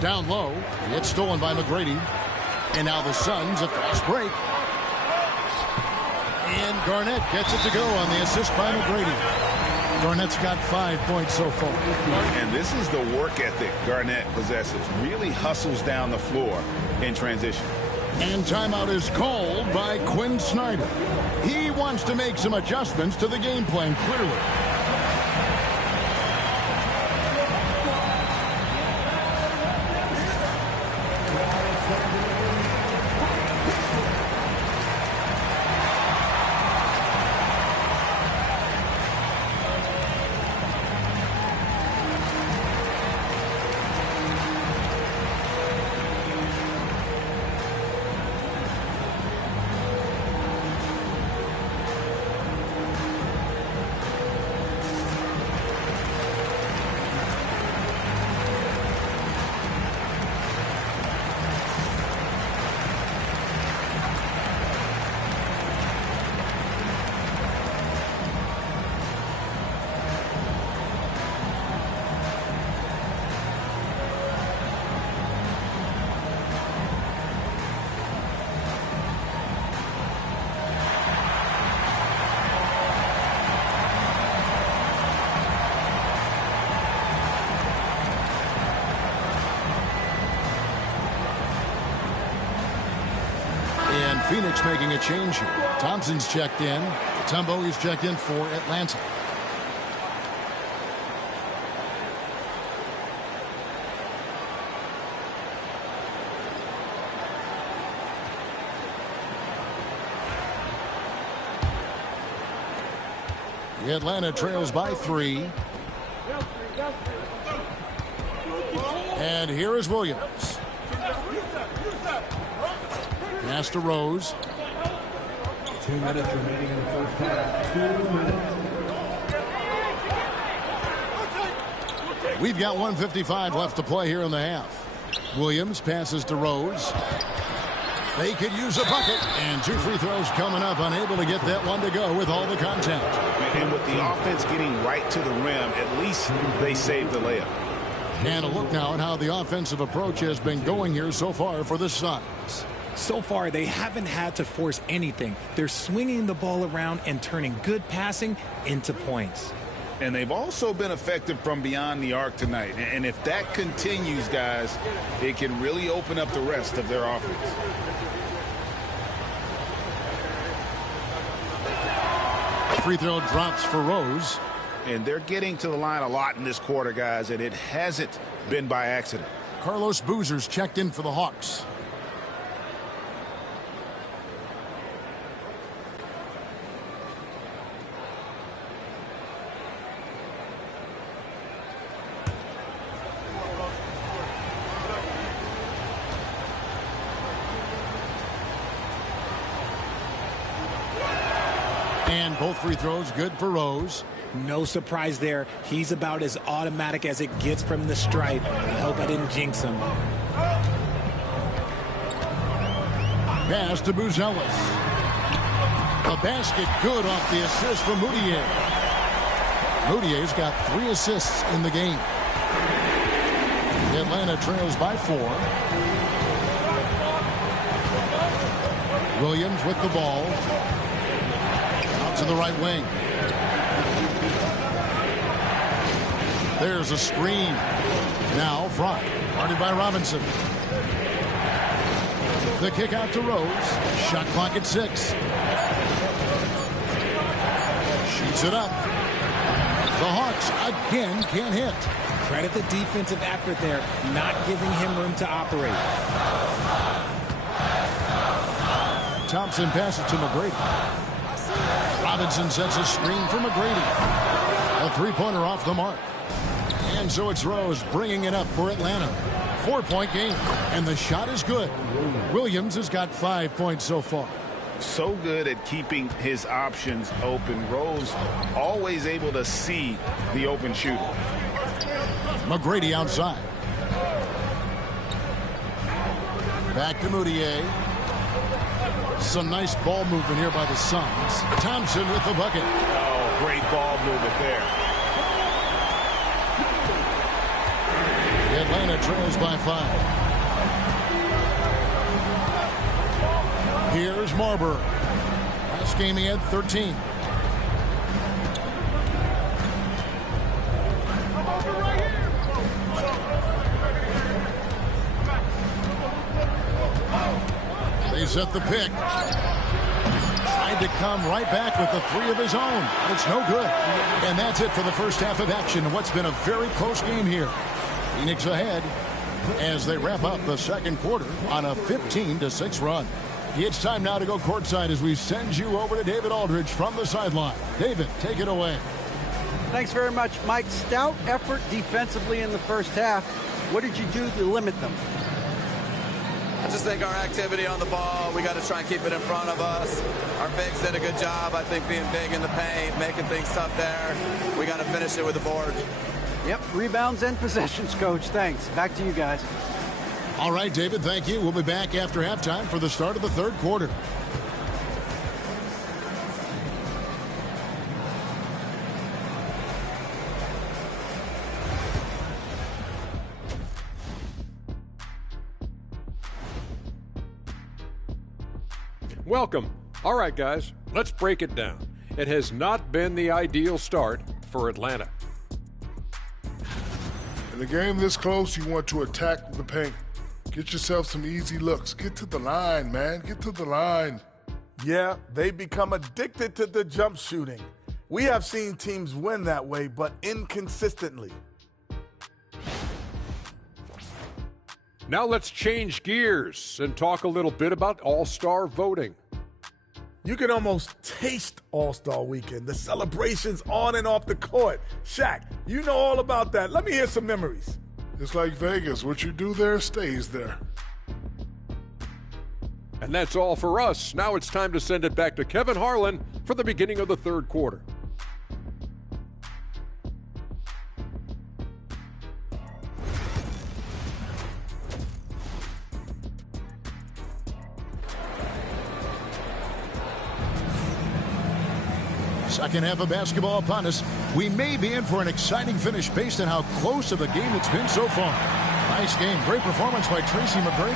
Down low. It's stolen by McGrady. And now the Suns a fast break. And Garnett gets it to go on the assist by McGrady. Garnett's got 5 points so far. And this is the work ethic Garnett possesses. Really hustles down the floor in transition. And timeout is called by Quinn Snyder. He wants to make some adjustments to the game plan, clearly. Phoenix making a change here. Thompson's checked in. Tumbo is checked in for Atlanta. Atlanta trails by 3. And here is Williams. Pass to Rose. 2 minutes remaining in the first half. 2 minutes. We've got 1:55 left to play here in the half. Williams passes to Rose. They could use a bucket. And 2 free throws coming up. Unable to get that one to go with all the contact. And with the offense getting right to the rim, at least they saved the layup. And a look now at how the offensive approach has been going here so far for the Suns. So far, they haven't had to force anything. They're swinging the ball around and turning good passing into points. And they've also been effective from beyond the arc tonight. And if that continues, guys, it can really open up the rest of their offense. Free throw drops for Rose. And they're getting to the line a lot in this quarter, guys, and it hasn't been by accident. Carlos Boozer's checked in for the Hawks. And both free throws good for Rose. No surprise there. He's about as automatic as it gets from the stripe. I hope I didn't jinx him. Pass to Buzelis. The basket good off the assist from Moutier. Moutier's got 3 assists in the game. Atlanta trails by 4. Williams with the ball. Out to the right wing. There's a screen. Now Fry, guarded by Robinson. The kick out to Rose. Shot clock at 6. Shoots it up. The Hawks again can't hit. Credit the defensive effort there, not giving him room to operate. Thompson passes to McGrady. Robinson sets a screen for McGrady. A three-pointer off the mark. And so it's Rose bringing it up for Atlanta. 4-point game, and the shot is good. Williams has got 5 points so far. So good at keeping his options open. Rose always able to see the open shooter. McGrady outside. Back to Moutier. Some nice ball movement here by the Suns. Thompson with the bucket. Oh, great ball movement there. Atlanta trails by 5. Here's Marbury. Last game he had 13. They set the pick. Tried to come right back with the 3 of his own. But it's no good. And that's it for the first half of action. What's been a very close game here. Phoenix ahead as they wrap up the second quarter on a 15-6 run. It's time now to go courtside as we send you over to David Aldridge from the sideline. David, take it away. Thanks very much, Mike. Stout effort defensively in the first half. What did you do to limit them? I just think our activity on the ball, we got to try and keep it in front of us. Our bigs did a good job, I think, being big in the paint, making things tough there. We got to finish it with the board. Yep, rebounds and possessions, Coach. Thanks. Back to you guys. All right, David, thank you. We'll be back after halftime for the start of the third quarter. Welcome. All right, guys, let's break it down. It has not been the ideal start for Atlanta. In a game this close, you want to attack the paint. Get yourself some easy looks. Get to the line, man. Get to the line. Yeah, they become addicted to the jump shooting. We have seen teams win that way, but inconsistently. Now let's change gears and talk a little bit about All-Star voting. You can almost taste All-Star Weekend, the celebrations on and off the court. Shaq, you know all about that. Let me hear some memories. It's like Vegas. What you do there stays there. And that's all for us. Now it's time to send it back to Kevin Harlan for the beginning of the third quarter. Second half of basketball upon us. We may be in for an exciting finish based on how close of a game it's been so far. Nice game. Great performance by Tracy McGrady.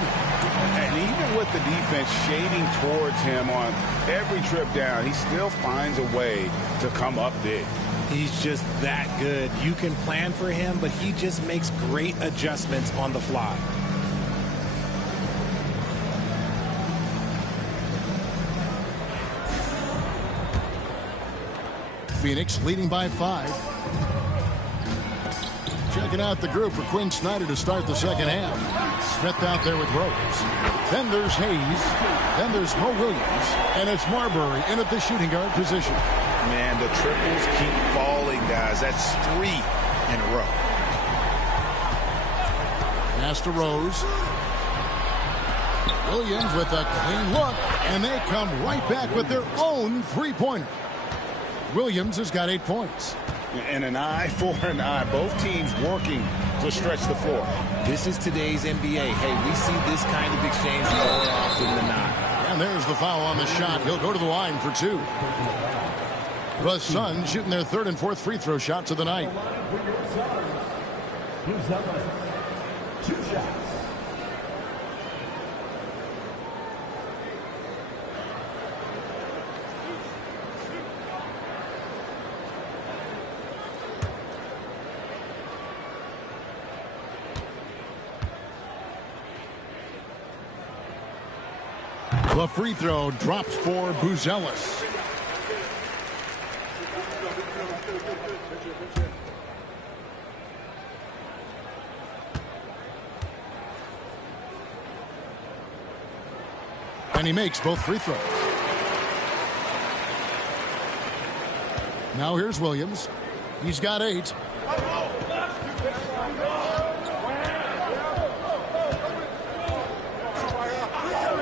And even with the defense shading towards him on every trip down, he still finds a way to come up big. He's just that good. You can plan for him, but he just makes great adjustments on the fly. Phoenix leading by 5. Checking out the group for Quinn Snyder to start the second half. Smith out there with Rose. Then there's Hayes. Then there's Mo Williams. And it's Marbury in at the shooting guard position. Man, the triples keep falling, guys. That's 3 in a row. Pass to Rose. Williams with a clean look. And they come right back with their own three-pointer. Williams has got 8 points. And an eye for an eye. Both teams working to stretch the floor. This is today's NBA. Hey, we see this kind of exchange more often than not. And there's the foul on the shot. He'll go to the line for 2. The Suns shooting their third and fourth free throw shots of the night. He's up 2 shots. The free throw drops for Buzelis. And he makes both free throws. Now here's Williams. He's got 8.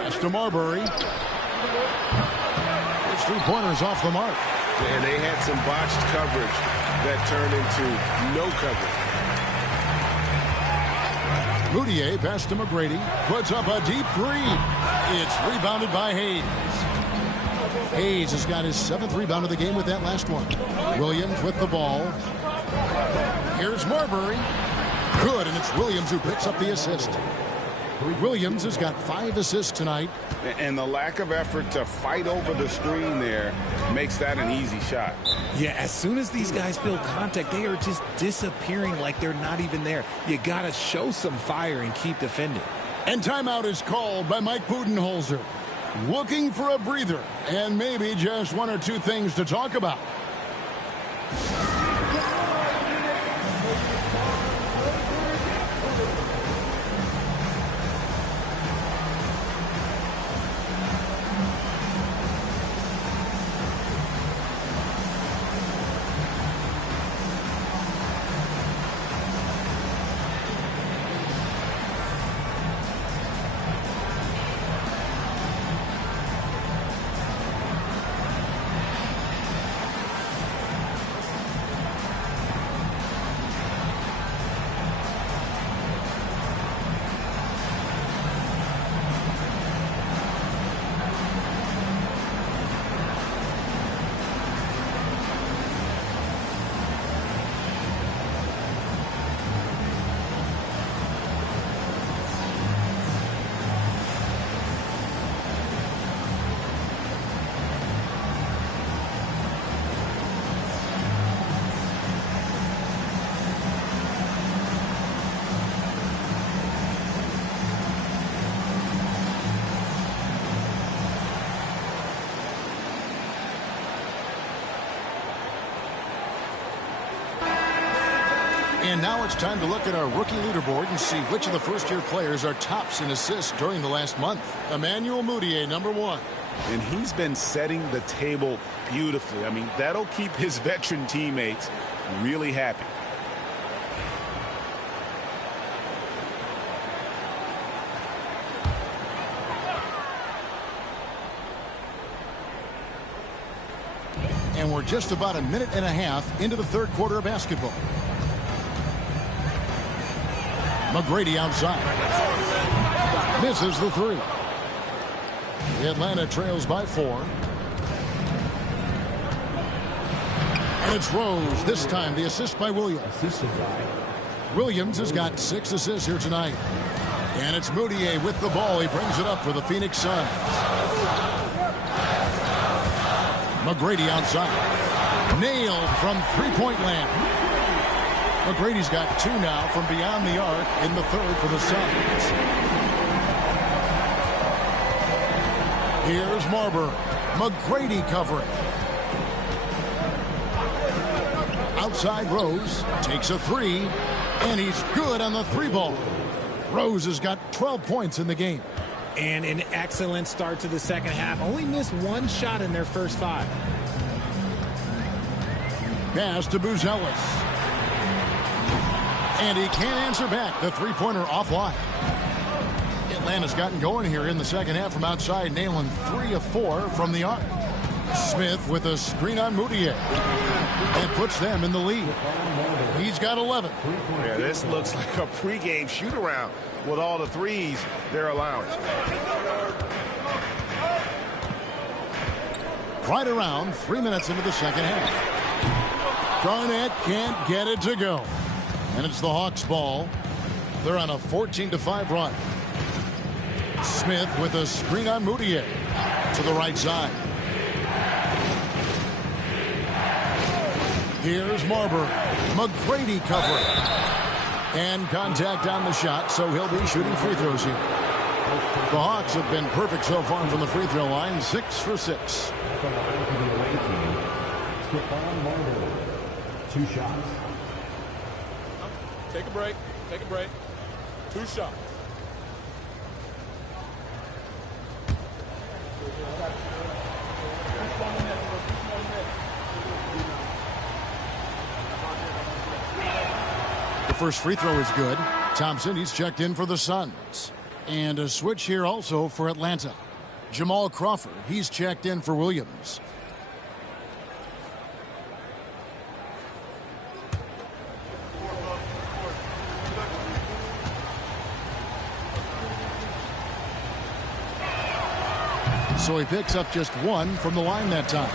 Pass to Marbury. His 3-pointers off the mark. And they had some botched coverage that turned into no coverage. Moutier pass to McGrady. Puts up a deep 3. It's rebounded by Hayes. Hayes has got his 7th rebound of the game with that last one. Williams with the ball. Here's Marbury. Good, and it's Williams who picks up the assist. Williams has got 5 assists tonight. And the lack of effort to fight over the screen there makes that an easy shot. Yeah, as soon as these guys feel contact, they are just disappearing like they're not even there. You got to show some fire and keep defending. And timeout is called by Mike Budenholzer. Looking for a breather and maybe just 1 or 2 things to talk about. And now it's time to look at our rookie leaderboard and see which of the first-year players are tops in assists during the last month. Emmanuel Mudiay, number 1. And he's been setting the table beautifully. I mean, that'll keep his veteran teammates really happy. And we're just about a minute and a half into the third quarter of basketball. McGrady outside. Misses the 3. Atlanta trails by 4. And it's Rose. This time the assist by Williams. Williams has got 6 assists here tonight. And it's Mudiay with the ball. He brings it up for the Phoenix Suns. McGrady outside. Nailed from three-point land. McGrady's got 2 now from beyond the arc in the third for the Suns. Here's Marbury. McGrady covering. Outside Rose. Takes a 3. And he's good on the 3-ball. Rose has got 12 points in the game. And an excellent start to the second half. Only missed 1 shot in their first 5. Pass to Buzelis. And he can't answer back. The 3-pointer offline. Atlanta's gotten going here in the second half from outside, nailing 3 of 4 from the arc. Smith with a screen on Mudiay. And puts them in the lead. He's got 11. Yeah, this looks like a pregame shoot-around with all the threes they're allowing. Right around 3 minutes into the second half. Garnett can't get it to go. And it's the Hawks' ball. They're on a 14-5 run. Smith with a screen on Mudiay to the right side. Here's Marbury. McGrady covering. And contact on the shot, so he'll be shooting free throws here. The Hawks have been perfect so far from the free throw line, 6 for 6. Stephon Marbury, 2 shots. Take a break. Take a break. 2 shots. The first free throw is good. Thompson, he's checked in for the Suns. And a switch here also for Atlanta. Jamal Crawford, he's checked in for Williams. So he picks up just 1 from the line that time.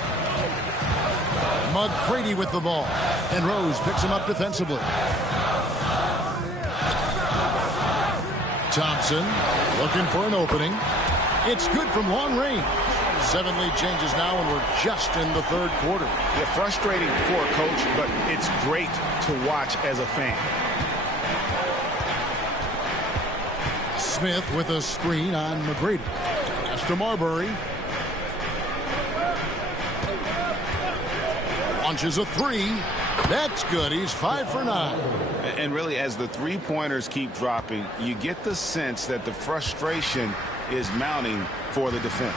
McGrady with the ball. And Rose picks him up defensively. Thompson looking for an opening. It's good from long range. 7 lead changes now, and we're just in the 3rd quarter. Yeah, frustrating for a coach, but it's great to watch as a fan. Smith with a screen on McGrady. Pass to Marbury. Launches a 3. That's good. He's 5 for 9. And really, as the three-pointers keep dropping, you get the sense that the frustration is mounting for the defense.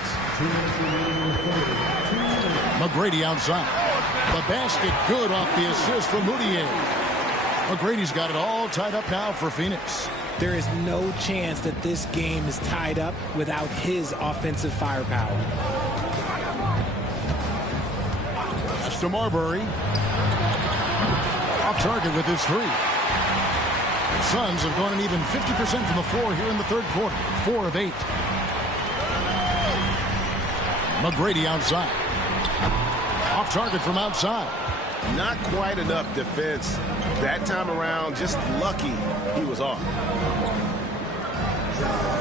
McGrady outside. The basket good off the assist from Moutier. McGrady's got it all tied up now for Phoenix. There is no chance that this game is tied up without his offensive firepower. Pass to Marbury. Off target with his 3. The Suns have gone an even 50% from the floor here in the 3rd quarter. 4 of 8. McGrady outside. Off target from outside. Not quite enough defense that time around. Just lucky he was off.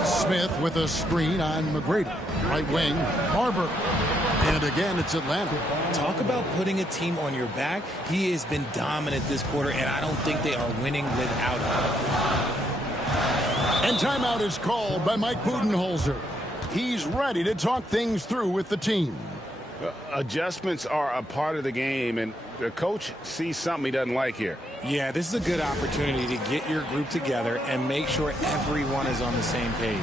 Smith with a screen on McGrady. Right wing, Marbury. And again, it's Atlanta. Talk about putting a team on your back. He has been dominant this quarter, and I don't think they are winning without him. And timeout is called by Mike Budenholzer. He's ready to talk things through with the team. Adjustments are a part of the game, and the coach sees something he doesn't like here. Yeah, this is a good opportunity to get your group together and make sure everyone is on the same page.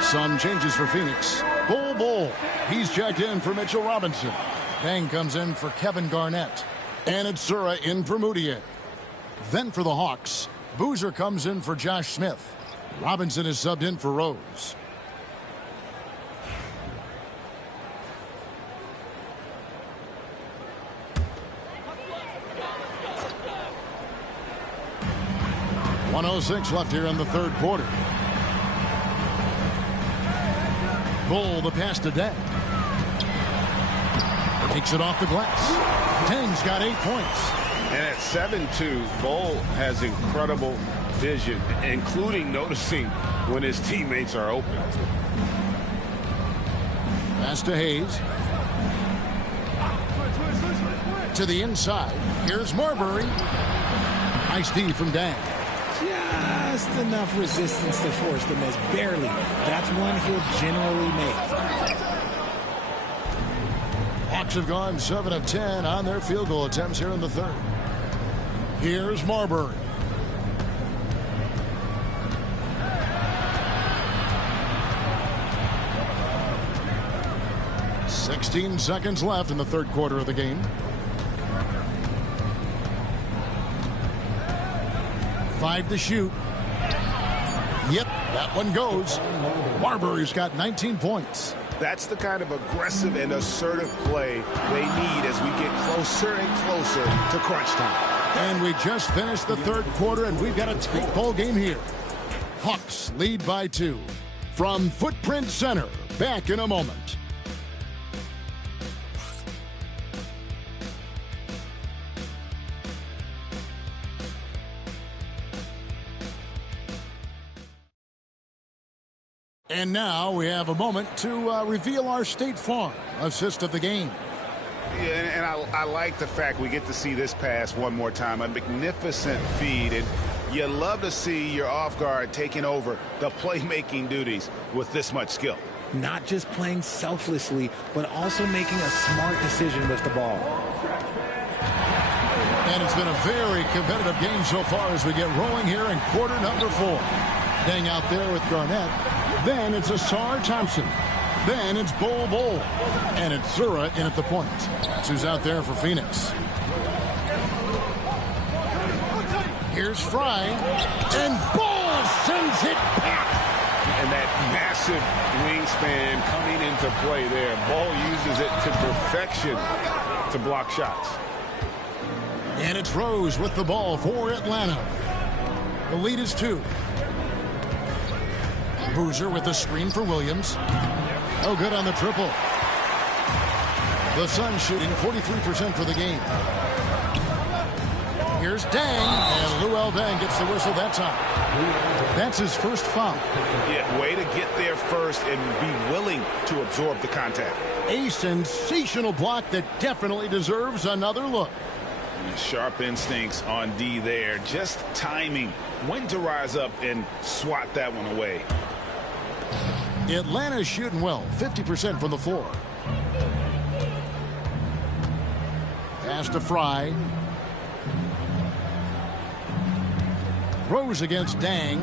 Some changes for Phoenix. Bull. He's checked in for Mitchell Robinson. Bang comes in for Kevin Garnett. And it's Sura in for Moutier. Then for the Hawks, Boozer comes in for Josh Smith. Robinson is subbed in for Rose. .106 left here in the 3rd quarter. Bull, the pass to Deng. Takes it off the glass. Deng's got 8 points. And at 7-2, Bull has incredible vision, including noticing when his teammates are open. Pass to Hayes. To the inside. Here's Marbury. Nice D from Deng. Just enough resistance to force the miss. Barely. That's one he'll generally make. Hawks have gone 7 of 10 on their field goal attempts here in the third. Here's Marbury. "16 seconds left in the third quarter of the game. 5 to shoot. Yep, that one goes. Marbury's got 19 points. That's the kind of aggressive and assertive play they need as we get closer and closer to crunch time. And we just finished the third quarter, and we've got a tight ball game here. Hawks lead by 2. From Footprint Center, back in a moment. And now we have a moment to reveal our State Farm assist of the game. Yeah, and I like the fact we get to see this pass one more time. A magnificent feed, and you love to see your off guard taking over the playmaking duties with this much skill. Not just playing selflessly, but also making a smart decision with the ball. And it's been a very competitive game so far as we get rolling here in quarter number 4. Dang out there with Garnett. Then it's Asar Thompson. Then it's Bol. And it's Zura in at the point. That's who's out there for Phoenix. Here's Fry. And Bol sends it back. And that massive wingspan coming into play there. Bol uses it to perfection to block shots. And it's Rose with the ball for Atlanta. The lead is 2. Boozer with the screen for Williams. Oh, good on the triple. The Suns shooting 43% for the game. Here's Dang, and Luol Deng gets the whistle that time. That's his first foul. Yeah, way to get there first and be willing to absorb the contact. A sensational block that definitely deserves another look. Sharp instincts on D there. Just timing when to rise up and swat that one away. Atlanta's shooting well, 50% from the floor. Pass to Fry. Rose against Dang.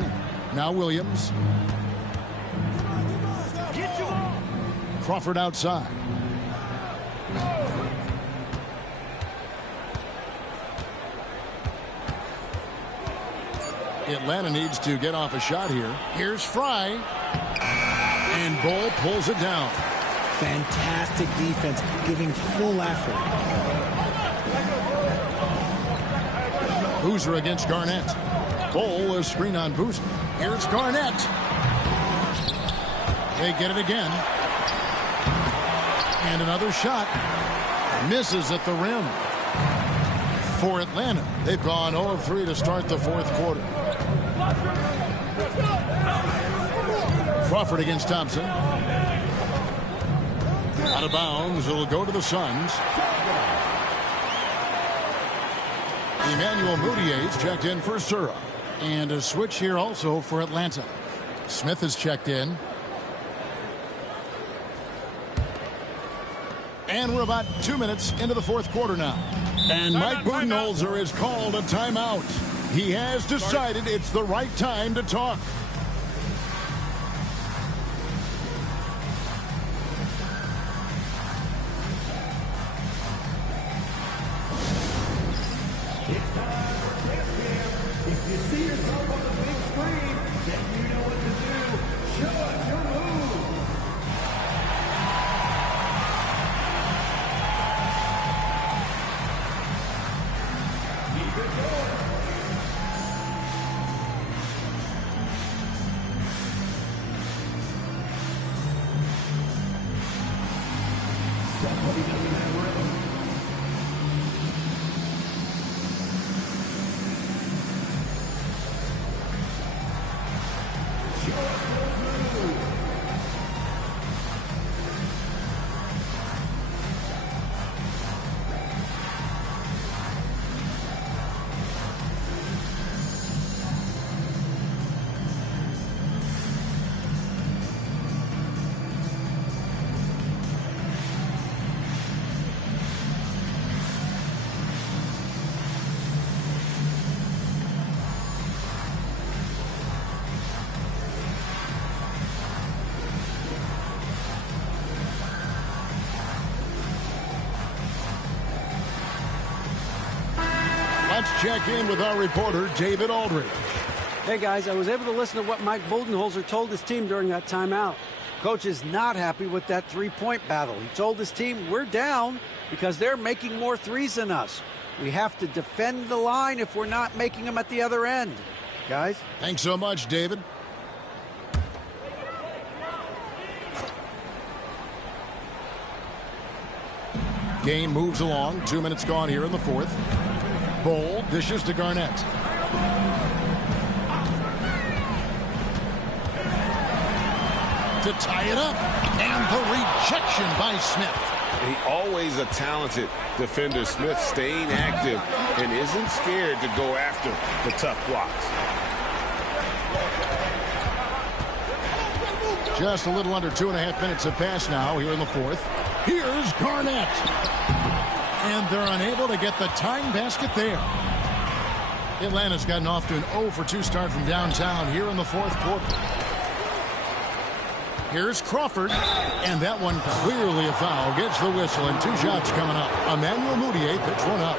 Now Williams. Crawford outside. Atlanta needs to get off a shot here. Here's Fry. And Bol pulls it down. Fantastic defense, giving full effort. Boozer against Garnett. Bol, a screen on Boozer. Here's Garnett. They get it again. And another shot. Misses at the rim. For Atlanta, they've gone 0 of 3 to start the fourth quarter. Crawford against Thompson. Out of bounds. It'll go to the Suns. Emmanuel Mudiay's checked in for Sura. And a switch here also for Atlanta. Smith is checked in. And we're about 2 minutes into the fourth quarter now. And Mike Budenholzer has called a timeout. He has decided it's the right time to talk. If you see yourself on the big screen, then you know what to do. Show us your move. Keep it going. Somebody doesn't have rhythm. Show us those moves. Let's check in with our reporter, David Aldridge. Hey, guys, I was able to listen to what Mike Budenholzer told his team during that timeout. Coach is not happy with that three-point battle. He told his team, we're down because they're making more threes than us. We have to defend the line if we're not making them at the other end. Guys? Thanks so much, David. Game moves along. 2 minutes gone here in the fourth. Bol dishes to Garnett. To tie it up. And the rejection by Smith. Always a talented defender, Smith, staying active and isn't scared to go after the tough blocks. Just a little under 2.5 minutes have passed now here in the fourth. Here's Garnett. And they're unable to get the tying basket there. Atlanta's gotten off to an 0-for-2 start from downtown here in the fourth quarter. Here's Crawford. And that one clearly a foul. Gets the whistle and 2 shots coming up. Emmanuel Mudiay picks one up.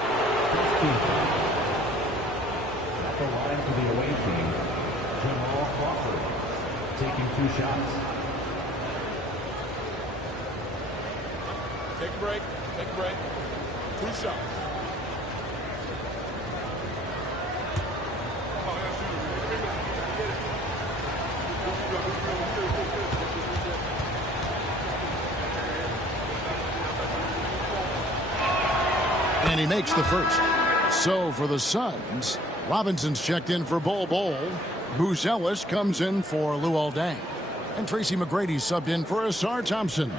At the line for the away team, Jamal Crawford taking 2 shots. Take a break. Take a break. 2 shots. And he makes the first. So for the Suns, Robinson's checked in for Bol. Bruce Ellis comes in for Luol Deng. And Tracy McGrady subbed in for Asar Thompson.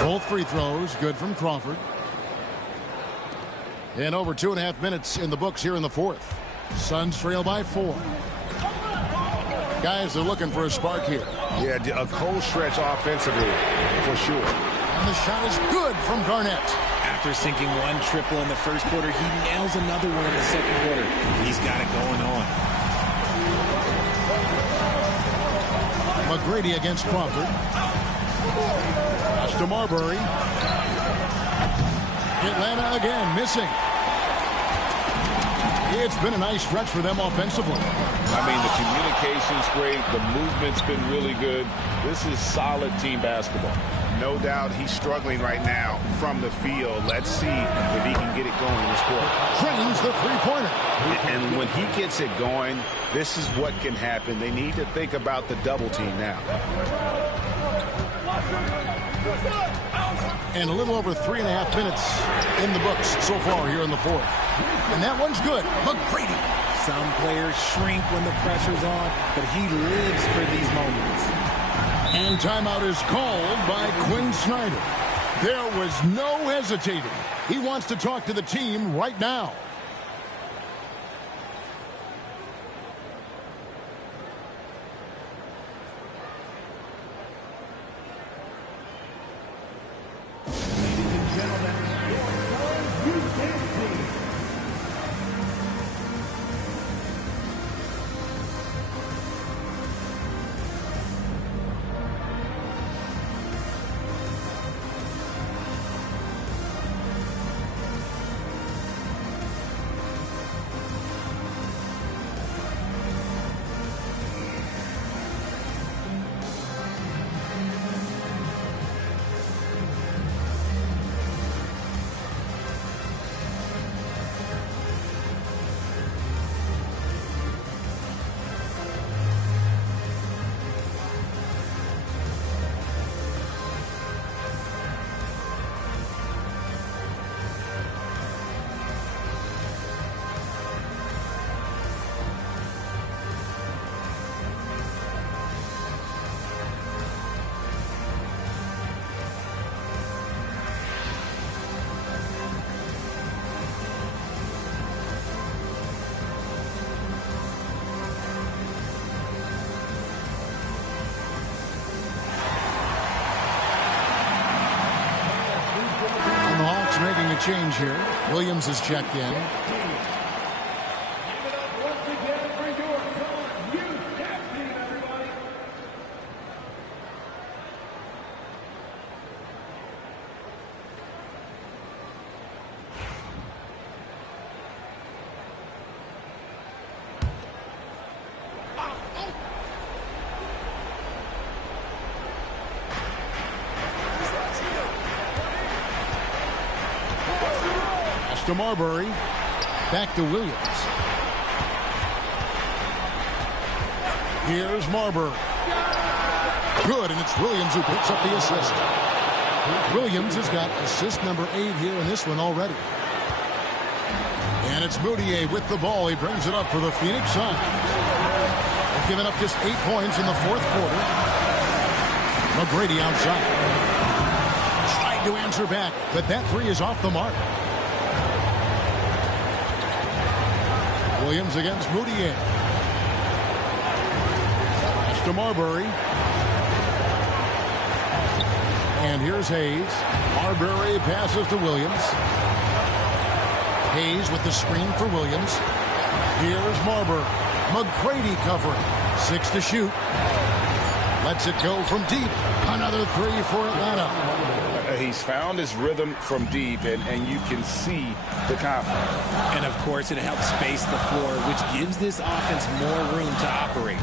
Both free throws good from Crawford. And over 2.5 minutes in the books here in the fourth. Suns trail by 4. Guys are looking for a spark here. Yeah, a cold stretch offensively for sure. And the shot is good from Garnett. After sinking 1 triple in the first quarter, he nails another one in the second quarter. He's got it going on. McGrady against Crawford. Pass to Marbury. Atlanta again missing. It's been a nice stretch for them offensively. I mean, the communication's great. The movement's been really good. This is solid team basketball. No doubt he's struggling right now from the field. Let's see if he can get it going this quarter. Trains the three-pointer. And when he gets it going, this is what can happen. They need to think about the double team now. And a little over 3.5 minutes in the books so far here in the fourth. And that one's good. McGrady. Some players shrink when the pressure's on, but he lives for these moments. And timeout is called by Quinn Snyder. There was no hesitating. He wants to talk to the team right now. Making a change here. Williams is checked in. to Marbury. Back to Williams. Here's Marbury. Good, and it's Williams who picks up the assist. Williams has got assist number 8 here in this one already. And it's Mudiay with the ball. He brings it up for the Phoenix Suns. They've given up just 8 points in the fourth quarter. McGrady outside. Tried to answer back, but that 3 is off the mark. Williams against Mudiay. Pass to Marbury. And here's Hayes. Marbury passes to Williams. Hayes with the screen for Williams. Here's Marbury. McGrady covering. 6 to shoot. Lets it go from deep. Another 3 for Atlanta. He's found his rhythm from deep, and you can see the confidence. And, of course, it helps space the floor, which gives this offense more room to operate.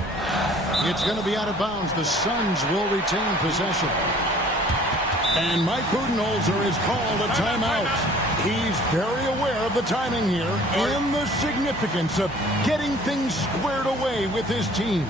It's going to be out of bounds. The Suns will retain possession. And Mike Budenholzer is called a timeout. He's very aware of the timing here and the significance of getting things squared away with his team.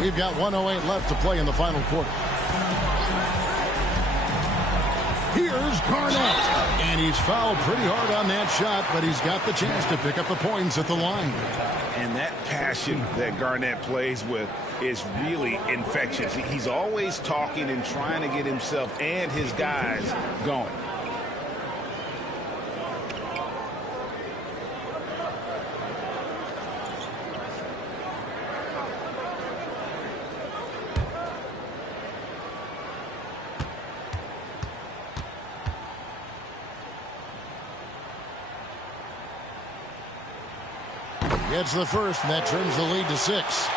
We've got 1:08 left to play in the final quarter. Here's Garnett. And he's fouled pretty hard on that shot, but he's got the chance to pick up the points at the line. And that passion that Garnett plays with is really infectious. He's always talking and trying to get himself and his guys going. Gets the first, and that turns the lead to 6.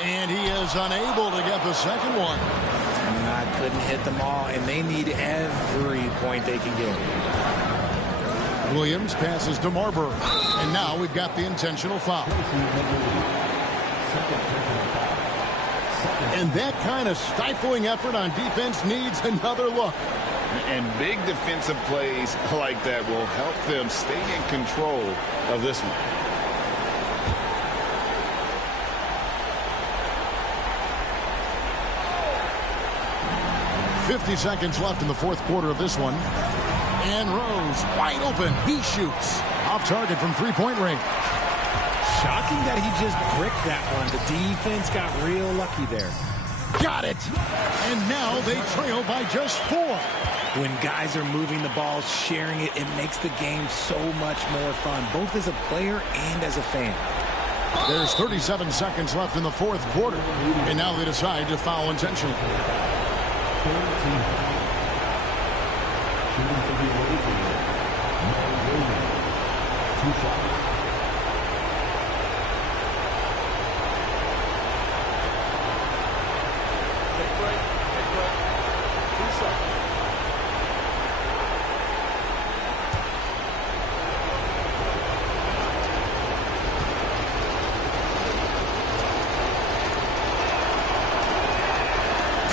And he is unable to get the second one. Couldn't hit them all, and they need every point they can get. Williams passes to Marbury. And now we've got the intentional foul. And that kind of stifling effort on defense needs another look. And big defensive plays like that will help them stay in control of this one. 50 seconds left in the fourth quarter of this one. And Rose wide open. He shoots. Off target from three-point range. Shocking that he just bricked that one. The defense got real lucky there. Got it. And now they trail by just 4. When guys are moving the ball, sharing it, it makes the game so much more fun, both as a player and as a fan. There's 37 seconds left in the fourth quarter. And now they decide to foul intentionally. Shooting for the away team, Mo Williams. 2 shots. Take break. 2 seconds.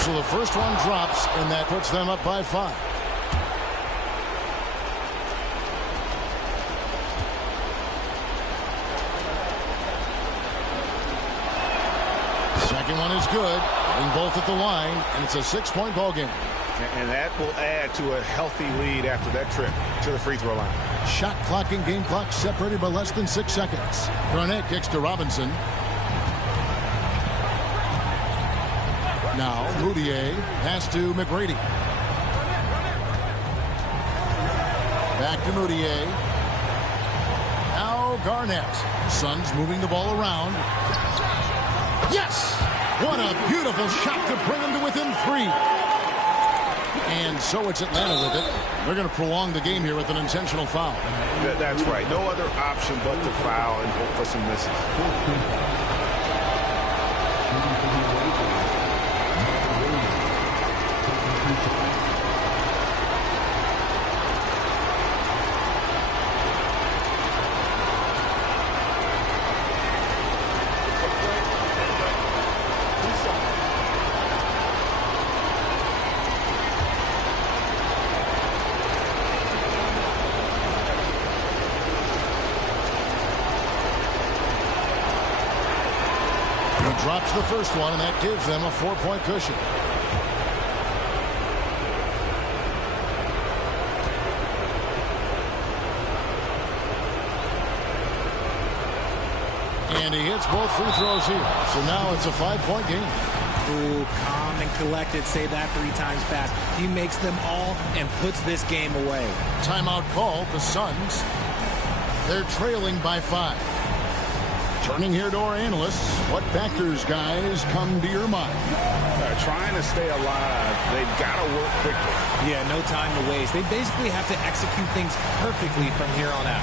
So the first one drops, and that puts them up by 5. Second one is good. Getting both at the line, and it's a 6-point ball game. And that will add to a healthy lead after that trip to the free throw line. Shot clock and game clock separated by less than 6 seconds. Garnett kicks to Robinson. Now Moutier pass to McGrady. Back to Moutier. Now Garnett. Suns moving the ball around. Yes! What a beautiful shot to bring them to within 3. And so it's Atlanta with it. They're going to prolong the game here with an intentional foul. That's right. No other option but to foul and hope for some misses. Drops the first one, and that gives them a 4-point cushion. And he hits both free throws here. So now it's a 5-point game. Ooh, calm and collected. Say that 3 times fast. He makes them all and puts this game away. Timeout called. The Suns. They're trailing by 5. Turning here to our analysts, what factors, guys, come to your mind? Trying to stay alive. They've got to work quickly. Yeah, no time to waste. They basically have to execute things perfectly from here on out.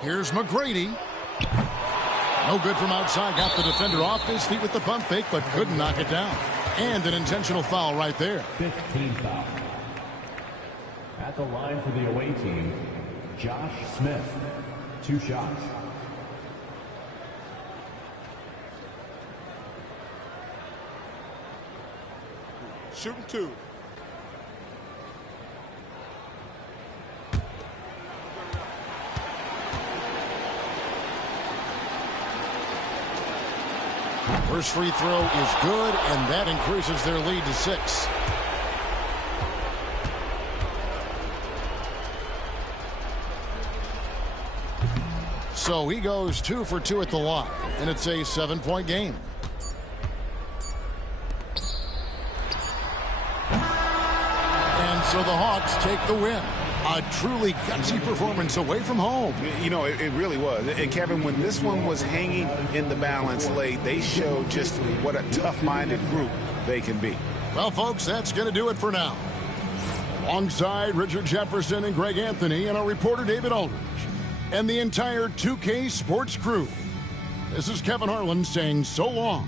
Here's McGrady. No good from outside. Got the defender off his feet with the pump fake, but couldn't knock it down. And an intentional foul right there. 15 foul. At the line for the away team, Josh Smith. 2 shots. Shooting 2. First free throw is good, and that increases their lead to 6. So he goes 2 for 2 at the line, and it's a 7-point game. And so the Hawks take the win. A truly gutsy performance away from home. You know, it really was. And Kevin, when this one was hanging in the balance late, they showed just what a tough-minded group they can be. Well, folks, that's going to do it for now. Alongside Richard Jefferson and Greg Anthony and our reporter David Aldridge and the entire 2K Sports crew, this is Kevin Harlan saying so long.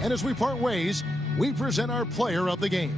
And as we part ways, we present our player of the game.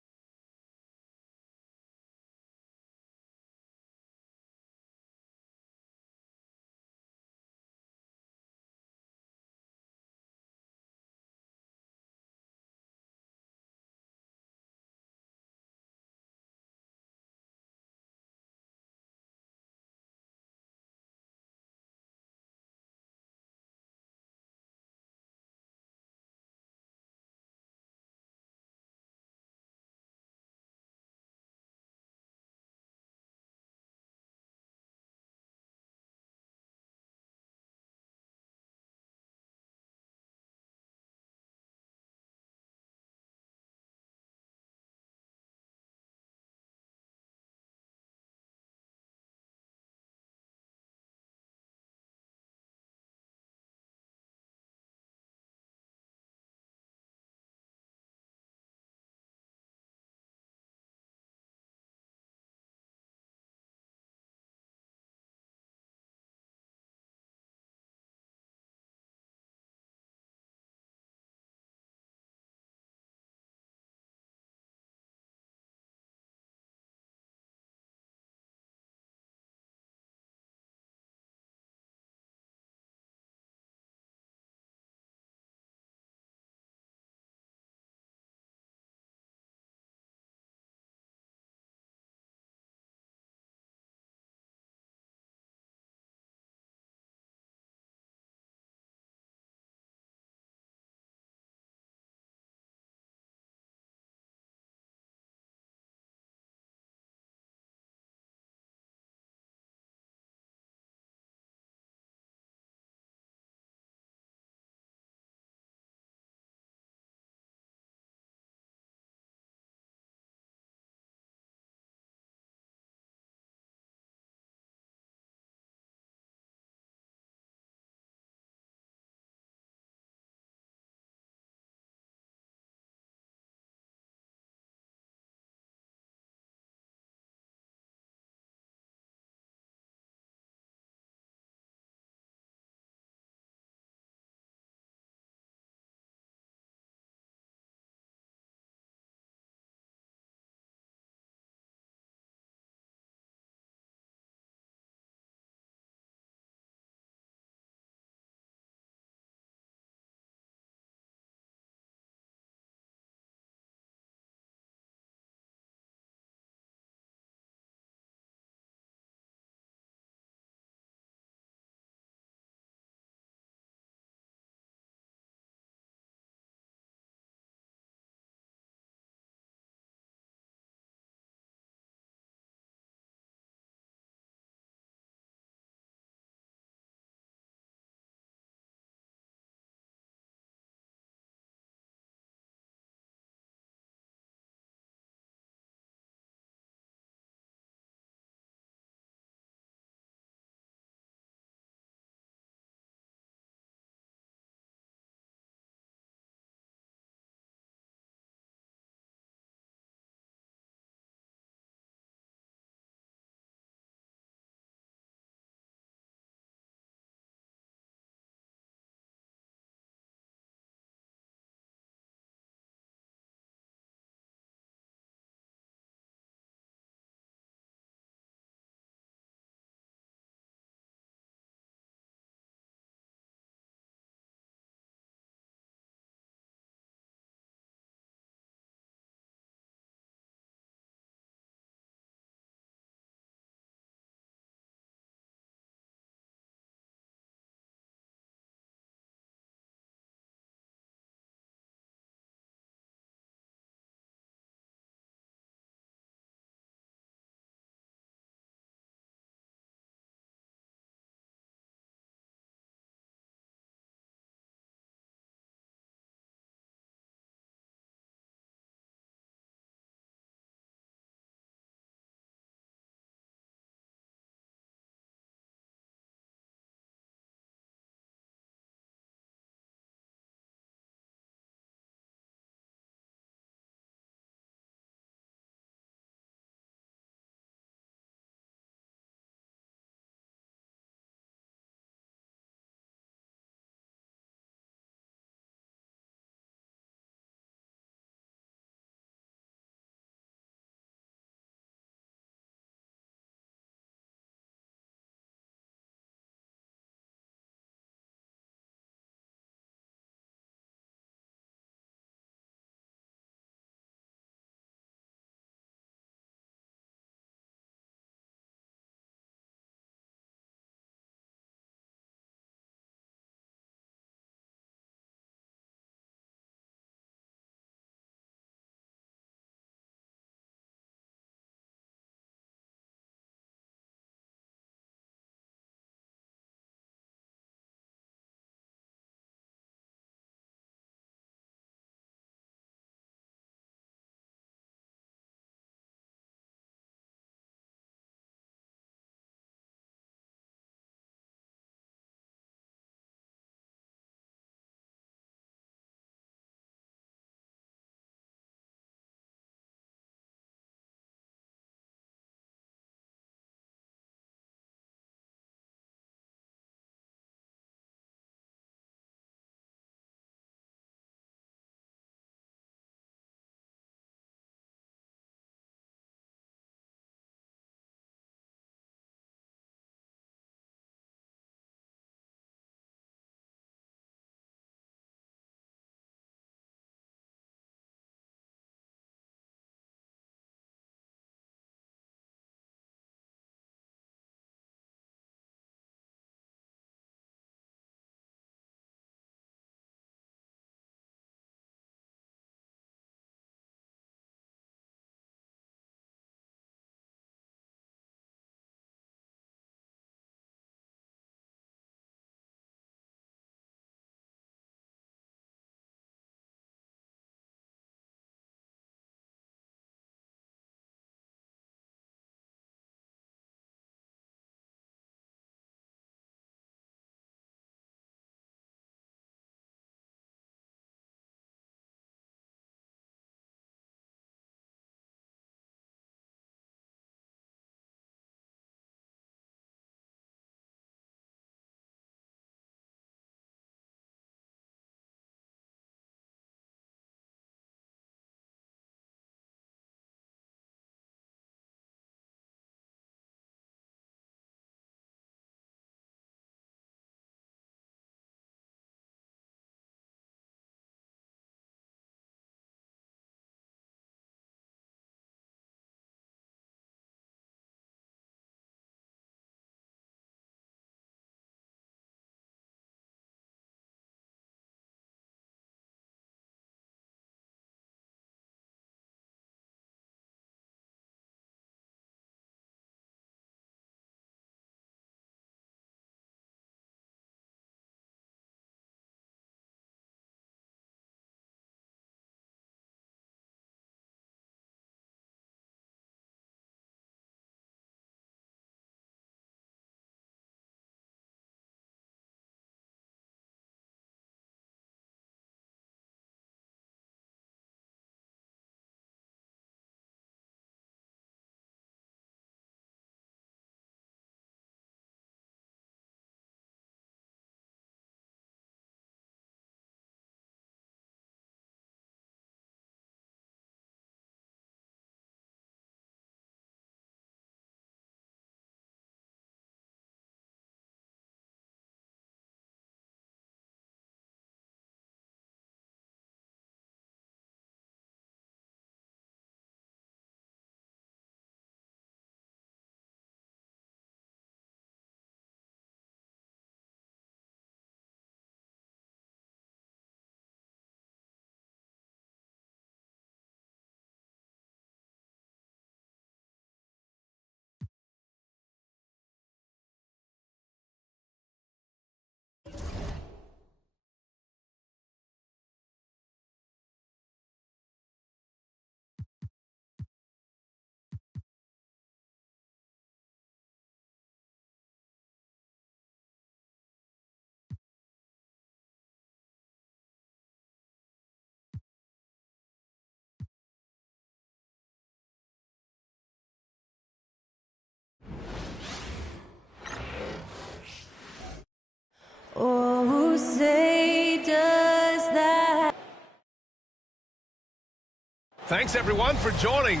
Thanks, everyone, for joining.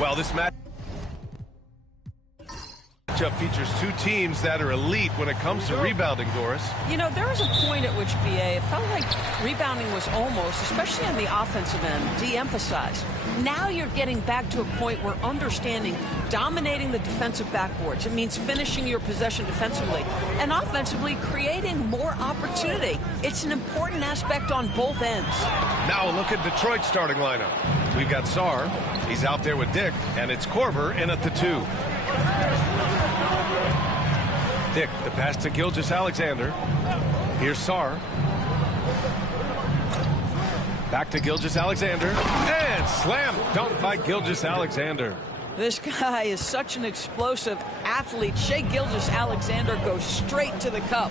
Well, this matchup features two teams that are elite when it comes to rebounding, Doris. You know, there was a point at which, BA, it felt like rebounding was almost, especially on the offensive end, de-emphasized. Now you're getting back to a point where understanding dominating the defensive backboards. It means finishing your possession defensively and offensively creating more opportunity. It's an important aspect on both ends. Now look at Detroit's starting lineup. We've got Sarr. He's out there with Dick, and it's Korver in at the 2. Dick, the pass to Gilgeous-Alexander. Here's Sarr. Back to Gilgeous-Alexander. And slam dunk by Gilgeous-Alexander. This guy is such an explosive athlete. Shai Gilgeous-Alexander goes straight to the cup.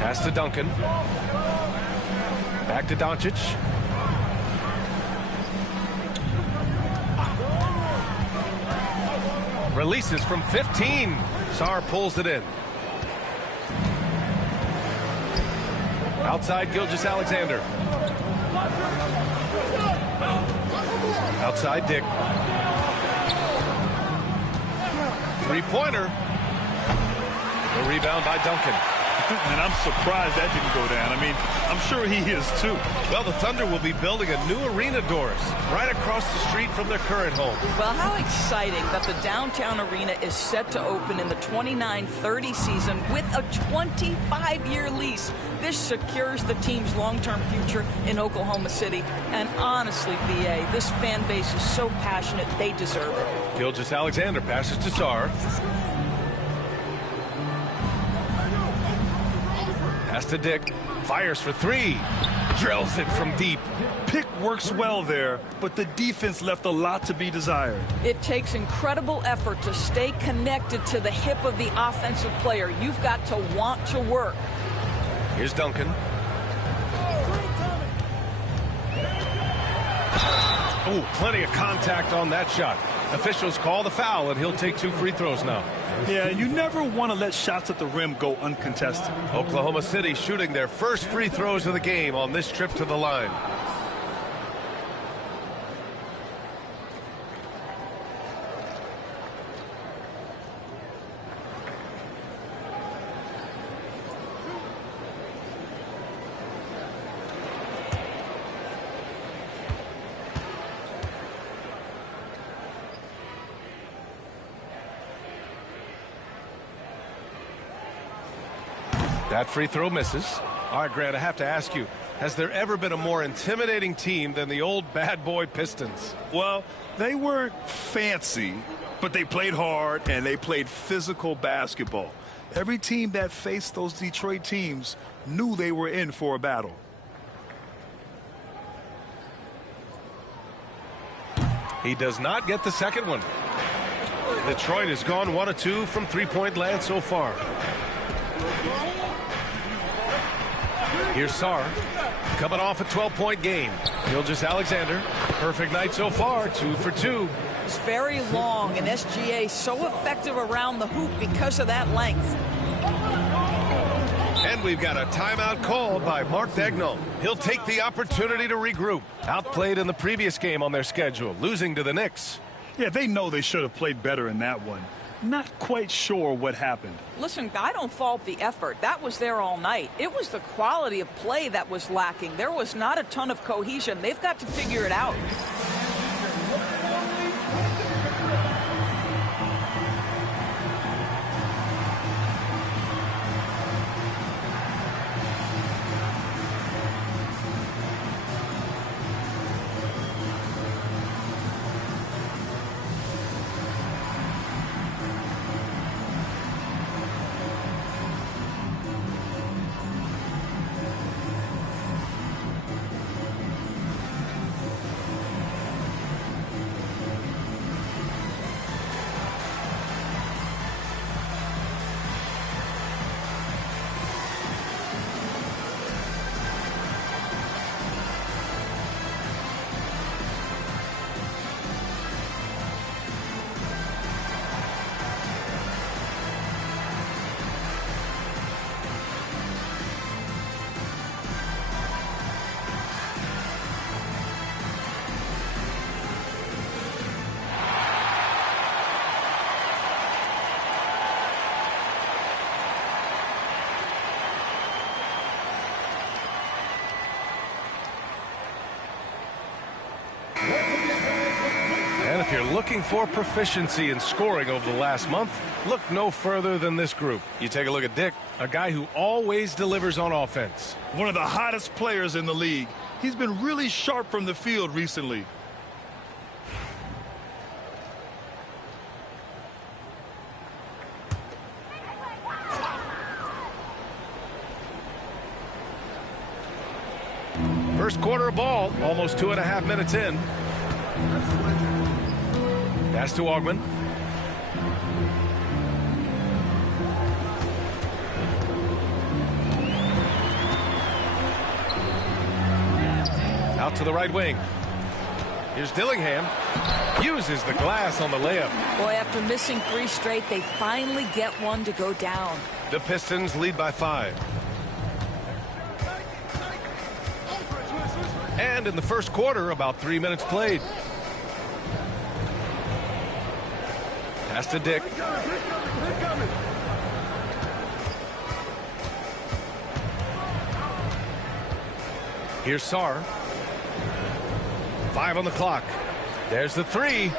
Pass to Duncan. Back to Doncic. Releases from 15. Sarr pulls it in. Outside Gilgeous-Alexander. Outside Dick. Three-pointer. The rebound by Duncan. And I'm surprised that didn't go down. I mean, I'm sure he is too. Well, the Thunder will be building a new arena, Doris, right across the street from their current home. Well, how exciting that the downtown arena is set to open in the 29-30 season with a 25-year lease. This secures the team's long-term future in Oklahoma City. And honestly, BA, this fan base is so passionate, they deserve it. Gilgeous-Alexander passes to Sarr. Pass to Dick. Fires for 3. Drills it from deep. Pick works well there, but the defense left a lot to be desired. It takes incredible effort to stay connected to the hip of the offensive player. You've got to want to work. Here's Duncan. Oh, plenty of contact on that shot. Officials call the foul, and he'll take 2 free throws now. Yeah, you never want to let shots at the rim go uncontested. Oklahoma City shooting their first free throws of the game on this trip to the line. That free throw misses. All right, Grant, I have to ask you, has there ever been a more intimidating team than the old bad boy Pistons? Well, they weren't fancy, but they played hard and they played physical basketball. Every team that faced those Detroit teams knew they were in for a battle. He does not get the second one. Detroit has gone 1 of 2 from three-point land so far. Here's Sarr, coming off a 12-point game. Gilgeous-Alexander, perfect night so far, 2 for 2. It's very long, and SGA so effective around the hoop because of that length. And we've got a timeout called by Mark Daigneault. He'll take the opportunity to regroup. Outplayed in the previous game on their schedule, losing to the Knicks. Yeah, they know they should have played better in that one. Not quite sure what happened. Listen, I don't fault the effort. That was there all night. It was the quality of play that was lacking. There was not a ton of cohesion. They've got to figure it out. And if you're looking for proficiency in scoring over the last month, look no further than this group. You take a look at Dick, a guy who always delivers on offense. One of the hottest players in the league. He's been really sharp from the field recently. First quarter of ball, almost 2.5 minutes in. Pass to Augman. Out to the right wing. Here's Dillingham. Uses the glass on the layup. Boy, after missing 3 straight, they finally get one to go down. The Pistons lead by 5. And in the first quarter, about 3 minutes played. Pass to Dick. Here's Sarr. 5 on the clock. There's the 3.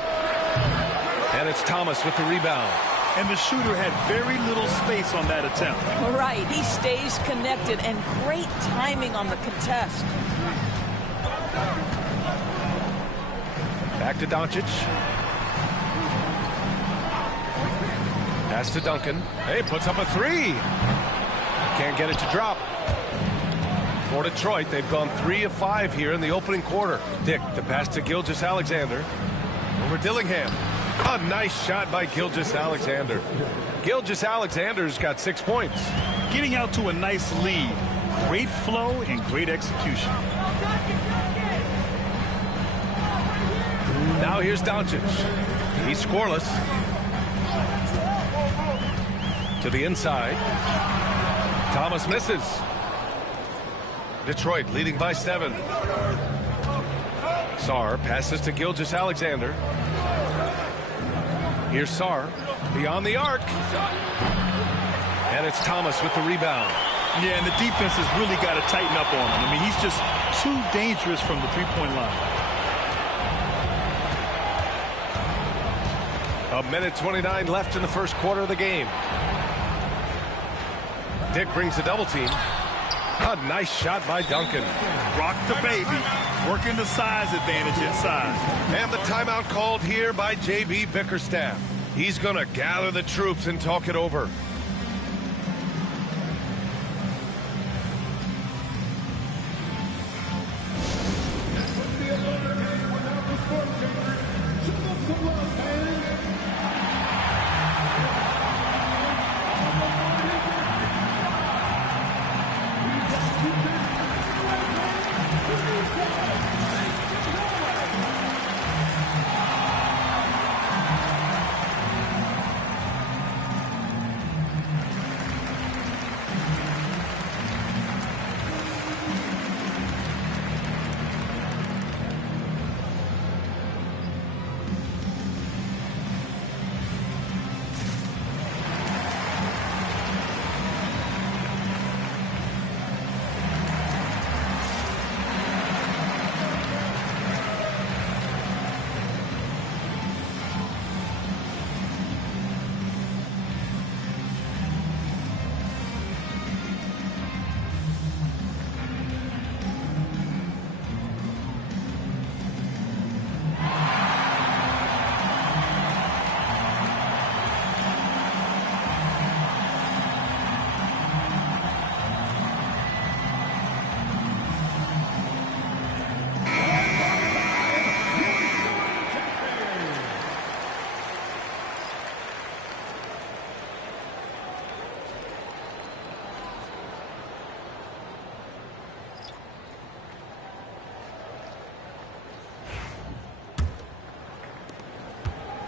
And it's Thomas with the rebound. And the shooter had very little space on that attempt. Right, he stays connected, and great timing on the contest. Back to Doncic. Pass to Duncan. Hey, puts up a 3. Can't get it to drop. For Detroit, they've gone 3 of 5 here in the opening quarter. Dick, the pass to Gilgeous-Alexander. Over Dillingham. A nice shot by Gilgeous-Alexander. Gilgeous-Alexander's got 6 points. Getting out to a nice lead. Great flow and great execution. Now here's Doncic. He's scoreless. To the inside. Thomas misses. Detroit leading by 7. Sarr passes to Gilgeous-Alexander. Here's Sarr beyond the arc. And it's Thomas with the rebound. Yeah, and the defense has really got to tighten up on him. I mean, he's just too dangerous from the three-point line. 1:29 left in the first quarter of the game. Dick brings the double team. A nice shot by Duncan. Rock the baby. Working the size advantage inside. And the timeout called here by J.B. Bickerstaff. He's going to gather the troops and talk it over.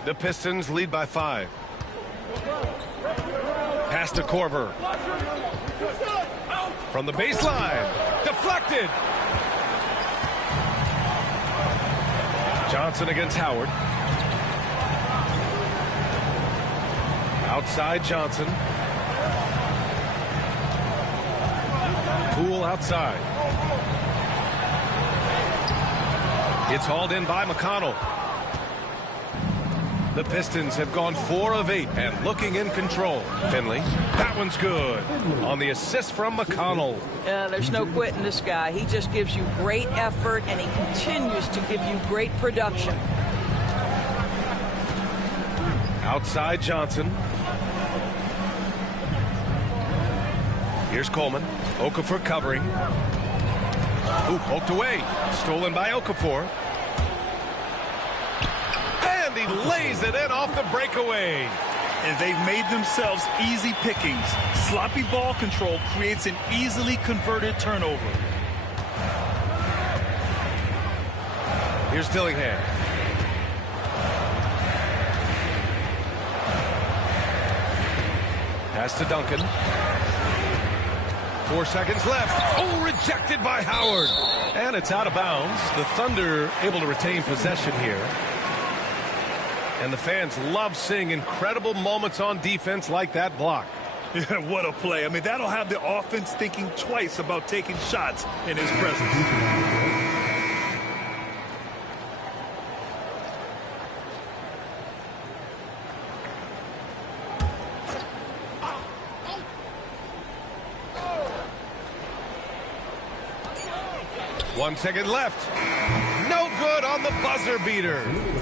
The Pistons lead by 5. Pass to Korver. From the baseline. Deflected. Johnson against Howard. Outside Johnson. Poole outside. It's hauled in by McConnell. The Pistons have gone 4 of 8 and looking in control. Finley, that one's good. On the assist from McConnell. There's no quitting this guy. He just gives you great effort, and he continues to give you great production. Outside Johnson. Here's Coleman. Okafor covering. Ooh, poked away. Stolen by Okafor. And he lays it in off the breakaway. And they've made themselves easy pickings. Sloppy ball control creates an easily converted turnover. Here's Dillingham. Pass to Duncan. 4 seconds left. Oh, rejected by Howard. And it's out of bounds. The Thunder able to retain possession here. And the fans love seeing incredible moments on defense like that block. Yeah, what a play. I mean, that'll have the offense thinking twice about taking shots in his presence. One second left. No good on the buzzer beater.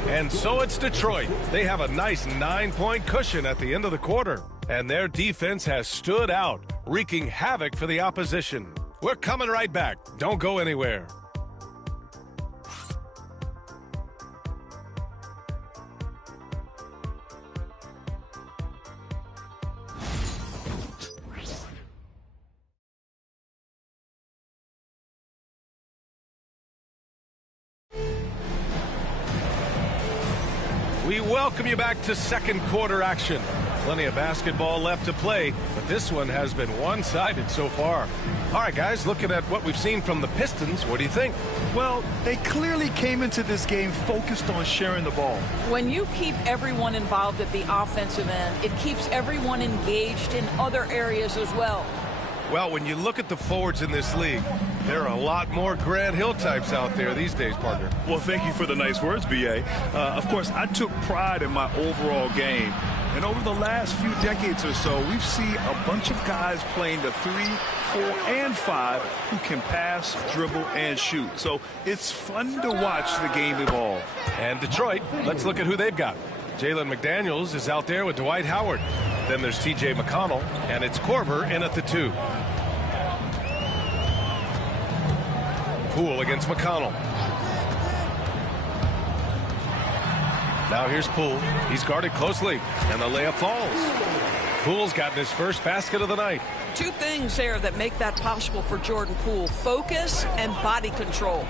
And so it's Detroit. They have a nice 9-point cushion at the end of the quarter. And their defense has stood out, wreaking havoc for the opposition. We're coming right back. Don't go anywhere. We welcome you back to second quarter action. Plenty of basketball left to play, but this one has been one-sided so far. All right, guys, looking at what we've seen from the Pistons, what do you think? Well, they clearly came into this game focused on sharing the ball. When you keep everyone involved at the offensive end, it keeps everyone engaged in other areas as well. Well, when you look at the forwards in this league, there are a lot more Grant Hill types out there these days, partner. Well, thank you for the nice words, B.A. Of course, I took pride in my overall game. And over the last few decades or so, we've seen a bunch of guys playing the 3, 4, and 5 who can pass, dribble, and shoot. So it's fun to watch the game evolve. And Detroit, let's look at who they've got. Jalen McDaniels is out there with Dwight Howard. Then there's T.J. McConnell, and it's Korver in at the 2. Poole against McConnell. Now here's Poole. He's guarded closely, and the layup falls. Poole's gotten his first basket of the night. 2 things there that make that possible for Jordan Poole: focus and body control.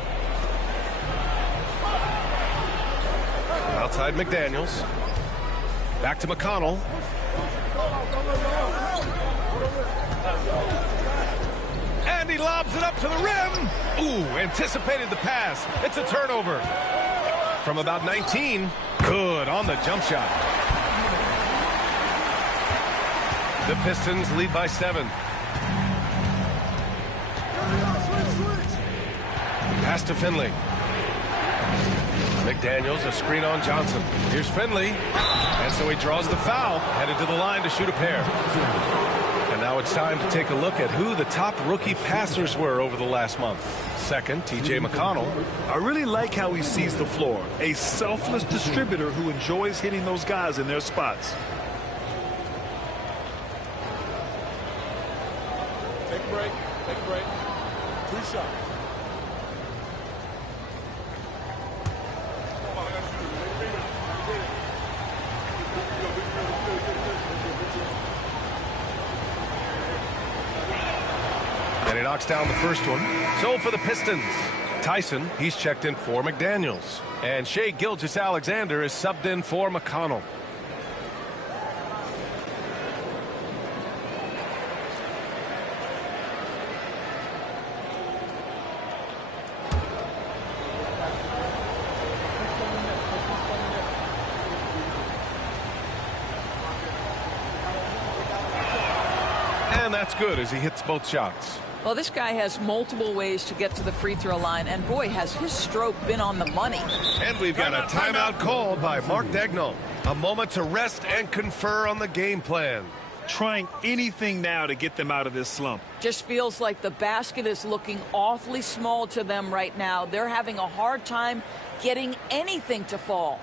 Outside McDaniels. Back to McConnell. And he lobs it up to the rim. Ooh, anticipated the pass. It's a turnover. From about 19. Good on the jump shot. The Pistons lead by 7. Pass to Finley. McDaniels, a screen on Johnson. Here's Finley. And so he draws the foul, headed to the line to shoot a pair. And now it's time to take a look at who the top rookie passers were over the last month. Second, T.J. McConnell. I really like how he sees the floor. A selfless distributor who enjoys hitting those guys in their spots. Take a break. Take a break. 3 shots. And he knocks down the first one. So for the Pistons, Tyson, he's checked in for McDaniels. And Shai Gilgeous-Alexander is subbed in for McConnell. And that's good as he hits both shots. Well, this guy has multiple ways to get to the free throw line, and boy, has his stroke been on the money. And we've got a timeout called by Mark Daigneault. A moment to rest and confer on the game plan. Trying anything now to get them out of this slump. Just feels like the basket is looking awfully small to them right now. They're having a hard time getting anything to fall.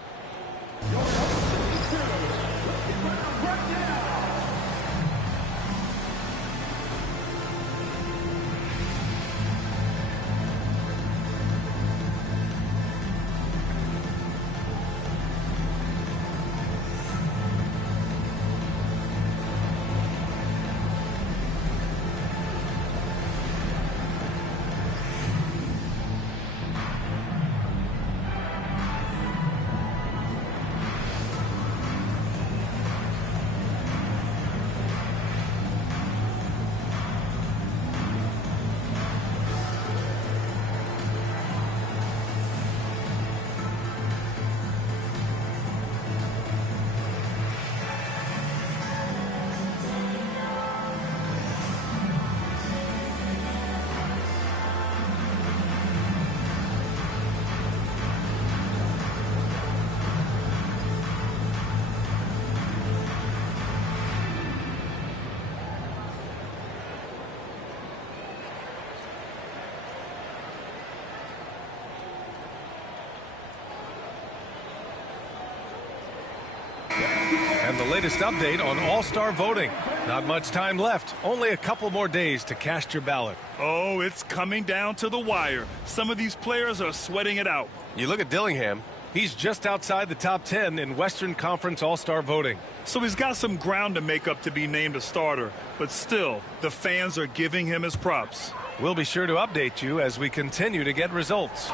And the latest update on All-Star voting. Not much time left. Only a couple more days to cast your ballot. Oh, it's coming down to the wire. Some of these players are sweating it out. You look at Dillingham. He's just outside the top 10 in Western Conference All-Star voting. So he's got some ground to make up to be named a starter. But still, the fans are giving him his props. We'll be sure to update you as we continue to get results.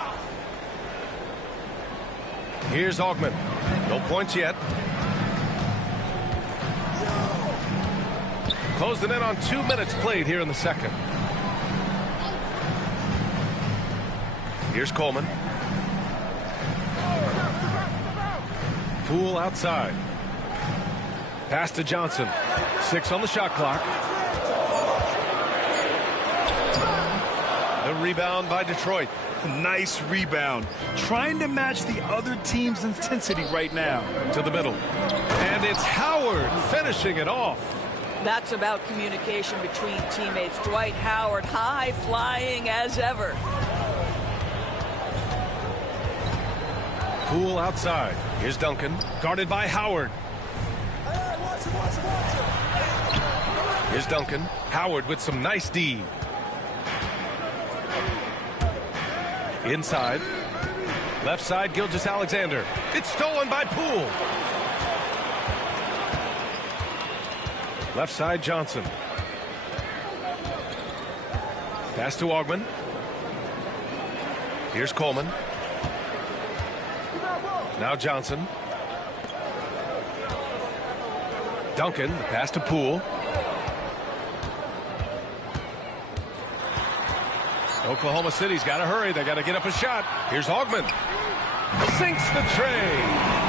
Here's Augmon. No points yet. Closing in on 2 minutes played here in the second. Here's Coleman. Poole outside. Pass to Johnson. 6 on the shot clock. The rebound by Detroit. Nice rebound. Trying to match the other team's intensity right now. To the middle. And it's Howard finishing it off. That's about communication between teammates. Dwight Howard, high flying as ever. Poole outside. Here's Duncan, guarded by Howard. Here's Duncan. Howard with some nice D. Inside. Left side, Gilgeous-Alexander. It's stolen by Poole. Left side, Johnson. Pass to Augmon. Here's Coleman. Now Johnson. Duncan, the pass to Poole. Oklahoma City's got to hurry. They got to get up a shot. Here's Augmon. Sinks the tray.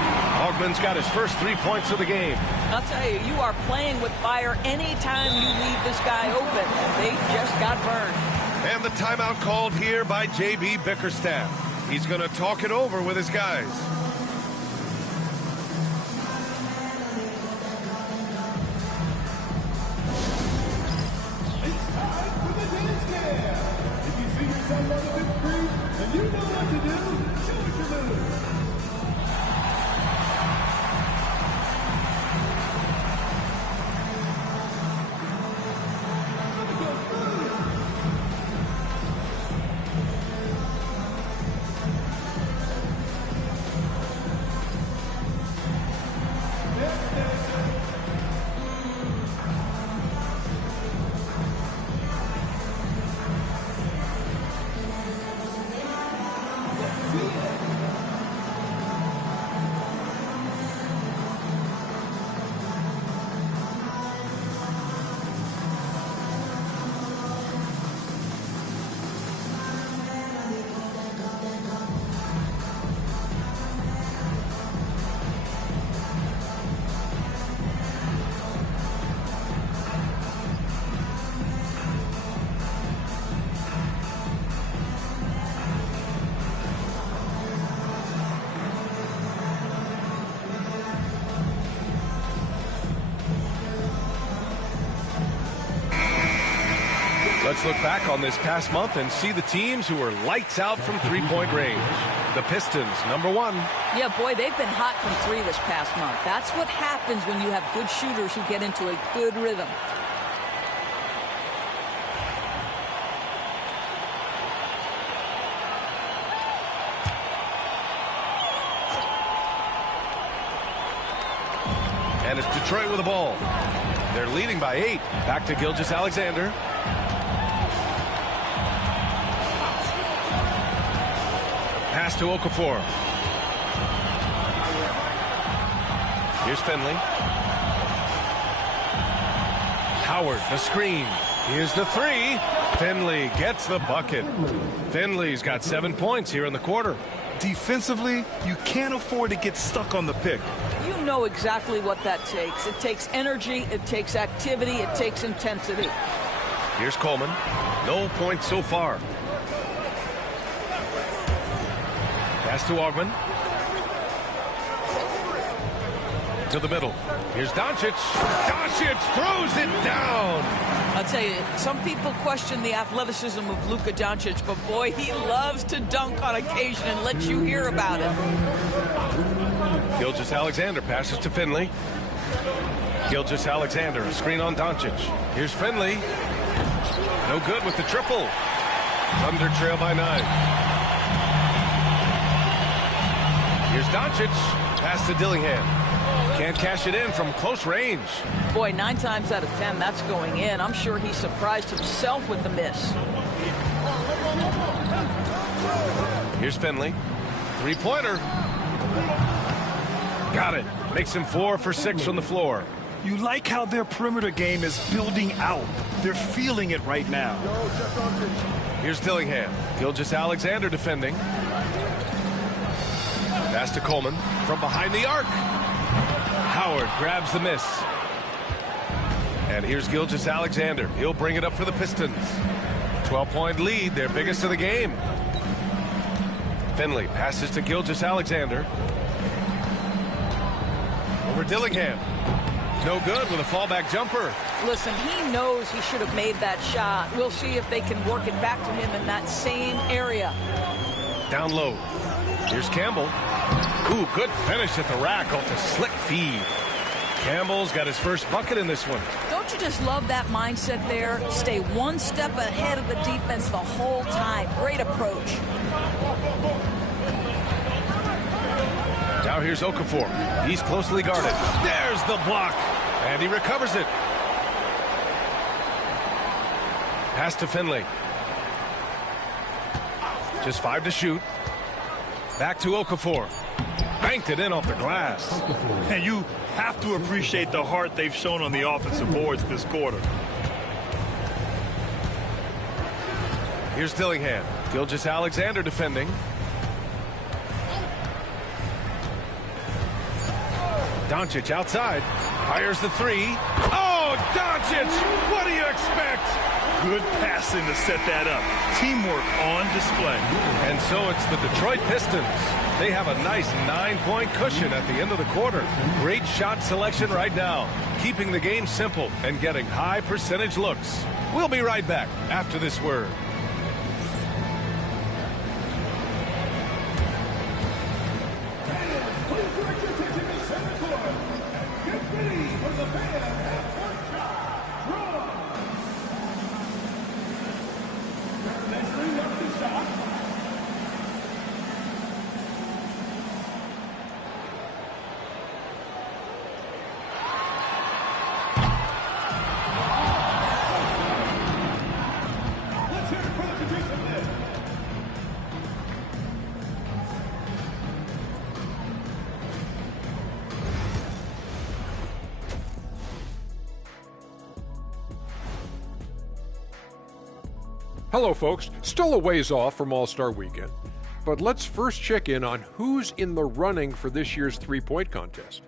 Augman's got his first 3 points of the game. I'll tell you, you are playing with fire anytime you leave this guy open. They just got burned. And the timeout called here by J.B. Bickerstaff. He's going to talk it over with his guys. It's time for the dance cam. If you see yourself on the big screen and you know what to do, show us your moves. Let's look back on this past month and see the teams who were lights out from three-point range. The Pistons, number 1. Yeah, boy, they've been hot from 3 this past month. That's what happens when you have good shooters who get into a good rhythm. And it's Detroit with the ball. They're leading by 8. Back to Gilgeous-Alexander. Pass to Okafor. Here's Finley. Howard, the screen. Here's the 3. Finley gets the bucket. Finley's got 7 points here in the quarter. Defensively, you can't afford to get stuck on the pick. You know exactly what that takes. It takes energy, it takes activity, it takes intensity. Here's Coleman. No points so far. Pass to Augman. To the middle. Here's Doncic. Doncic throws it down. I'll tell you, some people question the athleticism of Luka Doncic, but boy, he loves to dunk on occasion and let you hear about it. Gilgeous-Alexander passes to Finley. Gilgeous-Alexander, a screen on Doncic. Here's Finley. No good with the triple. Thunder trail by 9. Here's Doncic. Pass to Dillingham. Can't cash it in from close range. Boy, 9 times out of 10, that's going in. I'm sure he surprised himself with the miss. Here's Finley. 3-pointer. Got it. Makes him 4 for 6 from the floor. You like how their perimeter game is building out. They're feeling it right now. Here's Dillingham. Gilgeous-Alexander defending. Pass to Coleman from behind the arc. Howard grabs the miss. And here's Gilgeous-Alexander. He'll bring it up for the Pistons. 12-point lead, their biggest of the game. Finley passes to Gilgeous-Alexander. Over Dillingham. No good with a fallback jumper. Listen, he knows he should have made that shot. We'll see if they can work it back to him in that same area. Down low. Here's Campbell. Ooh, good finish at the rack off the slick feed. Campbell's got his first bucket in this one. Don't you just love that mindset there? Stay one step ahead of the defense the whole time. Great approach. Now here's Okafor. He's closely guarded. There's the block. And he recovers it. Pass to Finley. Just 5 to shoot. Back to Okafor. Banked it in off the glass. And you have to appreciate the heart they've shown on the offensive boards this quarter. Here's Dillingham. Gilgeous-Alexander defending. Doncic outside. Fires the 3. Oh, Doncic! What do you expect? Good passing to set that up. Teamwork on display. And so it's the Detroit Pistons. They have a nice 9-point cushion at the end of the quarter. Great shot selection right now, keeping the game simple and getting high percentage looks. We'll be right back after this word. Hello, folks. Still a ways off from All-Star Weekend, but let's first check in on who's in the running for this year's three-point contest.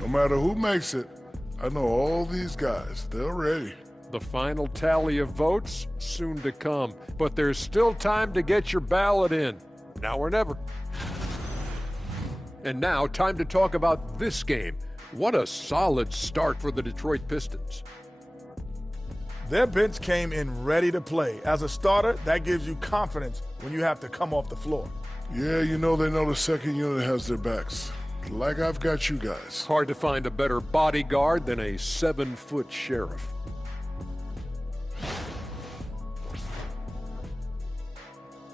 No matter who makes it, I know all these guys. They're ready. The final tally of votes soon to come, but there's still time to get your ballot in. Now or never. And now, time to talk about this game. What a solid start for the Detroit Pistons. Their bench came in ready to play. As a starter, that gives you confidence when you have to come off the floor. Yeah, they know the second unit has their backs. Like I've got you guys. Hard to find a better bodyguard than a 7-foot sheriff.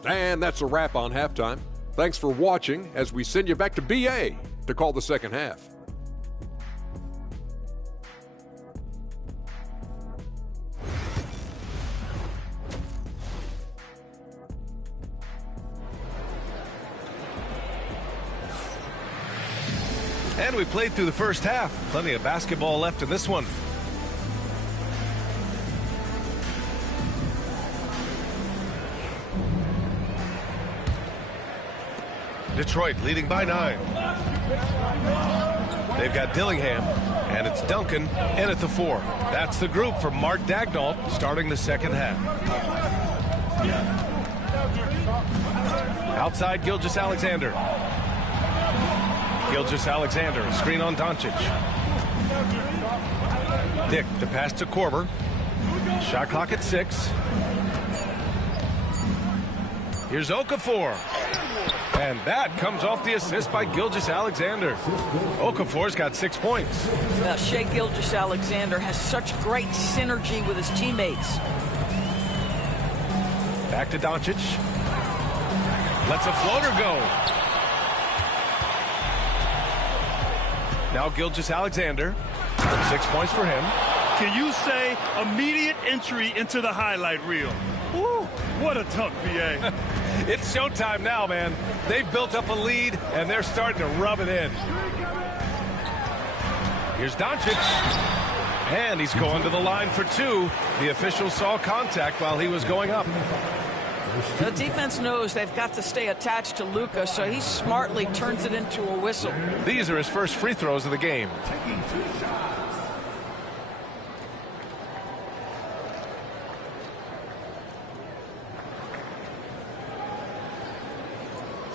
And that's a wrap on halftime. Thanks for watching as we send you back to BA to call the second half. And we played through the first half. Plenty of basketball left in this one. Detroit leading by 9. They've got Dillingham, and it's Duncan in at the 4. That's the group for Mark Daigneault starting the second half. Outside, Gilgeous-Alexander. Gilgeous-Alexander, screen on Doncic. Dick, the pass to Korver. Shot clock at 6. Here's Okafor. And that comes off the assist by Gilgeous-Alexander. Okafor's got 6 points. Now, Shai Gilgeous-Alexander has such great synergy with his teammates. Back to Doncic. Lets a floater go. Now Gilgeous-Alexander. 6 points for him. Can you say immediate entry into the highlight reel? Woo, what a dunk, BA. It's showtime now, man. They've built up a lead, and they're starting to rub it in. Here's Doncic. And he's going to the line for 2. The official saw contact while he was going up. The defense knows they've got to stay attached to Luka, so he smartly turns it into a whistle. These are his first free throws of the game.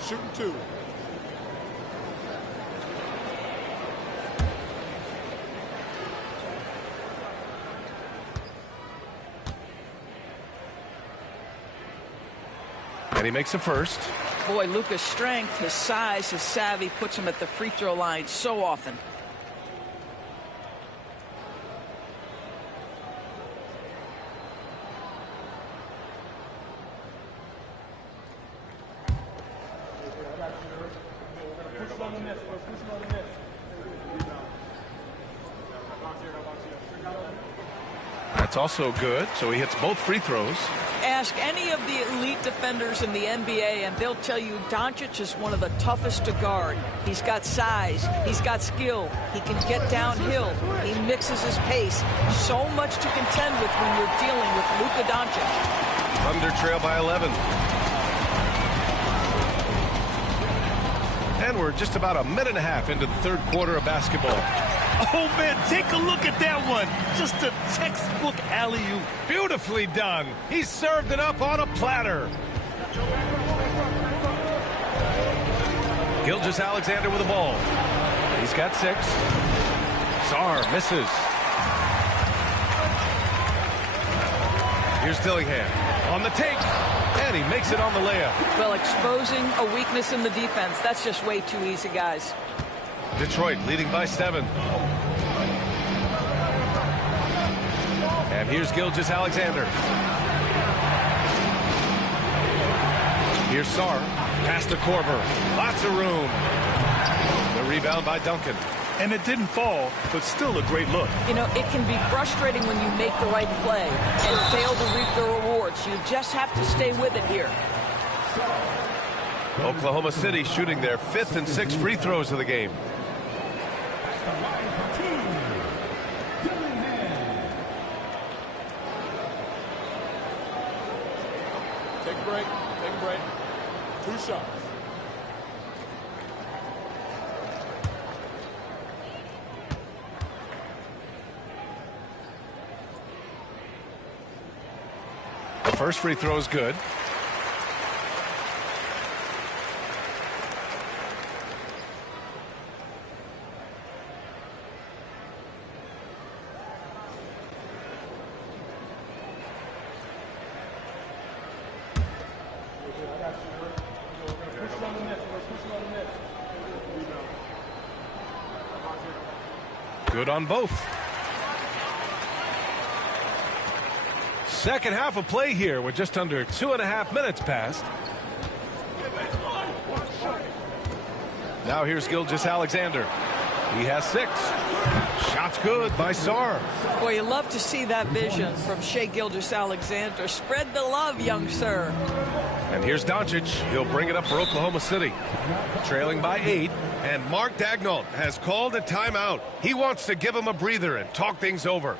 Shooting 2. And he makes a first. Boy, Luka's strength, his size, his savvy puts him at the free throw line so often. That's also good, so he hits both free throws. Ask any of the elite defenders in the NBA, and they'll tell you Doncic is one of the toughest to guard. He's got size. He's got skill. He can get downhill. He mixes his pace. So much to contend with when you're dealing with Luka Doncic. Thunder trail by 11. And we're just about a minute and a half into the third quarter of basketball. Oh, man, take a look at that one. Just a textbook alley-oop. Beautifully done. He served it up on a platter. Gilgeous-Alexander with the ball. He's got 6. Sarr misses. Here's Dillingham on the take. And he makes it on the layup. Well, exposing a weakness in the defense, that's just way too easy, guys. Detroit leading by 7. And here's Gilgeous-Alexander. Here's Sarr. Pass to Korver. Lots of room. The rebound by Duncan. And it didn't fall, but still a great look. You know, it can be frustrating when you make the right play and fail to reap the rewards. You just have to stay with it here. Oklahoma City shooting their 5th and 6th free throws of the game. Take a break. Take a break. 2 shots. The first free throw is good. Good on both. Second half of play here with just under 2.5 minutes passed. Now here's Gilgeous-Alexander. He has 6. Shot's good by Sarr. Boy, you love to see that vision from Shai Gilgeous-Alexander. Spread the love, young sir. And here's Doncic. He'll bring it up for Oklahoma City. Trailing by 8. And Mark Daigneault has called a timeout. He wants to give him a breather and talk things over.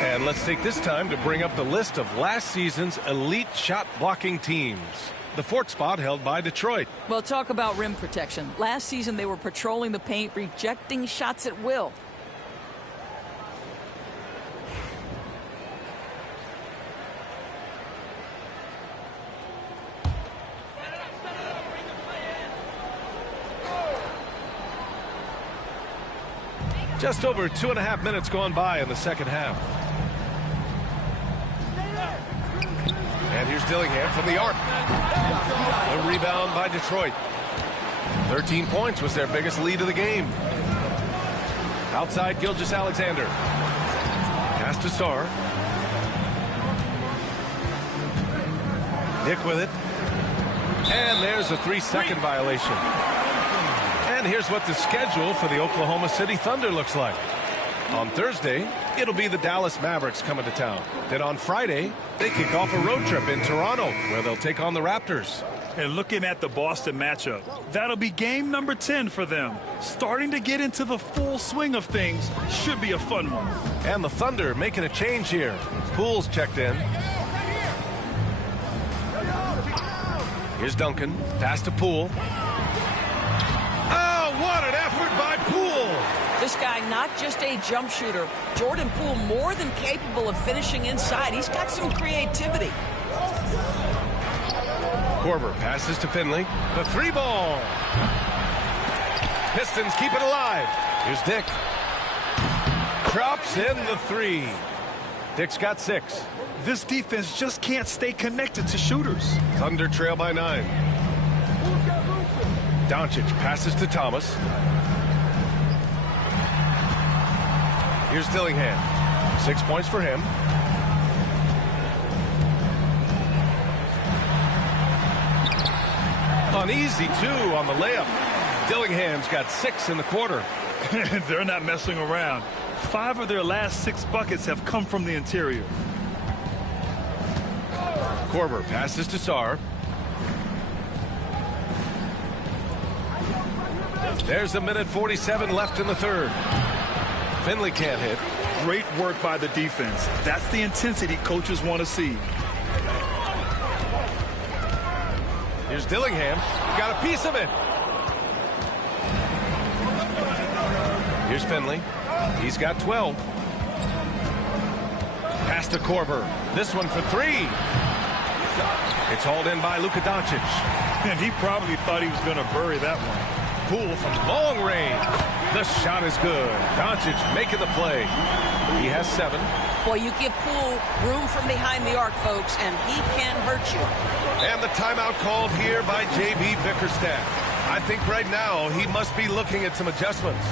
And let's take this time to bring up the list of last season's elite shot blocking teams. The 4th spot held by Detroit. Well, talk about rim protection. Last season they were patrolling the paint, rejecting shots at will. Just over 2.5 minutes gone by in the second half. And here's Dillingham from the arc. The rebound by Detroit. 13 points was their biggest lead of the game. Outside Gilgeous-Alexander. Pass to Sarr. Nick with it. And there's a 3-second violation. And here's what the schedule for the Oklahoma City Thunder looks like. On Thursday, it'll be the Dallas Mavericks coming to town. Then on Friday, they kick off a road trip in Toronto, where they'll take on the Raptors. And looking at the Boston matchup, that'll be game number 10 for them. Starting to get into the full swing of things. Should be a fun one. And the Thunder making a change here. Poole's checked in. Here's Duncan. Pass to Poole. Oh, what an effort by Poole! This guy, not just a jump shooter. Jordan Poole more than capable of finishing inside. He's got some creativity. Korver passes to Finley. The 3-ball. Pistons keep it alive. Here's Dick. Drops in the 3. Dick's got 6. This defense just can't stay connected to shooters. Thunder trail by 9. Doncic passes to Thomas. Here's Dillingham. 6 points for him. An easy 2 on the layup. Dillingham's got 6 in the quarter. They're not messing around. 5 of their last 6 buckets have come from the interior. Korver passes to Sarr. There's a minute 47 left in the third. Finley can't hit. Great work by the defense. That's the intensity coaches want to see. Here's Dillingham. Got a piece of it. Here's Finley. He's got 12. Pass to Korver. This one for 3. It's hauled in by Luka Doncic. And he probably thought he was going to bury that one. Poole from long range. The shot is good. Doncic making the play. He has 7. Boy, you give Poole room from behind the arc, folks, and he can hurt you. And the timeout called here by J.B. Bickerstaff. I think right now he must be looking at some adjustments.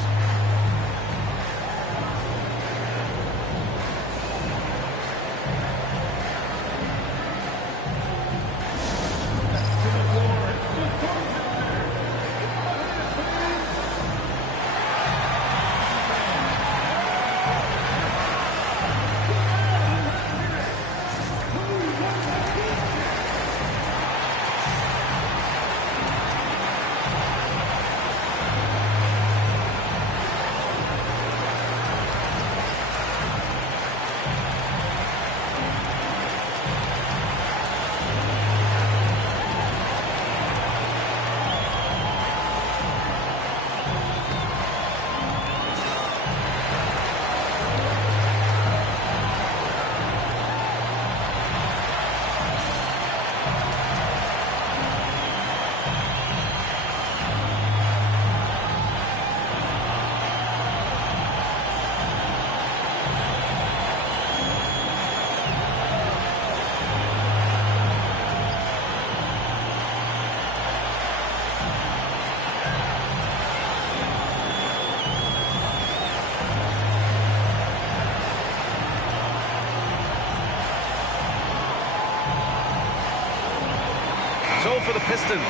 So for the Pistons,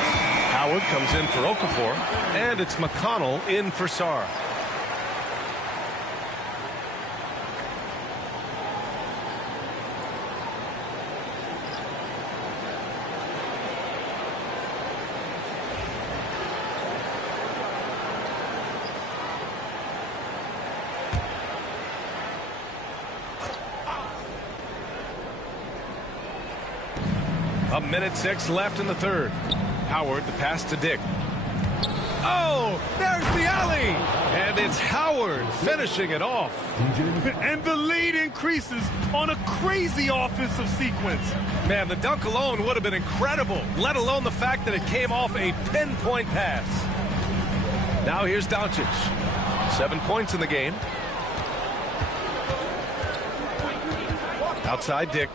Howard comes in for Okafor, and it's McConnell in for Sarr. A minute 6 left in the third. Howard, the pass to Dick. Oh, there's the alley. And it's Howard finishing it off. And the lead increases on a crazy offensive sequence. Man, the dunk alone would have been incredible, let alone the fact that it came off a pinpoint pass. Now here's Doncic. 7 points in the game. Outside Dick.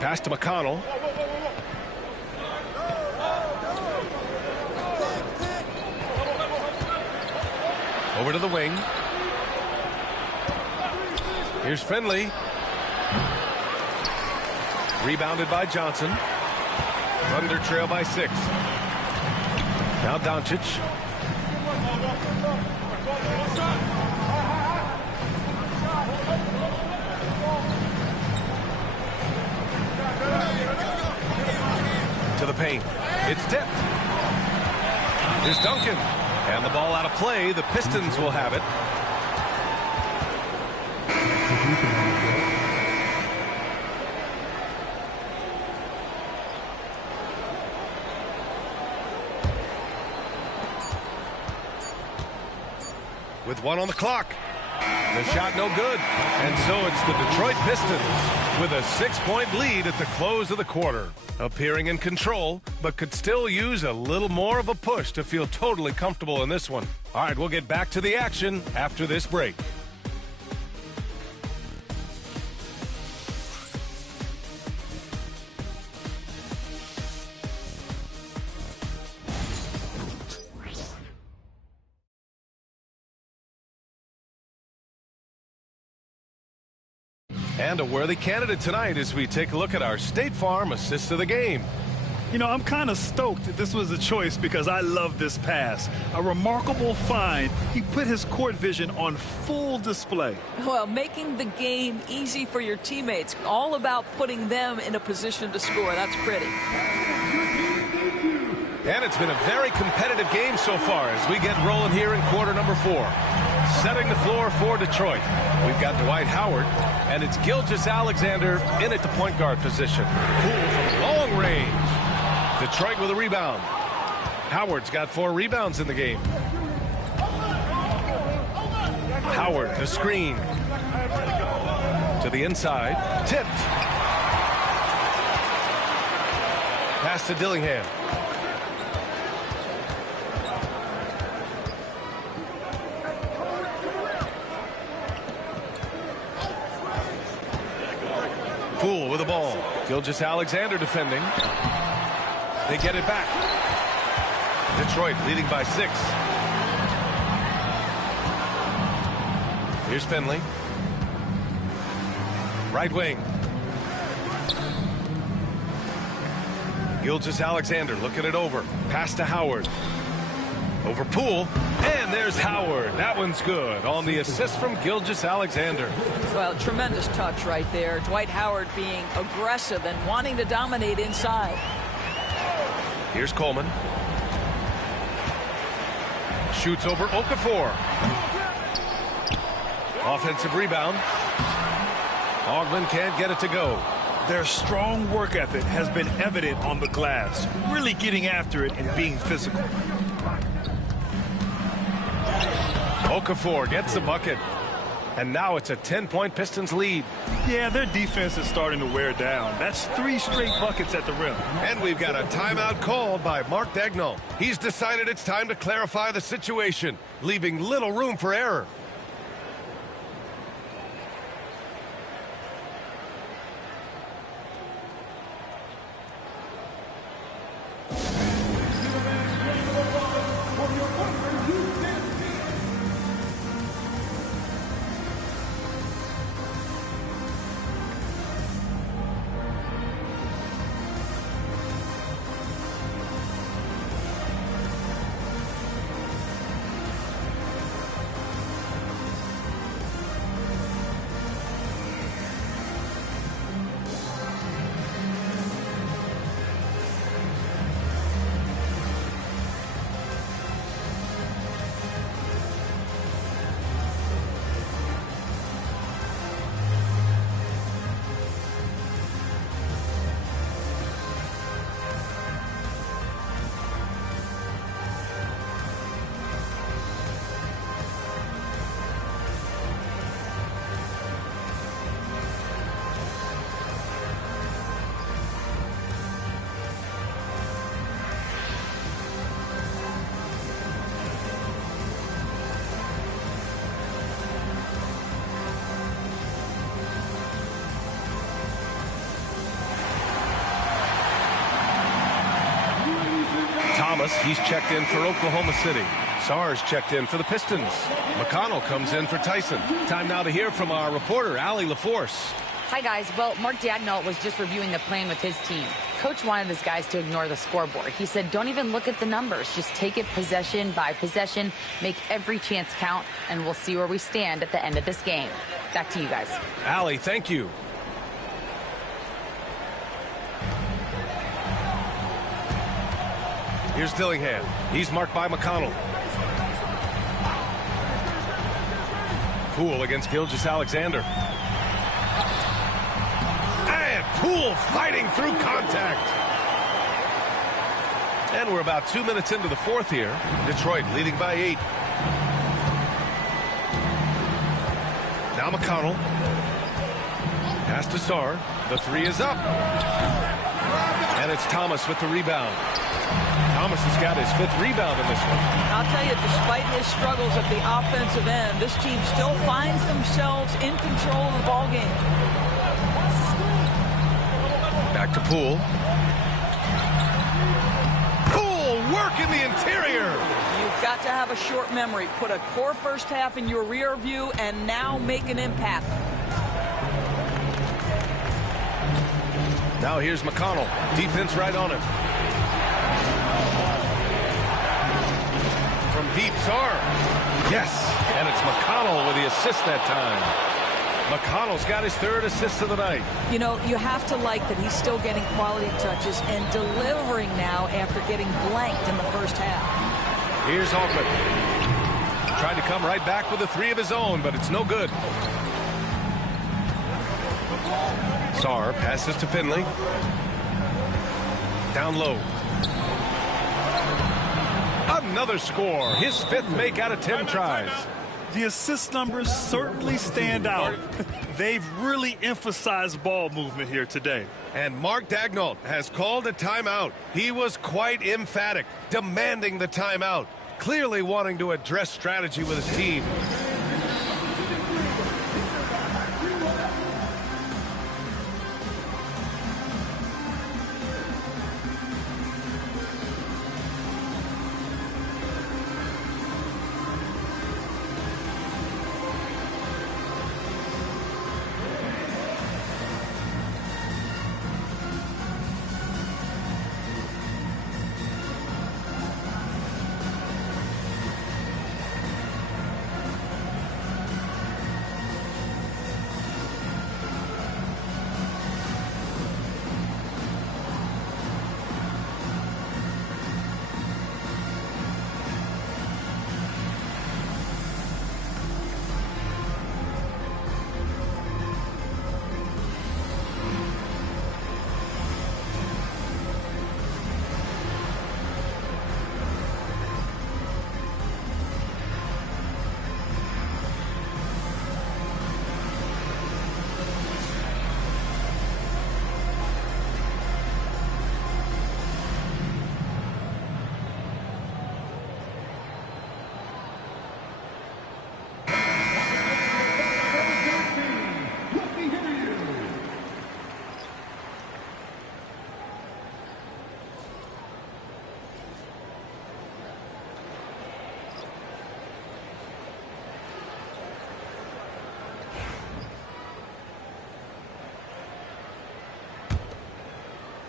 Pass to McConnell. Over to the wing. Here's Finley. Rebounded by Johnson. Thunder trail by 6. Now Doncic. To the paint. It's tipped. Here's Duncan. And the ball out of play. The Pistons will have it. With 1 on the clock. The shot no good. And so it's the Detroit Pistons with a 6-point lead at the close of the quarter. Appearing in control, but could still use a little more of a push to feel totally comfortable in this one. All right, we'll get back to the action after this break. And a worthy candidate tonight as we take a look at our State Farm assist of the game. You know, I'm kind of stoked that this was a choice because I love this pass. A remarkable find. He put his court vision on full display. Well, making the game easy for your teammates. All about putting them in a position to score. That's pretty. And it's been a very competitive game so far as we get rolling here in quarter number 4. Setting the floor for Detroit. We've got Dwight Howard, and it's Gilgeous-Alexander in at the point guard position. Poole from long range. Detroit with a rebound. Howard's got 4 rebounds in the game. Howard, the screen. To the inside. Tipped. Pass to Poole with the ball. Gilgeous-Alexander defending. They get it back. Detroit leading by 6. Here's Finley. Right wing. Gilgeous-Alexander looking it over. Pass to Howard. Over Poole. And there's Howard. That one's good on the assist from Gilgeous-Alexander. Well, tremendous touch right there. Dwight Howard being aggressive and wanting to dominate inside. Here's Coleman. Shoots over Okafor. Offensive rebound. Augmon can't get it to go. Their strong work ethic has been evident on the glass, really getting after it and being physical. Okafor gets the bucket. And now it's a 10-point Pistons lead. Yeah, their defense is starting to wear down. That's 3 straight buckets at the rim. And we've got a timeout called by Mark Daigneault. He's decided it's time to clarify the situation, leaving little room for error. Thomas, he's checked in for Oklahoma City. Sarr's checked in for the Pistons. McConnell comes in for Tyson. Time now to hear from our reporter, Allie LaForce. Hi, guys. Well, Mark Daigneault was just reviewing the plan with his team. Coach wanted his guys to ignore the scoreboard. He said, don't even look at the numbers. Just take it possession by possession, make every chance count, and we'll see where we stand at the end of this game. Back to you guys. Allie, thank you. Here's Dillingham. He's marked by McConnell. Poole against Gilgeous-Alexander. And Poole fighting through contact. And we're about 2 minutes into the fourth here. Detroit leading by 8. Now McConnell. Pass to Sarr. The 3 is up. And it's Thomas with the rebound. Thomas has got his 5th rebound in this one. I'll tell you, despite his struggles at the offensive end, this team still finds themselves in control of the ball game. Back to Poole. Poole work in the interior. You've got to have a short memory. Put a core first half in your rear view and now make an impact. Now here's McConnell. Defense right on him. From deep, Sarr. Yes, and it's McConnell with the assist that time. McConnell's got his 3rd assist of the night. You know, you have to like that he's still getting quality touches and delivering now after getting blanked in the first half. Here's Augmon. Trying to come right back with a 3 of his own, but it's no good. Sarr passes to Finley. Down low. Another score. His 5th make out of 10 tries. The assist numbers certainly stand out. They've really emphasized ball movement here today. And Mark Daigneault has called a timeout. He was quite emphatic, demanding the timeout, clearly wanting to address strategy with his team.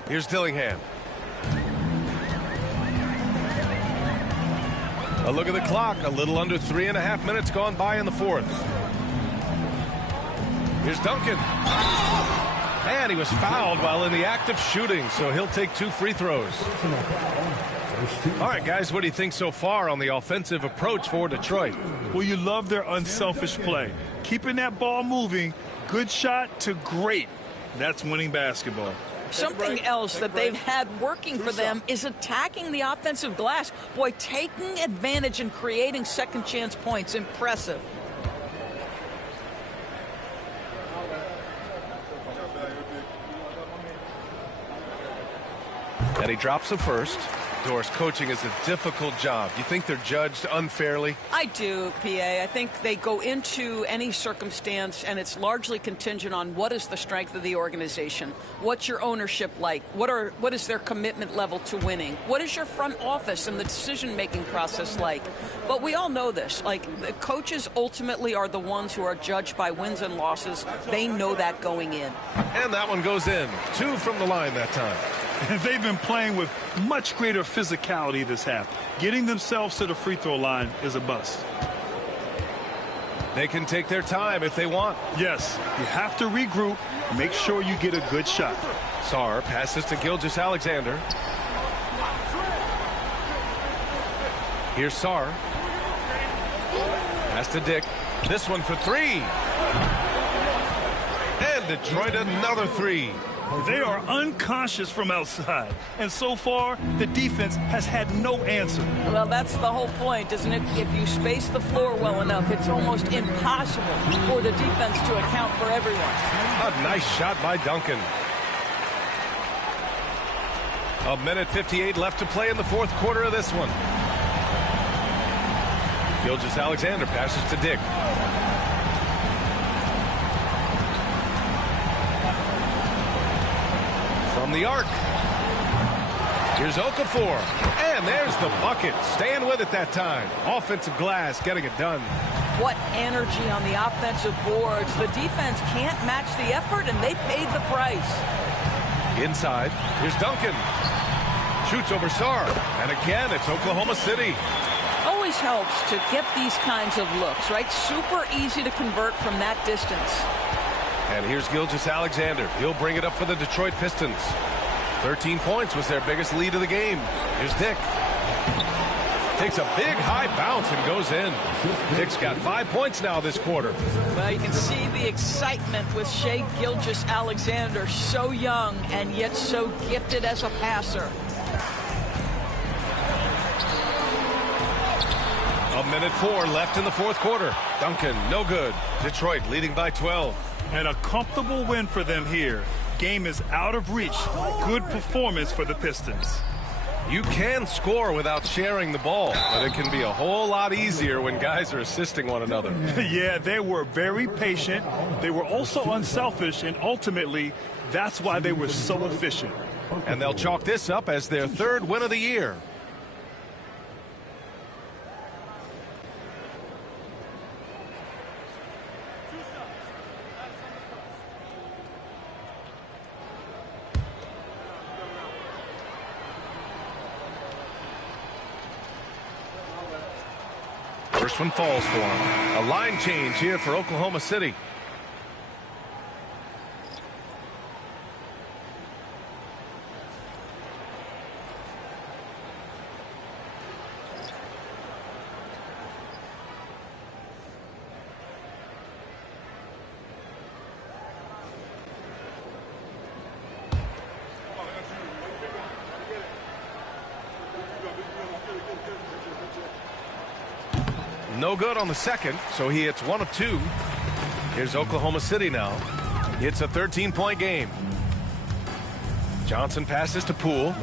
Here's Dillingham. A look at the clock. A little under 3.5 minutes gone by in the fourth. Here's Duncan. And he was fouled while in the act of shooting, so he'll take 2 free throws. All right, guys, what do you think so far on the offensive approach for Detroit? Well, you love their unselfish play. Keeping that ball moving, good shot to great. That's winning basketball. Something else that they've had working for them is attacking the offensive glass. Boy, taking advantage and creating second chance points. Impressive. And he drops the first. Doris, coaching is a difficult job. You think they're judged unfairly? I do, PA. I think they go into any circumstance, and it's largely contingent on what is the strength of the organization. What's your ownership like? What is their commitment level to winning? What is your front office and the decision-making process like? But we all know this. Like, the coaches ultimately are the ones who are judged by wins and losses. They know that going in. And that one goes in. 2 from the line that time. And they've been playing with much greater physicality this half. Getting themselves to the free throw line is a bust. They can take their time if they want. Yes, you have to regroup. Make sure you get a good shot. Sarr passes to Gilgeous-Alexander. Here's Sarr. Pass to Dick. This one for 3. And Detroit another 3. They are unconscious from outside, and so far the defense has had no answer. Well, that's the whole point, isn't it? If you space the floor well enough, it's almost impossible for the defense to account for everyone. A nice shot by Duncan. 1:58 left to play in the fourth quarter of this one. Gilgeous-Alexander passes to Dick. From the arc. Here's Okafor. And there's the bucket. Staying with it that time. Offensive glass getting it done. What energy on the offensive boards. The defense can't match the effort, and they paid the price. Inside. Here's Duncan. Shoots over Sarr. And again, it's Oklahoma City. Always helps to get these kinds of looks, right? Super easy to convert from that distance. And here's Gilgeous-Alexander. He'll bring it up for the Detroit Pistons. 13 points was their biggest lead of the game. Here's Dick. Takes a big high bounce and goes in. Dick's got 5 points now this quarter. Well, you can see the excitement with Shai Gilgeous-Alexander. So young and yet so gifted as a passer. 1:04 left in the fourth quarter. Duncan, no good. Detroit leading by 12. And a comfortable win for them here. Game is out of reach. Good performance for the Pistons. You can score without sharing the ball, but it can be a whole lot easier when guys are assisting one another. Yeah, they were very patient. They were also unselfish, and ultimately, that's why they were so efficient. And they'll chalk this up as their 3rd win of the year. First one falls for him. A line change here for Oklahoma City. No good on the second, so he hits 1 of 2. Here's Oklahoma City now. It's a 13-point game. Johnson passes to Poole.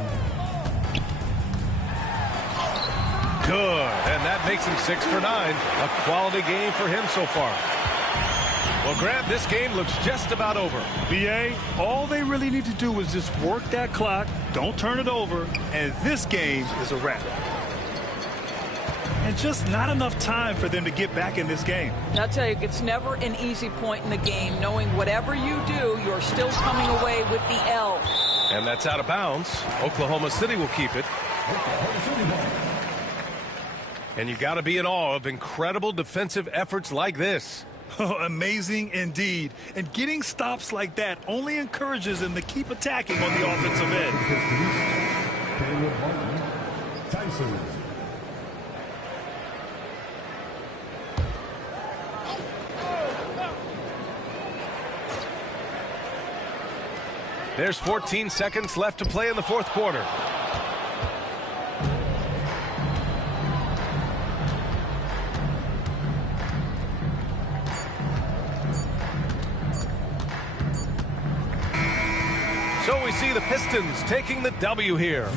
Good, and that makes him 6 for 9. A quality game for him so far. Well, Grant, this game looks just about over. BA, all they really need to do is just work that clock, don't turn it over, and this game is a wrap. And just not enough time for them to get back in this game. I'll tell you, it's never an easy point in the game, knowing whatever you do, you're still coming away with the L. And that's out of bounds. Oklahoma City will keep it. And you got to be in awe of incredible defensive efforts like this. Oh, amazing indeed. And getting stops like that only encourages them to keep attacking on the offensive end. Tyson. There's 14 seconds left to play in the fourth quarter. So we see the Pistons taking the W here.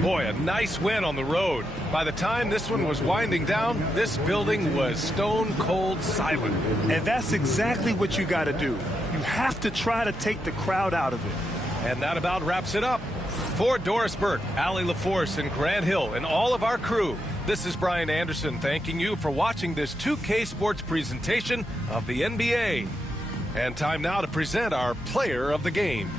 Boy, a nice win on the road. By the time this one was winding down, this building was stone cold silent. And that's exactly what you got to do. You have to try to take the crowd out of it. And that about wraps it up. For Doris Burke, Allie LaForce, and Grant Hill, and all of our crew, this is Brian Anderson thanking you for watching this 2K Sports presentation of the NBA. And time now to present our player of the game.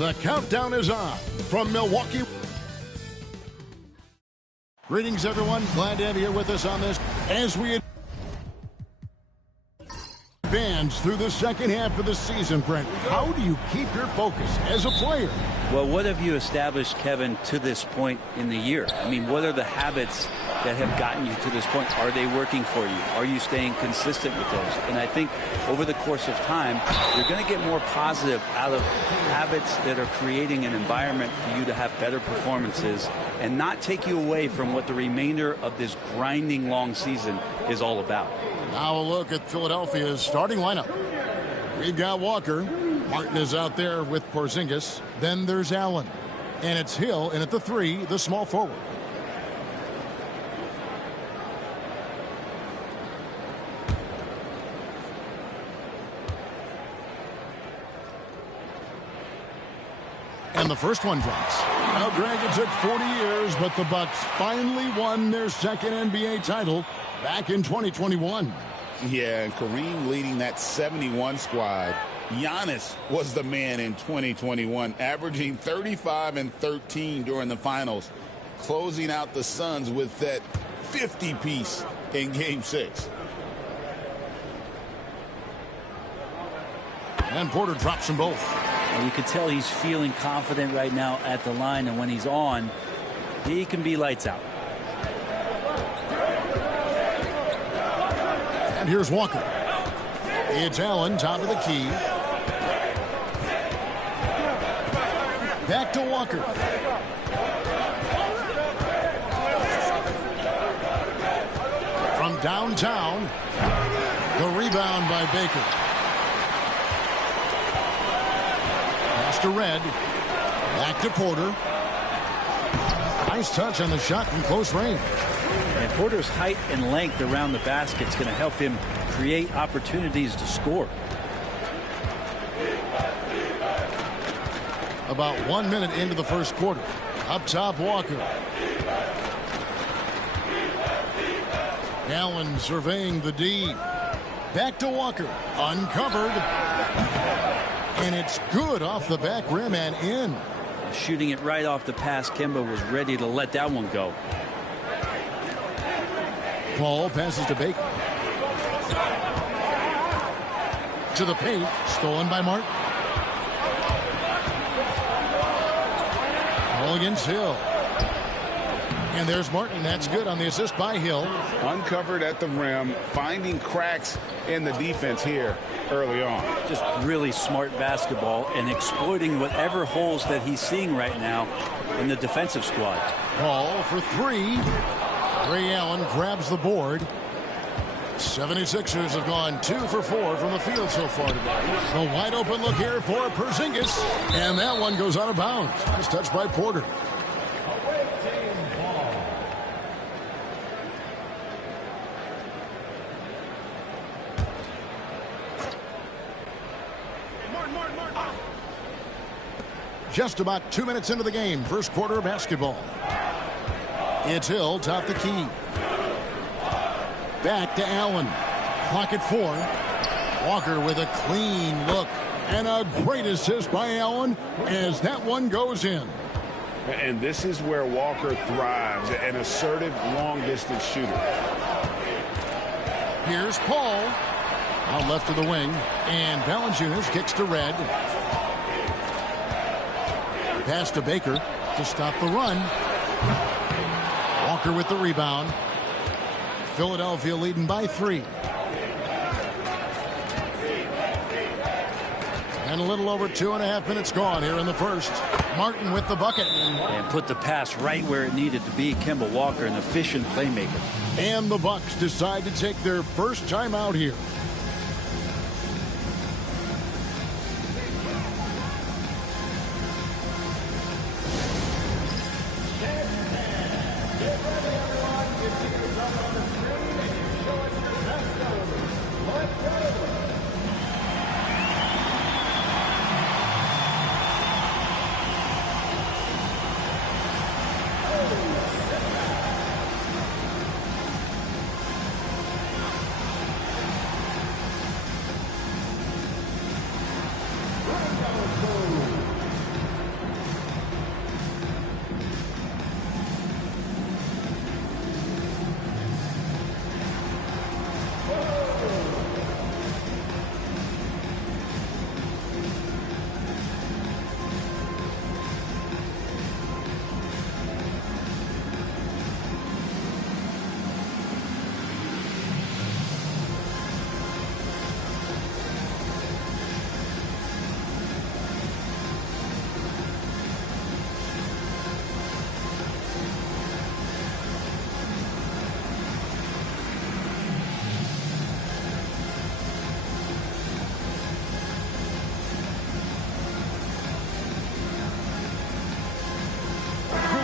The countdown is on from Milwaukee. Greetings, everyone. Glad to have you here with us on this as we advance through the second half of the season. Brent, how do you keep your focus as a player? Well, what have you established, Kevin, to this point in the year? I mean, what are the habits that have gotten you to this point? Are they working for you? Are you staying consistent with those? And I think over the course of time, you're going to get more positive out of habits that are creating an environment for you to have better performances and not take you away from what the remainder of this grinding long season is all about. Now a look at Philadelphia's starting lineup. We've got Walker. Martin is out there with Porzingis. Then there's Allen. And it's Hill, and at the 3, the small forward. And the first one drops. Now, Greg, it took 40 years, but the Bucks finally won their second NBA title back in 2021. Yeah, and Kareem leading that 71 squad. Giannis was the man in 2021, averaging 35 and 13 during the finals, closing out the Suns with that 50-piece in Game 6. And Porter drops them both. And you can tell he's feeling confident right now at the line, and when he's on, he can be lights out. And here's Walker. It's Allen, top of the key. Back to Walker. From downtown, the rebound by Baker. Pass to Red. Back to Porter. Nice touch on the shot from close range. And Porter's height and length around the basket is going to help him create opportunities to score. About 1 minute into the first quarter. Up top, Walker. Allen surveying the D. Back to Walker. Uncovered. And it's good off the back rim and in. Shooting it right off the pass, Kemba was ready to let that one go. Paul passes to Baker. To the paint. Stolen by Martin. All against Hill. And there's Martin. That's good on the assist by Hill. Uncovered at the rim, finding cracks in the defense here early on. Just really smart basketball and exploiting whatever holes that he's seeing right now in the defensive squad. Paul for 3. Ray Allen grabs the board. 76ers have gone 2 for 4 from the field so far today. A wide open look here for Porzingis. And that one goes out of bounds. Nice touch by Porter. Just about 2 minutes into the game. First quarter of basketball. It's Hill, top the key. Back to Allen. Clock at 4. Walker with a clean look. And a great assist by Allen as that one goes in. And this is where Walker thrives, an assertive long-distance shooter. Here's Paul. Out left of the wing. And Valanciunas kicks to Red. Pass to Baker to stop the run. Walker with the rebound. Philadelphia leading by 3. And a little over 2.5 minutes gone here in the first. Martin with the bucket. And put the pass right where it needed to be. Kemba Walker, an efficient playmaker. And the Bucks decide to take their first time out here.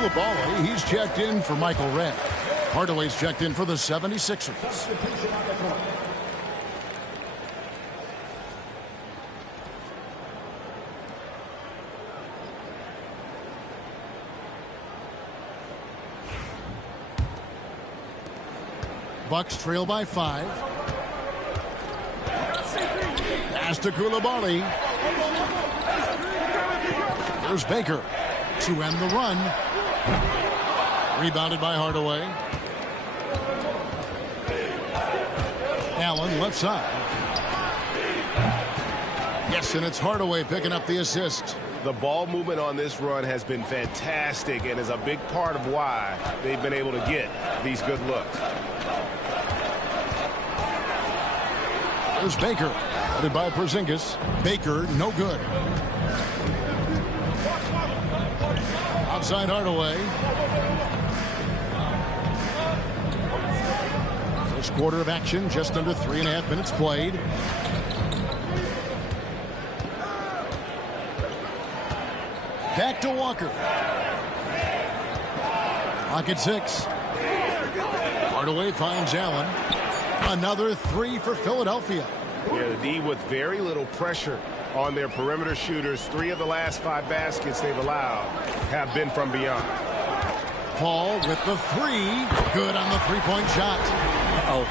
Coulibaly, he's checked in for Michael Redd. Hardaway's checked in for the 76ers. Bucks trail by 5. Pass to Coulibaly. There's Baker to end the run. Rebounded by Hardaway. Allen left side. Yes, and it's Hardaway picking up the assist. The ball movement on this run has been fantastic and is a big part of why they've been able to get these good looks. There's Baker, headed by Porzingis. Baker, no good. Outside Hardaway. First quarter of action, just under 3.5 minutes played. Back to Walker. Clock at 6. Hardaway finds Allen. Another 3 for Philadelphia. Yeah, the D with very little pressure on their perimeter shooters. 3 of the last 5 baskets they've allowed have been from beyond. Paul with the 3. Good on the three-point shot. Oh,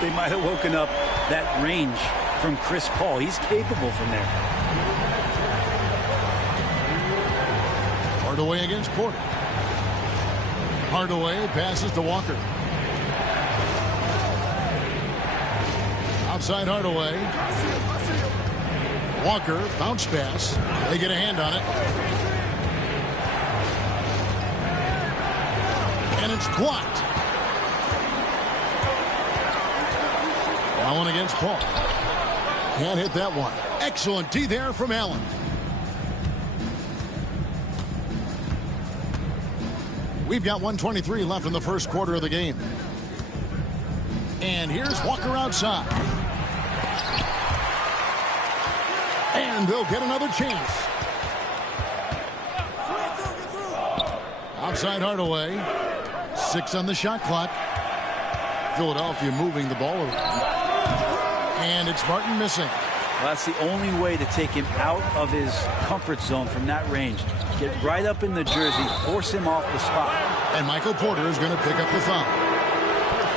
they might have woken up that range from Chris Paul. He's capable from there. Hardaway against Porter. Hardaway passes to Walker. Outside Hardaway. Walker, bounce pass. They get a hand on it. And it's blocked. Allen against Paul. Can't hit that one. Excellent D there from Allen. We've got 1:23 left in the first quarter of the game. And here's Walker outside. And they'll get another chance. Outside Hardaway. 6 on the shot clock. Philadelphia moving the ball around. And it's Martin missing. Well, that's the only way to take him out of his comfort zone from that range. Get right up in the jersey, force him off the spot. And Michael Porter is going to pick up the foul.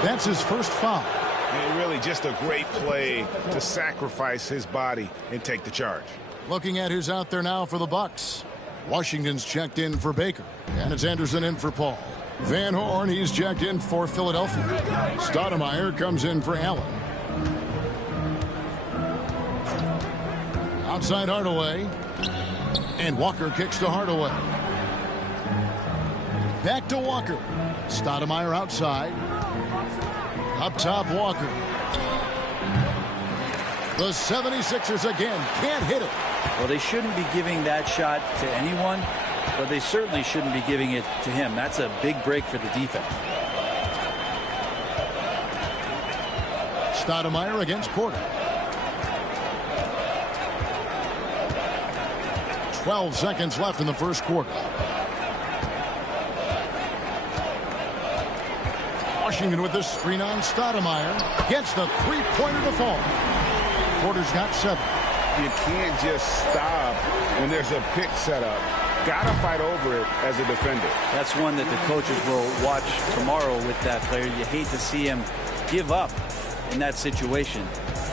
That's his first foul. And really just a great play to sacrifice his body and take the charge. Looking at who's out there now for the Bucks. Washington's checked in for Baker. And it's Anderson in for Paul. Van Horn, he's checked in for Philadelphia. Stoudemire comes in for Allen. Outside Hardaway. And Walker kicks to Hardaway. Back to Walker. Stoudemire outside. Up top, Walker. The 76ers again can't hit it. Well, they shouldn't be giving that shot to anyone, but they certainly shouldn't be giving it to him. That's a big break for the defense. Stoudemire against Porter. 12 seconds left in the first quarter. Washington with the screen on Stoudemire. Gets the three-pointer to fall. Porter's got 7. You can't just stop when there's a pick set up. Got to fight over it as a defender. That's one that the coaches will watch tomorrow with that player. You hate to see him give up in that situation.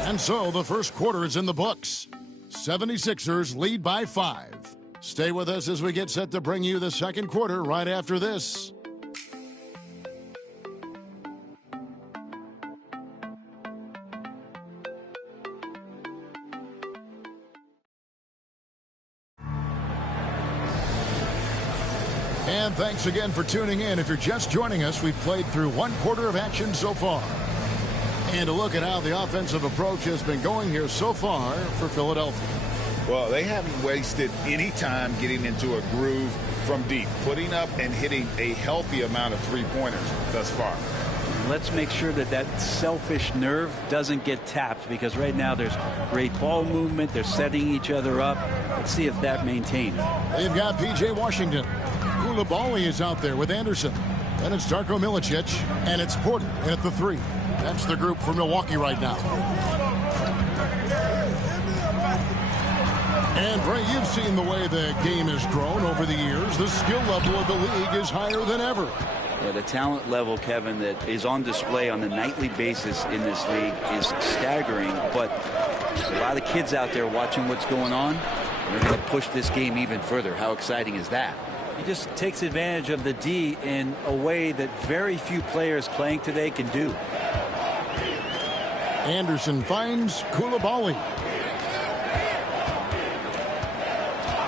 And so the first quarter is in the books. 76ers lead by 5. Stay with us as we get set to bring you the second quarter right after this. And thanks again for tuning in. If you're just joining us, we've played through one quarter of action so far. And a look at how the offensive approach has been going here so far for Philadelphia. Well, they haven't wasted any time getting into a groove from deep, putting up and hitting a healthy amount of three-pointers thus far. Let's make sure that that selfish nerve doesn't get tapped, because right now there's great ball movement. They're setting each other up. Let's see if that maintains. They've got P.J. Washington, Coulibaly is out there with Anderson. Then it's Darko Milicic, and it's Porter at the 3. That's the group for Milwaukee right now. And, Bray, you've seen the way the game has grown over the years. The skill level of the league is higher than ever. Yeah, the talent level, Kevin, that is on display on a nightly basis in this league is staggering. But a lot of kids out there watching what's going on. They're going to push this game even further. How exciting is that? He just takes advantage of the D in a way that very few players playing today can do. Anderson finds Coulibaly.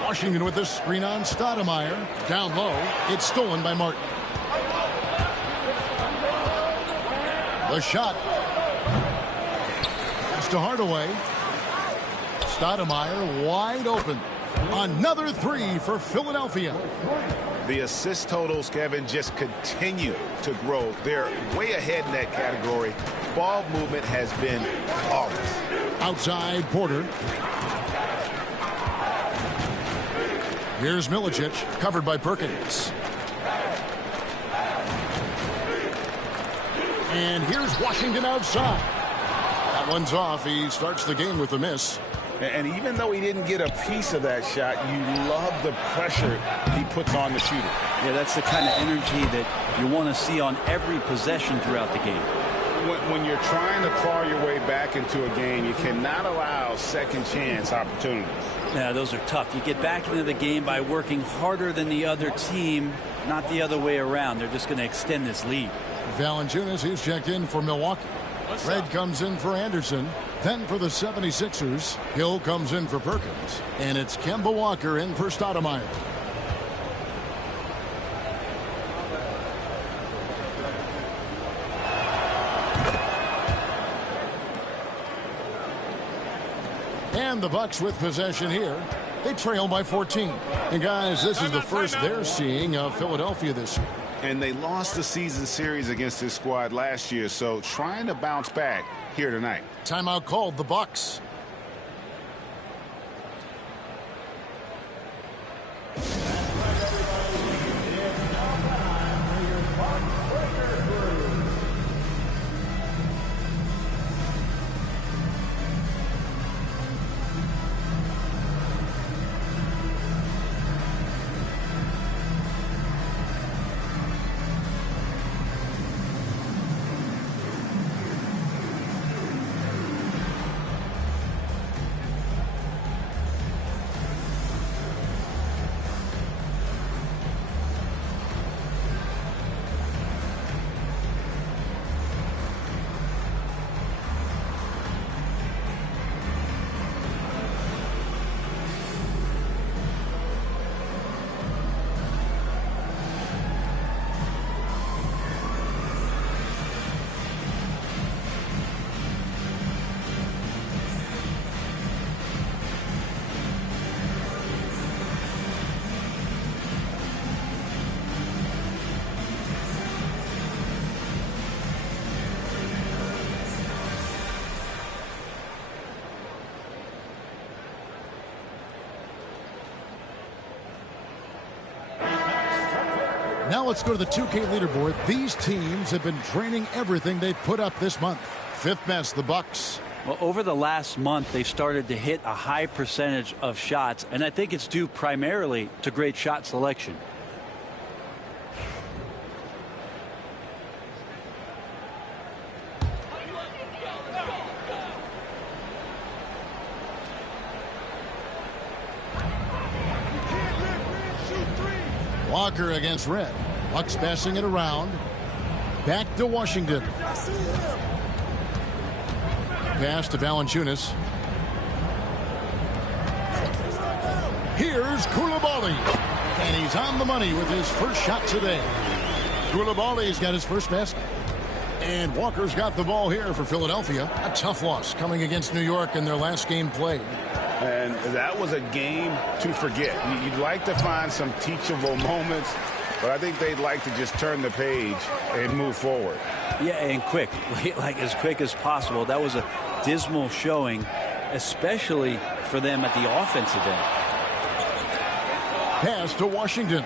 Washington with the screen on Stoudemire. Down low. It's stolen by Martin. The shot. Pass to Hardaway. Stoudemire wide open. Another 3 for Philadelphia. The assist totals, Kevin, just continue to grow. They're way ahead in that category. Ball movement has been flawless. Outside Porter. Here's Milicic, covered by Perkins. And here's Washington outside. That one's off. He starts the game with a miss. And even though he didn't get a piece of that shot, you love the pressure he puts on the shooter. Yeah, that's the kind of energy that you want to see on every possession throughout the game. When you're trying to claw your way back into a game, you cannot allow second chance opportunities. Yeah, those are tough. You get back into the game by working harder than the other team, not the other way around. They're just going to extend this lead. Valanciunas, who's checked in for Milwaukee. Red comes in for Anderson. Then for the 76ers, Hill comes in for Perkins. And it's Kemba Walker in for Stoudemire. And the Bucks with possession here. They trail by 14. And guys, this is the first they're seeing of Philadelphia this year. And they lost the season series against this squad last year, so trying to bounce back here tonight. Timeout called, the Bucks. Now let's go to the 2K leaderboard. These teams have been draining everything they've put up this month. Fifth best, the Bucks. Well, over the last month, they've started to hit a high percentage of shots, and I think it's due primarily to great shot selection. Walker against Red. Bucks passing it around. Back to Washington. Pass to Valanciunas. Here's Coulibaly. And he's on the money with his first shot today. Coulibaly's got his first basket. And Walker's got the ball here for Philadelphia. A tough loss coming against New York in their last game played. And that was a game to forget. You'd like to find some teachable moments, but I think they'd like to just turn the page and move forward. Yeah, and quick, like as quick as possible. That was a dismal showing, especially for them at the offensive end. Pass to Washington.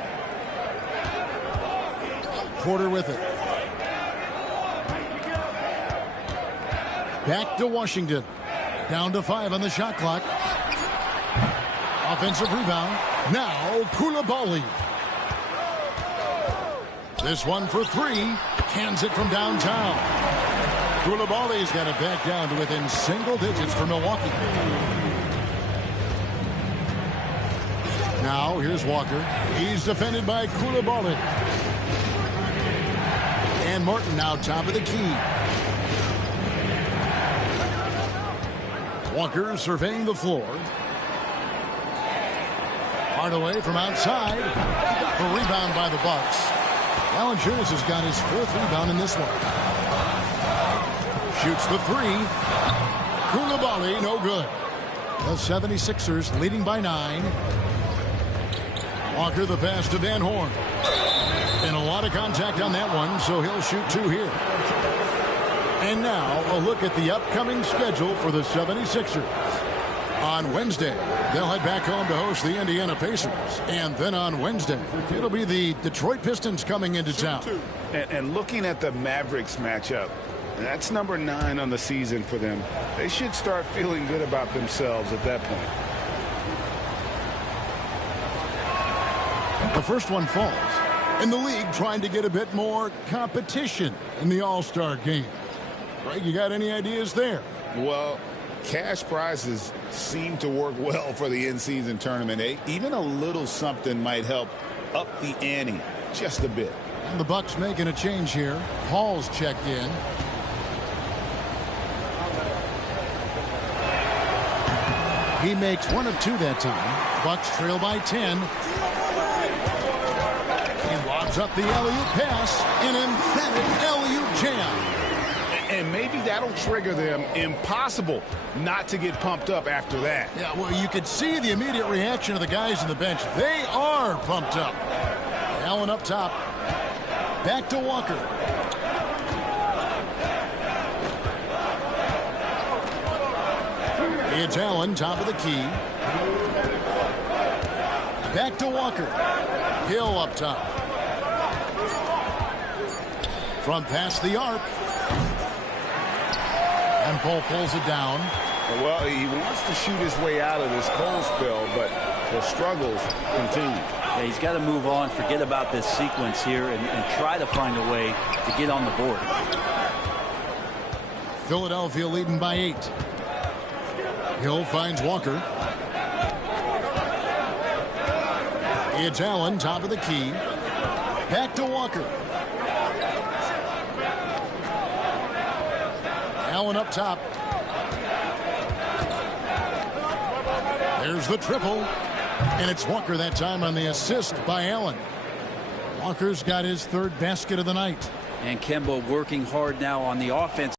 quarter with it. Back to Washington. Down to 5 on the shot clock. Offensive rebound. Now Coulibaly. This one for 3. Cans it from downtown. Coulibaly's got it back down to within single digits for Milwaukee. Now here's Walker. He's defended by Coulibaly. And Morton now top of the key. Walker surveying the floor. Hardaway from outside. The rebound by the Bucks. Valanciunas has got his 4th rebound in this one. Shoots the 3. Coulibaly, no good. The 76ers leading by 9. Walker the pass to Van Horn. And a lot of contact on that one, so he'll shoot 2 here. And now a look at the upcoming schedule for the 76ers. On Wednesday, they'll head back home to host the Indiana Pacers. And then on Wednesday, it'll be the Detroit Pistons coming into town. And looking at the Mavericks matchup, that's number 9 on the season for them. They should start feeling good about themselves at that point. The first one falls. And the league trying to get a bit more competition in the All-Star game. Greg, you got any ideas there? Well, cash prizes seem to work well for the in-season tournament. Even a little something might help up the ante just a bit. And the Bucks making a change here. Paul's checked in. He makes 1 of 2 that time. Bucks trail by 10. He lobs up the alley-oop pass. An emphatic alley-oop jam. And maybe that'll trigger them. Impossible not to get pumped up after that. Yeah, well, you could see the immediate reaction of the guys on the bench. They are pumped up. Allen up top. Back to Walker. It's Allen, top of the key. Back to Walker. Hill up top. From past the arc. And Paul pulls it down. Well, he wants to shoot his way out of this cold spell, but the struggles continue. Yeah, he's got to move on, forget about this sequence here, and try to find a way to get on the board. Philadelphia leading by 8. Hill finds Walker. It's Allen, top of the key. Back to Walker. Allen up top. There's the triple. And it's Walker that time on the assist by Allen. Walker's got his 3rd basket of the night. And Kemba working hard now on the offense.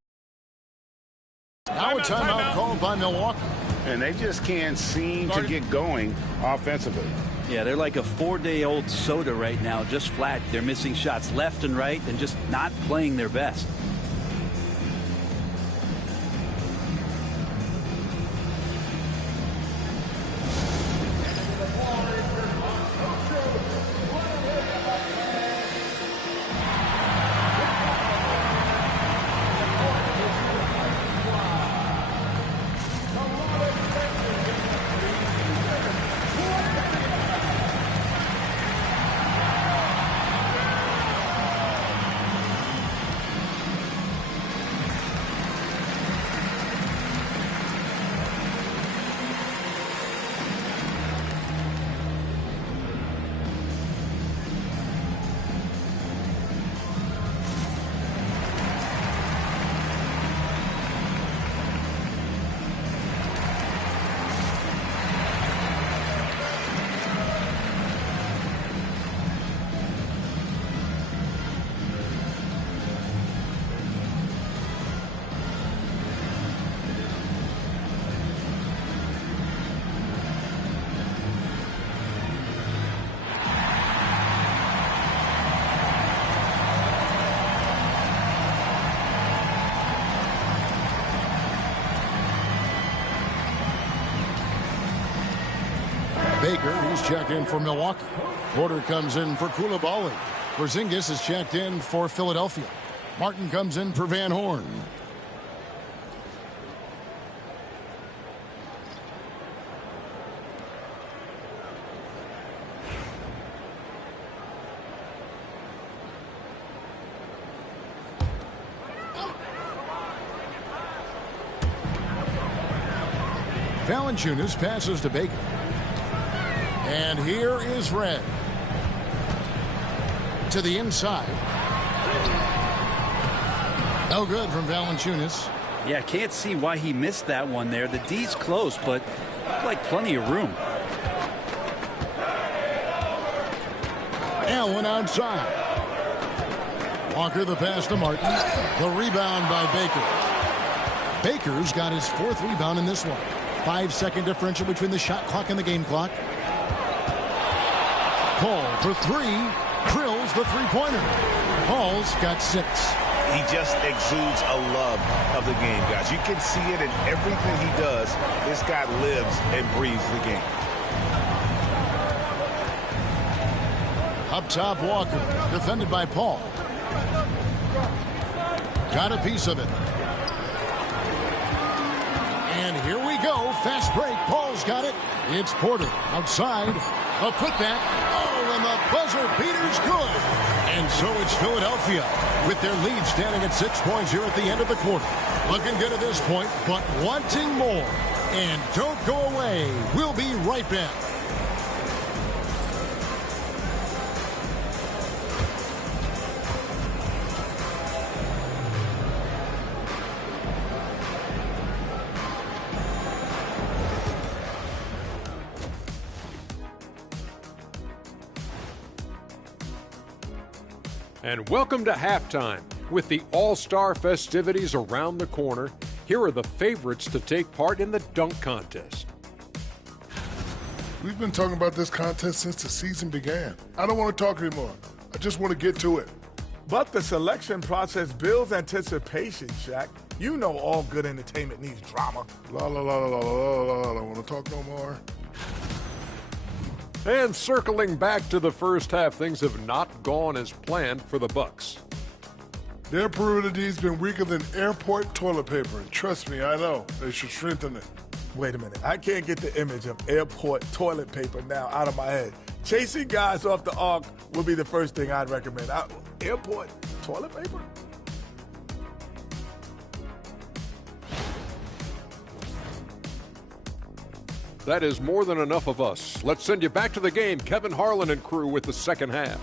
Now a timeout called by Milwaukee. And they just can't seem to get going offensively. Yeah, they're like a 4-day-old soda right now, just flat. They're missing shots left and right and just not playing their best. Baker, he's checked in for Milwaukee. Porter comes in for Coulibaly. Porzingis is checked in for Philadelphia. Martin comes in for Van Horn. Valanciunas passes to Baker. And here is Red. To the inside. No good from Valanciunas. Yeah, can't see why he missed that one there. The D's close, but like plenty of room. Allen outside. Walker the pass to Martin. The rebound by Baker. Baker's got his 4th rebound in this one. 5-second differential between the shot clock and the game clock. Paul for 3. Drills the three-pointer. Paul's got 6. He just exudes a love of the game, guys. You can see it in everything he does. This guy lives and breathes the game. Up top, Walker. Defended by Paul. Got a piece of it. And here we go. Fast break. Paul's got it. It's Porter. Outside. A putback. Oh, and the buzzer beater's good. And so it's Philadelphia with their lead standing at 6 points here at the end of the quarter. Looking good at this point, but wanting more. And don't go away. We'll be right back. And welcome to halftime. With the All-Star festivities around the corner, here are the favorites to take part in the dunk contest. We've been talking about this contest since the season began. I don't want to talk anymore. I just want to get to it. But the selection process builds anticipation, Shaq. You know all good entertainment needs drama. La la la la la la la. I don't want to talk no more. And circling back to the first half, things have not gone as planned for the Bucks. Their perimeter D's been weaker than airport toilet paper. And trust me, I know. They should strengthen it. Wait a minute. I can't get the image of airport toilet paper now out of my head. Chasing guys off the arc would be the first thing I'd recommend. Airport toilet paper? That is more than enough of us. Let's send you back to the game. Kevin Harlan and crew with the second half.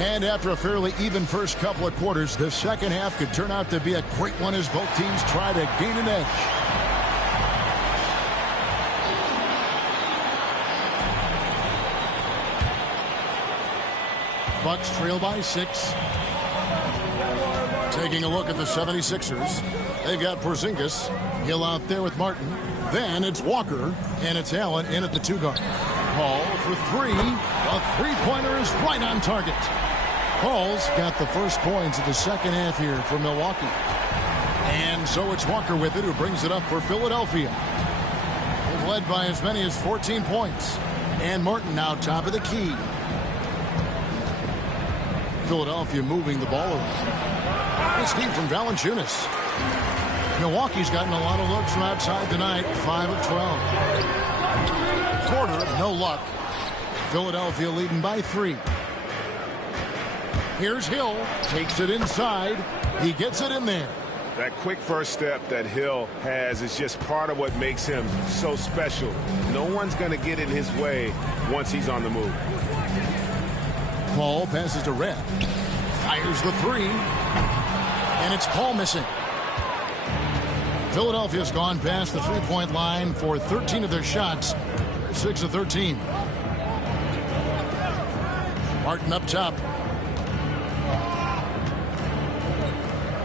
And after a fairly even first couple of quarters, the second half could turn out to be a great one as both teams try to gain an edge. Bucks trail by 6. Taking a look at the 76ers. They've got Porzingis. Hill out there with Martin. Then it's Walker, and it's Allen in at the 2 guard. Paul for 3. A three-pointer is right on target. Paul's got the first points of the second half here for Milwaukee. And so it's Walker with it, who brings it up for Philadelphia. They've led by as many as 14 points. And Martin now top of the key. Philadelphia moving the ball around. It's deep from Valanciunas. Milwaukee's gotten a lot of looks from outside tonight, 5 of 12. Porter, no luck. Philadelphia leading by 3. Here's Hill, takes it inside. He gets it in there. That quick first step that Hill has is just part of what makes him so special. No one's going to get in his way once he's on the move. Paul passes to Red. Fires the 3. And it's Paul missing. Philadelphia's gone past the three-point line for 13 of their shots. They're 6 of 13. Martin up top.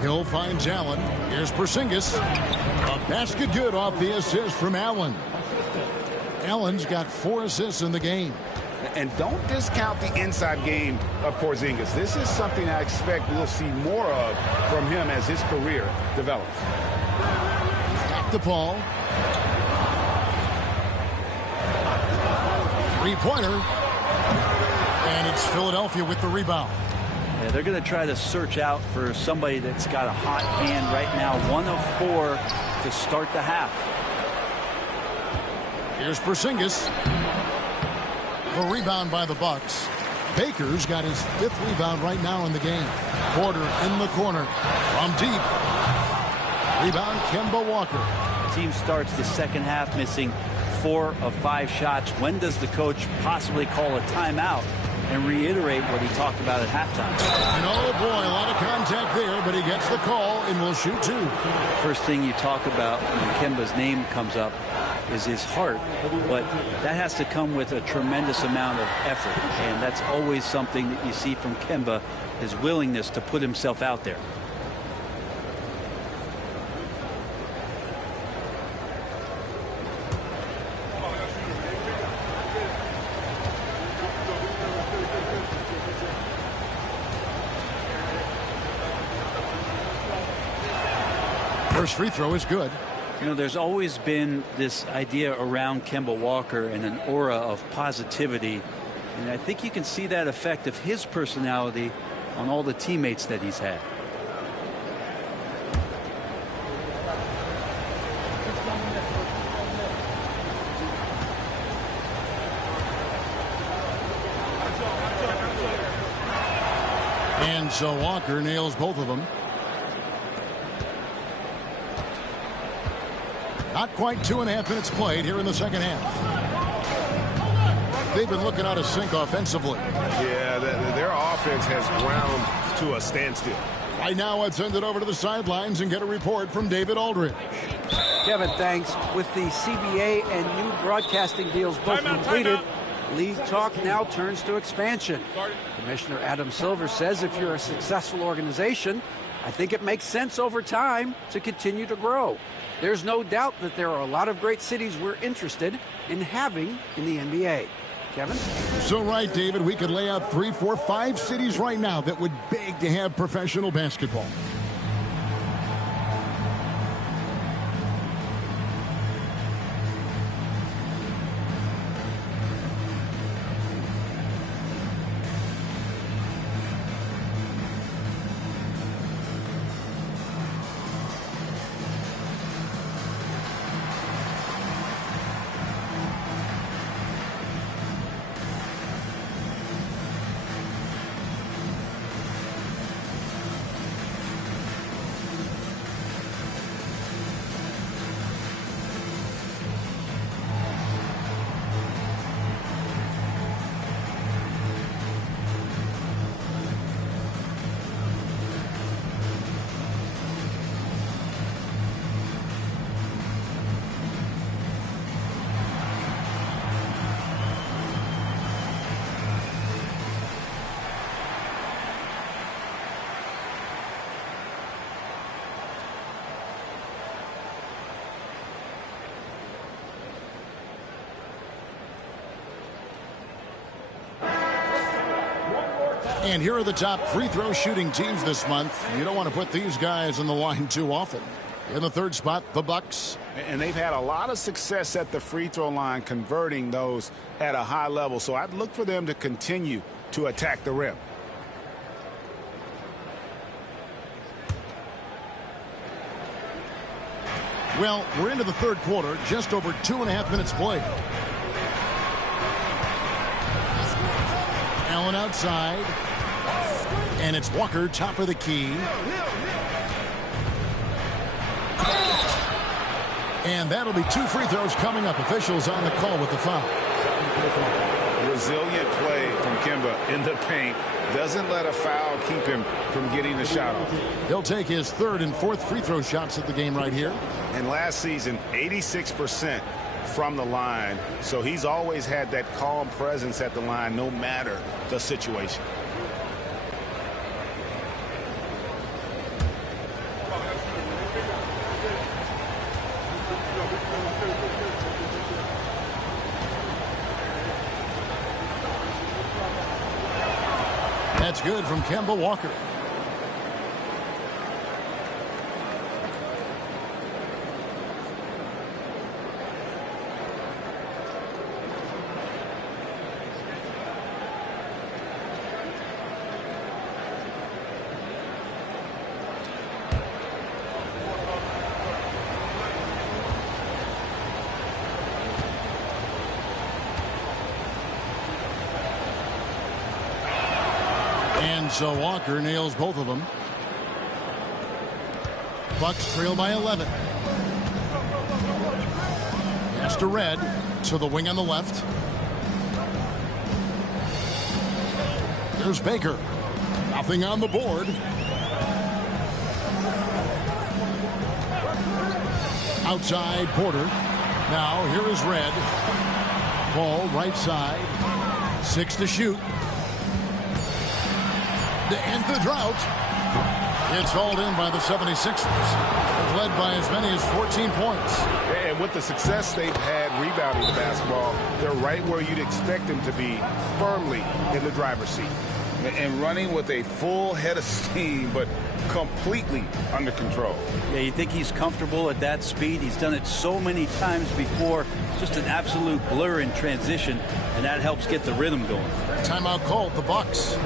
Hill finds Allen. Here's Porzingis. A basket good off the assist from Allen. Allen's got 4 assists in the game. And don't discount the inside game of Porzingis. This is something I expect we'll see more of from him as his career develops. Back to Paul. Three-pointer. And it's Philadelphia with the rebound. Yeah, they're going to try to search out for somebody that's got a hot hand right now. 1 of 4 to start the half. Here's Porzingis. The rebound by the Bucks. Baker's got his 5th rebound right now in the game. Porter in the corner from deep. Rebound Kemba Walker. The team starts the second half missing 4 of 5 shots. When does the coach possibly call a timeout and reiterate what he talked about at halftime? And oh boy, a lot of contact there, but he gets the call and will shoot 2. First thing you talk about when Kemba's name comes up is his heart, but that has to come with a tremendous amount of effort, and that's always something that you see from Kemba, his willingness to put himself out there. First free throw is good. You know, there's always been this idea around Kemba Walker and an aura of positivity. And I think you can see that effect of his personality on all the teammates that he's had. And so Walker nails both of them. Not quite 2.5 minutes played here in the second half. They've been looking out of sync offensively. Yeah, their offense has ground to a standstill. Right now, let's send it over to the sidelines and get a report from David Aldridge. Kevin, thanks. With the CBA and new broadcasting deals both completed, league talk now turns to expansion. Commissioner Adam Silver says if you're a successful organization, I think it makes sense over time to continue to grow. There's no doubt that there are a lot of great cities we're interested in having in the NBA. Kevin? So right, David, we could lay out 3, 4, 5 cities right now that would beg to have professional basketball. And here are the top free throw shooting teams this month. You don't want to put these guys on the line too often. In the third spot, the Bucks. And they've had a lot of success at the free throw line, converting those at a high level. So I'd look for them to continue to attack the rim. Well, we're into the third quarter, just over 2.5 minutes played. Allen outside. And it's Walker, top of the key. And that'll be 2 free throws coming up. Officials on the call with the foul. Resilient play from Kemba in the paint. Doesn't let a foul keep him from getting the shot off. He'll take his 3rd and 4th free throw shots of the game right here. And last season, 86% from the line. So he's always had that calm presence at the line no matter the situation. That's good from Kemba Walker. And so Walker nails both of them. Bucks trail by 11. Pass to Red, to the wing on the left. There's Baker. Nothing on the board. Outside Porter. Now here is Red. Ball right side. 6 to shoot. To end the drought. It's hauled in by the 76ers. They've led by as many as 14 points. And with the success they've had rebounding the basketball, they're right where you'd expect them to be, firmly in the driver's seat. And running with a full head of steam, but completely under control. Yeah, you think he's comfortable at that speed. He's done it so many times before. Just an absolute blur in transition, and that helps get the rhythm going. Timeout called, the Bucks.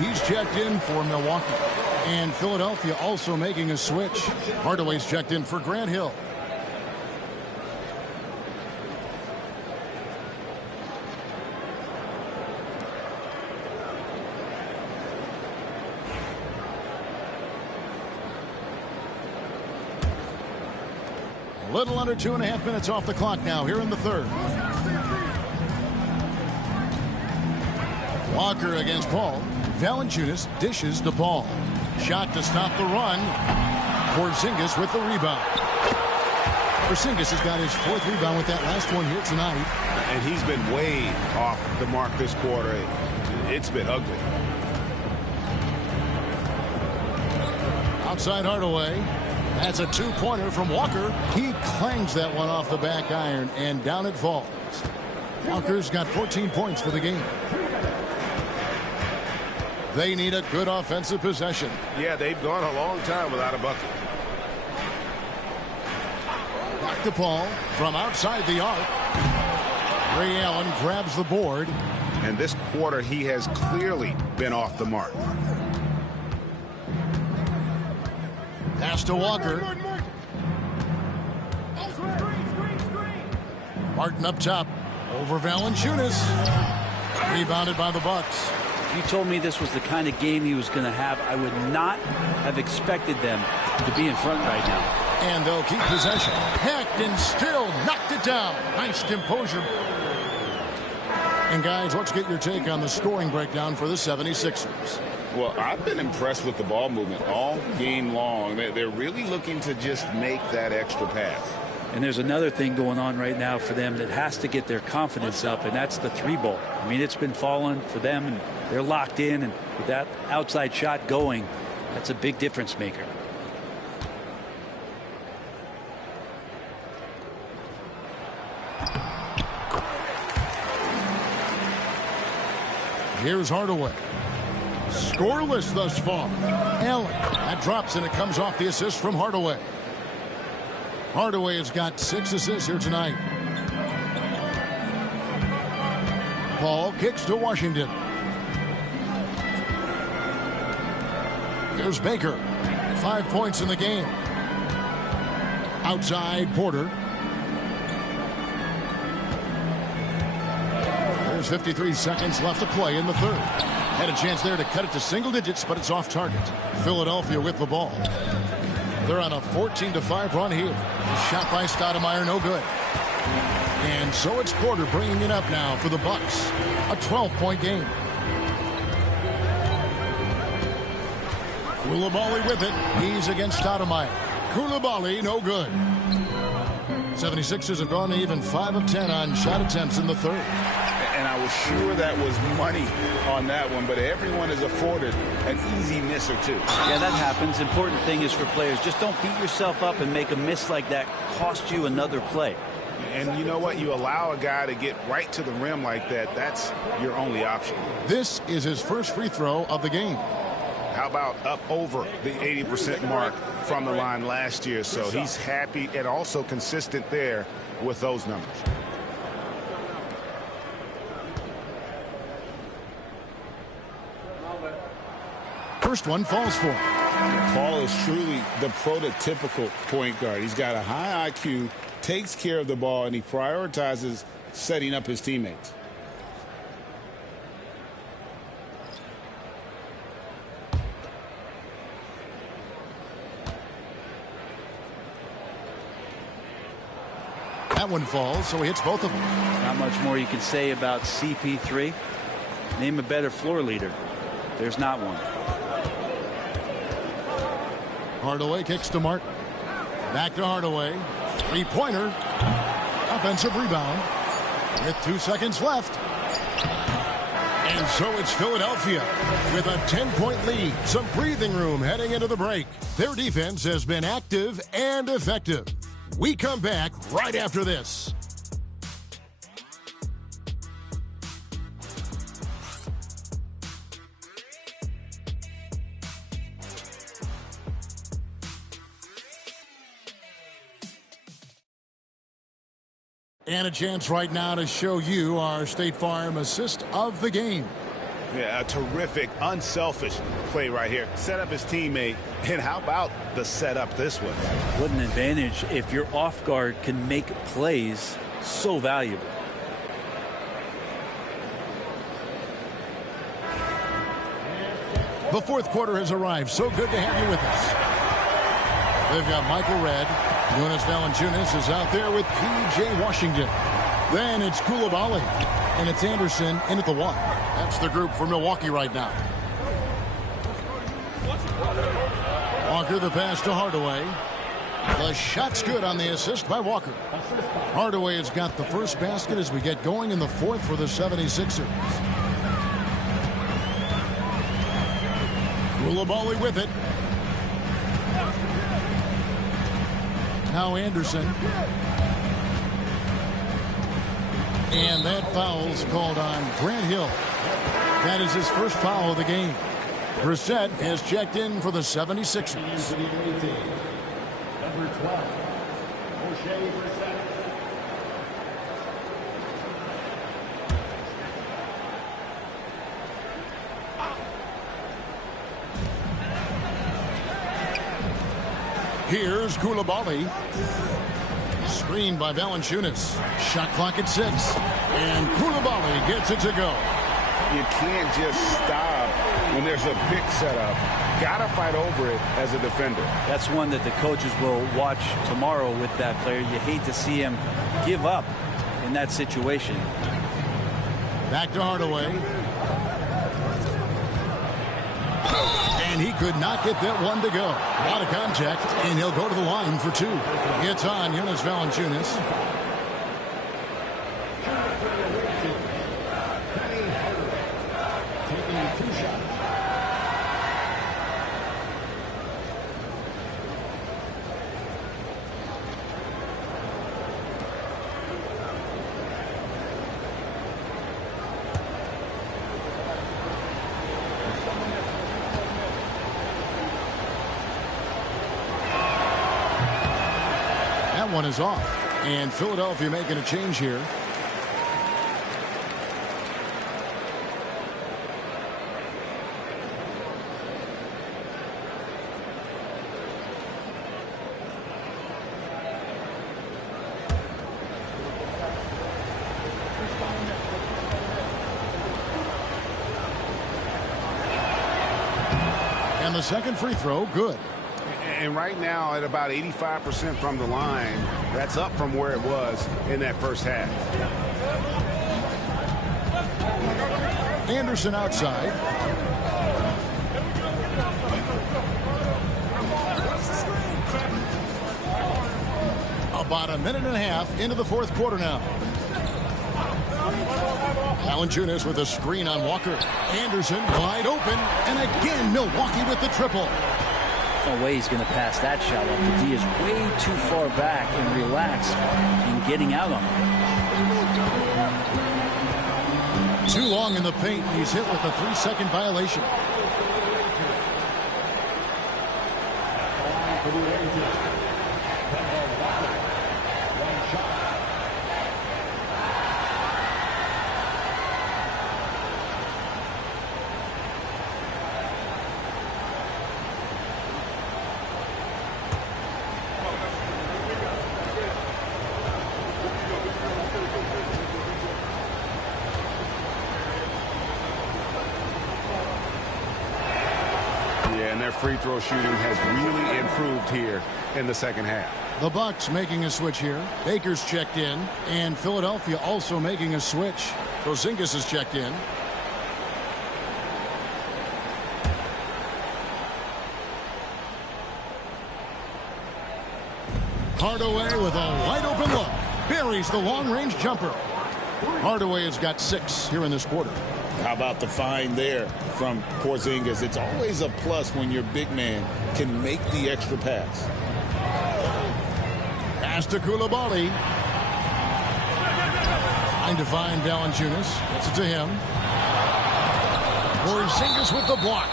He's checked in for Milwaukee. And Philadelphia also making a switch. Hardaway's checked in for Grant Hill. A little under 2.5 minutes off the clock now here in the third. Walker against Paul. Valanciunas dishes the ball. Shot to stop the run. Porzingis with the rebound. Porzingis has got his 4th rebound with that last one here tonight. And he's been way off the mark this quarter. It's been ugly. Outside Hardaway. That's a 2-pointer from Walker. He clangs that one off the back iron, and down it falls. Walker's got 14 points for the game. They need a good offensive possession. Yeah, they've gone a long time without a bucket. Back to Paul from outside the arc. Ray Allen grabs the board. And this quarter, he has clearly been off the mark. Pass to Walker. Martin up top. Over Valanciunas. Rebounded by the Bucks. If you told me this was the kind of game he was going to have, I would not have expected them to be in front right now. And they'll keep possession. Heck, and still knocked it down. Nice composure. And guys, let's get your take on the scoring breakdown for the 76ers. Well, I've been impressed with the ball movement all game long. They're really looking to just make that extra pass. And there's another thing going on right now for them that has to get their confidence up, and that's the 3-ball. I mean, it's been falling for them, and they're locked in, and with that outside shot going, that's a big difference maker. Here's Hardaway. Scoreless thus far. Allen. That drops, and it comes off the assist from Hardaway. Hardaway has got 6 assists here tonight. Paul kicks to Washington. Here's Baker. 5 points in the game. Outside, Porter. There's 53 seconds left to play in the third. Had a chance there to cut it to single digits, but it's off target. Philadelphia with the ball. They're on a 14-5 run here. A shot by Stoudemire, no good. And so it's Porter bringing it up now for the Bucks. A 12-point game. Coulibaly with it. He's against Stoudemire. Coulibaly, no good. 76ers have gone to even 5 of 10 on shot attempts in the third. And I was sure that was money on that one, but everyone is afforded an easy miss or two. Yeah, that happens. Important thing is for players, just don't beat yourself up and make a miss like that cost you another play. And you know what? You allow a guy to get right to the rim like that, that's your only option. This is his first free throw of the game. How about up over the 80% mark from the line last year? So he's happy and also consistent there with those numbers. First one falls for him. Paul is truly the prototypical point guard. He's got a high IQ, takes care of the ball, and he prioritizes setting up his teammates. That one falls, so he hits both of them. Not much more you can say about CP3. Name a better floor leader. There's not one. Hardaway kicks to Martin. Back to Hardaway. Three-pointer. Offensive rebound. With 2 seconds left. And so it's Philadelphia with a 10-point lead. Some breathing room heading into the break. Their defense has been active and effective. We come back right after this. And a chance right now to show you our State Farm assist of the game. Yeah, a terrific, unselfish play right here. Set up his teammate, and how about the setup this was? What an advantage if your off guard can make plays so valuable. The fourth quarter has arrived. So good to have you with us. They've got Michael Redd. Jonas Valanciunas is out there with P.J. Washington. Then it's Coulibaly. And it's Anderson in at the one. That's the group for Milwaukee right now. Walker the pass to Hardaway. The shot's good on the assist by Walker. Hardaway has got the first basket as we get going in the fourth for the 76ers. Coulibaly with it. Now Anderson. And that foul's called on Grant Hill. That is his first foul of the game. Brissett has checked in for the 76ers. Number 12, O'Shea Brissett. Here's Coulibaly. Screened by Valanciunas. Shot clock at 6. And Coulibaly gets it to go. You can't just stop when there's a pick set up. Gotta fight over it as a defender. That's one that the coaches will watch tomorrow with that player. You hate to see him give up in that situation. Back to Hardaway. And he could not get that one to go. A lot of contact, and he'll go to the line for 2. It's on Jonas Valanciunas. is off. And Philadelphia making a change here. And the second free throw, good. And right now at about 85% from the line, that's up from where it was in that first half. Anderson outside. About a minute and a half into the fourth quarter now. Valanciunas with a screen on Walker. Anderson wide open, and again Milwaukee with the triple. No way he's going to pass that shot up. The D is way too far back and relaxed in getting out on him. Too long in the paint. He's hit with a 3-second violation. And their free throw shooting has really improved here in the second half. The Bucks making a switch here. Baker's checked in, and Philadelphia also making a switch. Porzingis is checked in. Hardaway with a wide open look. Buries the long-range jumper. Hardaway has got 6 here in this quarter. How about the find there from Porzingis? It's always a plus when your big man can make the extra pass. Pass to Coulibaly. Trying to find Valanciunas. Gets it to him. Porzingis with the block.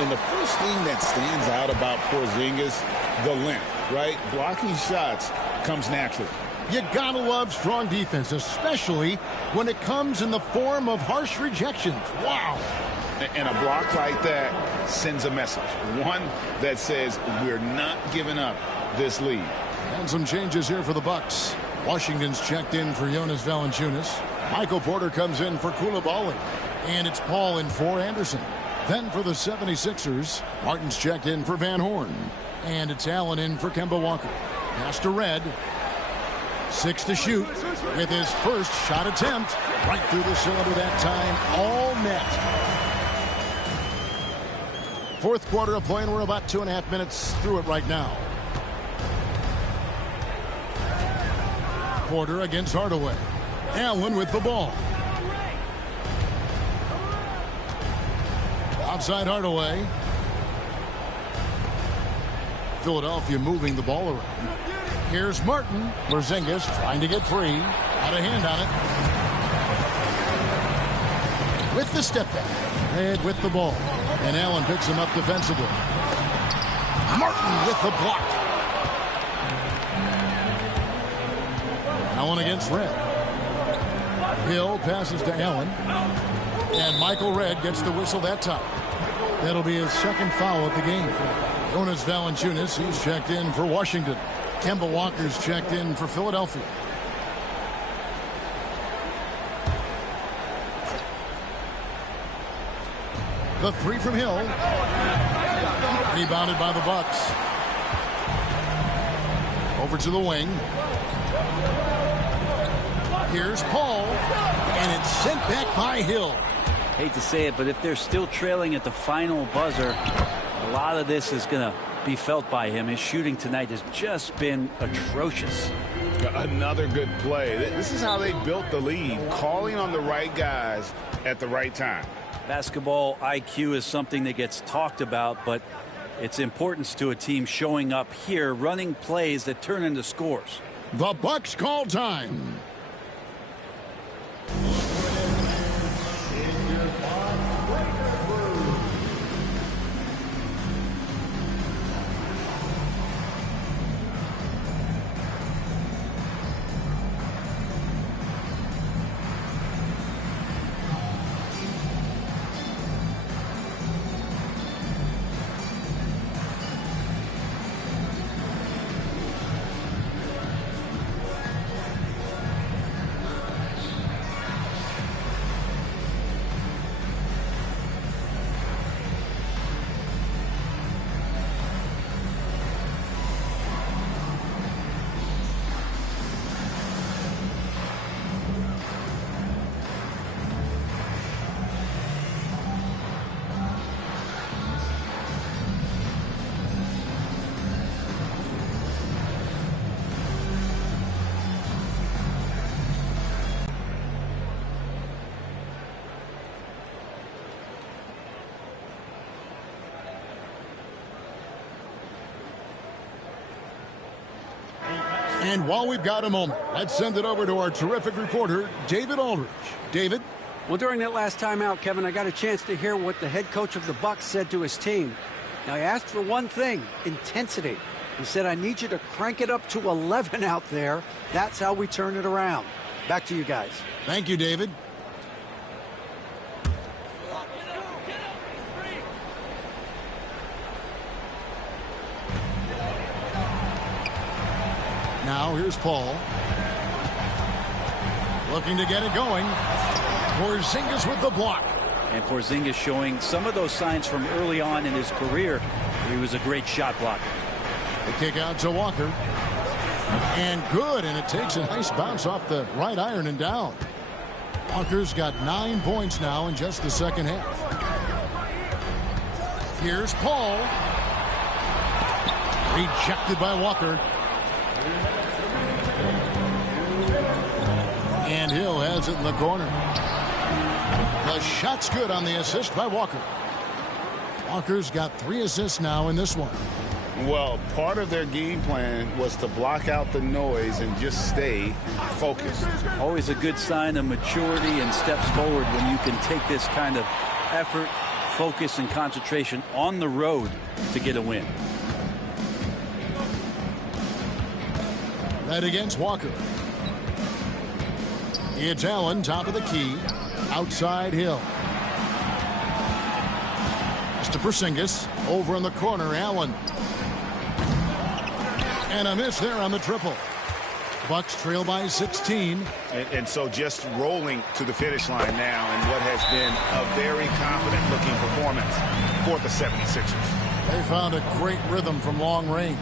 And the first thing that stands out about Porzingis, the length, right? Blocking shots comes naturally. You gotta love strong defense, especially when it comes in the form of harsh rejections. Wow. And a block like that sends a message. One that says we're not giving up this lead. And some changes here for the Bucks. Washington's checked in for Jonas Valanciunas. Michael Porter comes in for Coulibaly. And it's Paul in for Anderson. Then for the 76ers, Martin's checked in for Van Horn. And it's Allen in for Kemba Walker. Pass to Red. 6 to shoot with his first shot attempt. Right through the cylinder that time. All net. Fourth quarter of play, and we're about 2.5 minutes through it right now. Porter against Hardaway. Allen with the ball. Outside Hardaway. Philadelphia moving the ball around. Here's Martin. Porzingis trying to get free. Got a hand on it. With the step back. Red with the ball. And Allen picks him up defensively. Martin with the block. Allen against Red. Hill passes to Allen. And Michael Red gets the whistle that time. That'll be his second foul of the game. Jonas Valanciunas, he's checked in for Washington. Kemba Walker's checked in for Philadelphia. The 3 from Hill. Rebounded by the Bucks. Over to the wing. Here's Paul. And it's sent back by Hill. Hate to say it, but if they're still trailing at the final buzzer, a lot of this is going to be felt by him. His shooting tonight has just been atrocious. Another good play. This is how they built the lead, calling on the right guys at the right time. Basketball IQ is something that gets talked about, but its importance to a team showing up here, running plays that turn into scores. The Bucks call time. And while we've got a moment, let's send it over to our terrific reporter, David Aldridge. David? Well, during that last timeout, Kevin, I got a chance to hear what the head coach of the Bucks said to his team. Now, he asked for one thing, intensity. He said, I need you to crank it up to 11 out there. That's how we turn it around. Back to you guys. Thank you, David. Now here's Paul. Looking to get it going. Porzingis with the block. And Porzingis showing some of those signs from early on in his career. He was a great shot blocker. The kick out to Walker. And good, and it takes a nice bounce off the right iron and down. Walker's got 9 points now in just the second half. Here's Paul. Rejected by Walker. And Hill has it in the corner. The shot's good on the assist by Walker. Walker's got 3 assists now in this one. Well, part of their game plan was to block out the noise and just stay focused. Always a good sign of maturity and steps forward when you can take this kind of effort, focus, and concentration on the road to get a win. Right against Walker. It's Allen, top of the key. Outside Hill. Pass to Porzingis. Over in the corner, Allen. And a miss there on the triple. Bucks trail by 16. And so just rolling to the finish line now in what has been a very confident-looking performance for the 76ers. They found a great rhythm from long range.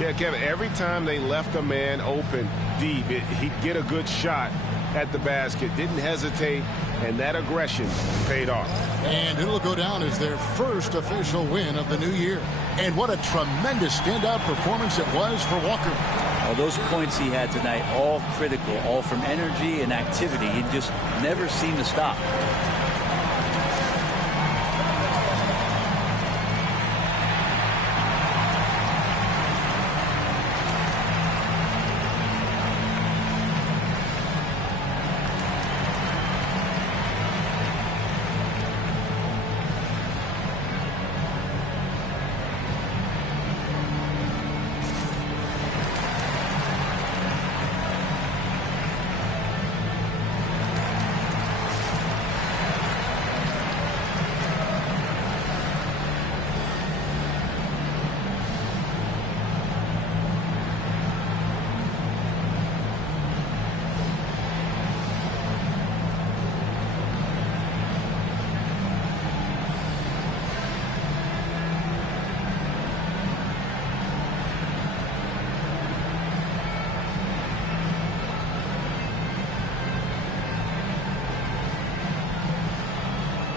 Yeah, Kevin, every time they left a man open deep, he'd get a good shot at the basket, didn't hesitate, and that aggression paid off. And it'll go down as their first official win of the new year. And what a tremendous standout performance it was for Walker. Well, those points he had tonight, all critical, all from energy and activity. He just never seemed to stop.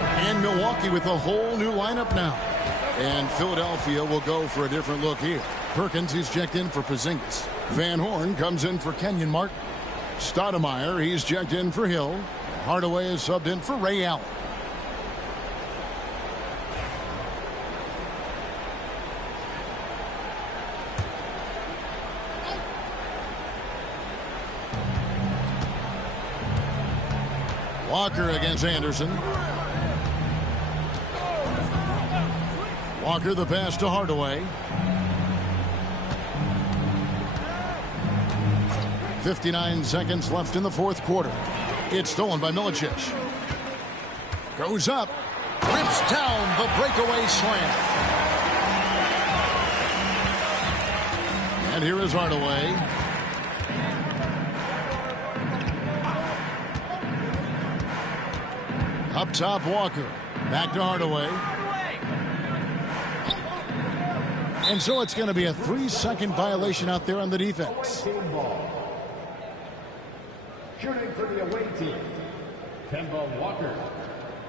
And Milwaukee with a whole new lineup now. And Philadelphia will go for a different look here. Perkins, he's checked in for Porzingis. Van Horn comes in for Kenyon Martin. Stoudemire, he's checked in for Hill. Hardaway is subbed in for Ray Allen. Walker against Anderson. Walker the pass to Hardaway. 59 seconds left in the fourth quarter. It's stolen by Milicic. Goes up. Rips down the breakaway slam. And here is Hardaway. Up top, Walker. Back to Hardaway. And so it's going to be a 3-second violation out there on the defense. Shooting for the away team, Kemba Walker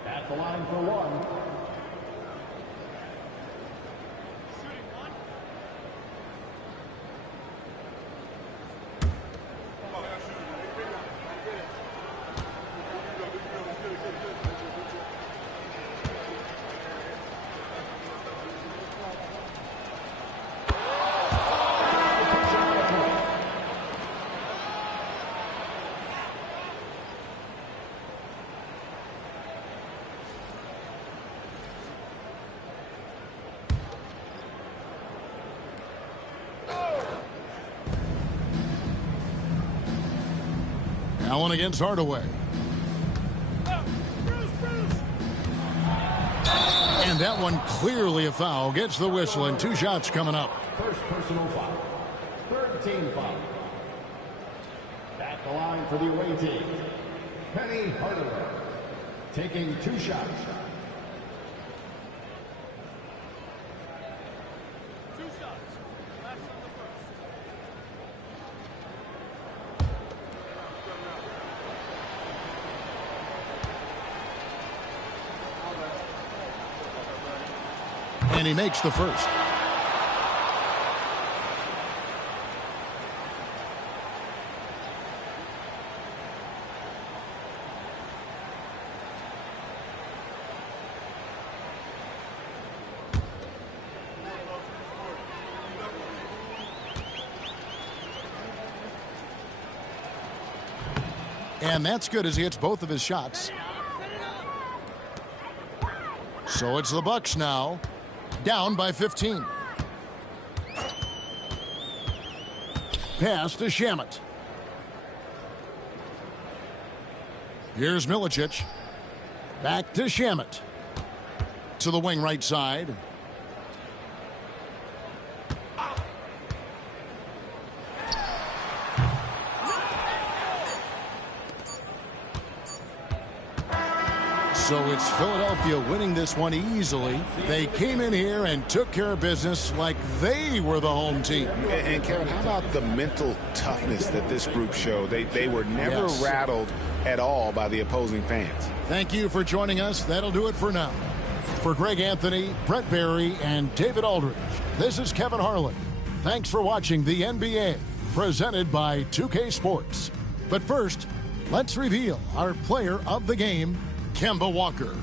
at the line for one. Allen against Hardaway. And that one clearly a foul. Gets the whistle and 2 shots coming up. First personal foul. Third team foul. At the line for the away team, Penny Hardaway taking 2 shots. And he makes the first. And that's good as he hits both of his shots. So it's the Bucks now, down by 15. Pass to Shamet. Here's Milicic. Back to Shamet. To the wing right side. So it's Philadelphia winning this one easily. They came in here and took care of business like they were the home team. And Kevin, how about the mental toughness that this group showed? They were never rattled at all by the opposing fans. Thank you for joining us. That'll do it for now. For Greg Anthony, Brett Barry, and David Aldridge, this is Kevin Harlan. Thanks for watching the NBA, presented by 2K Sports. But first, let's reveal our player of the game, Kemba Walker.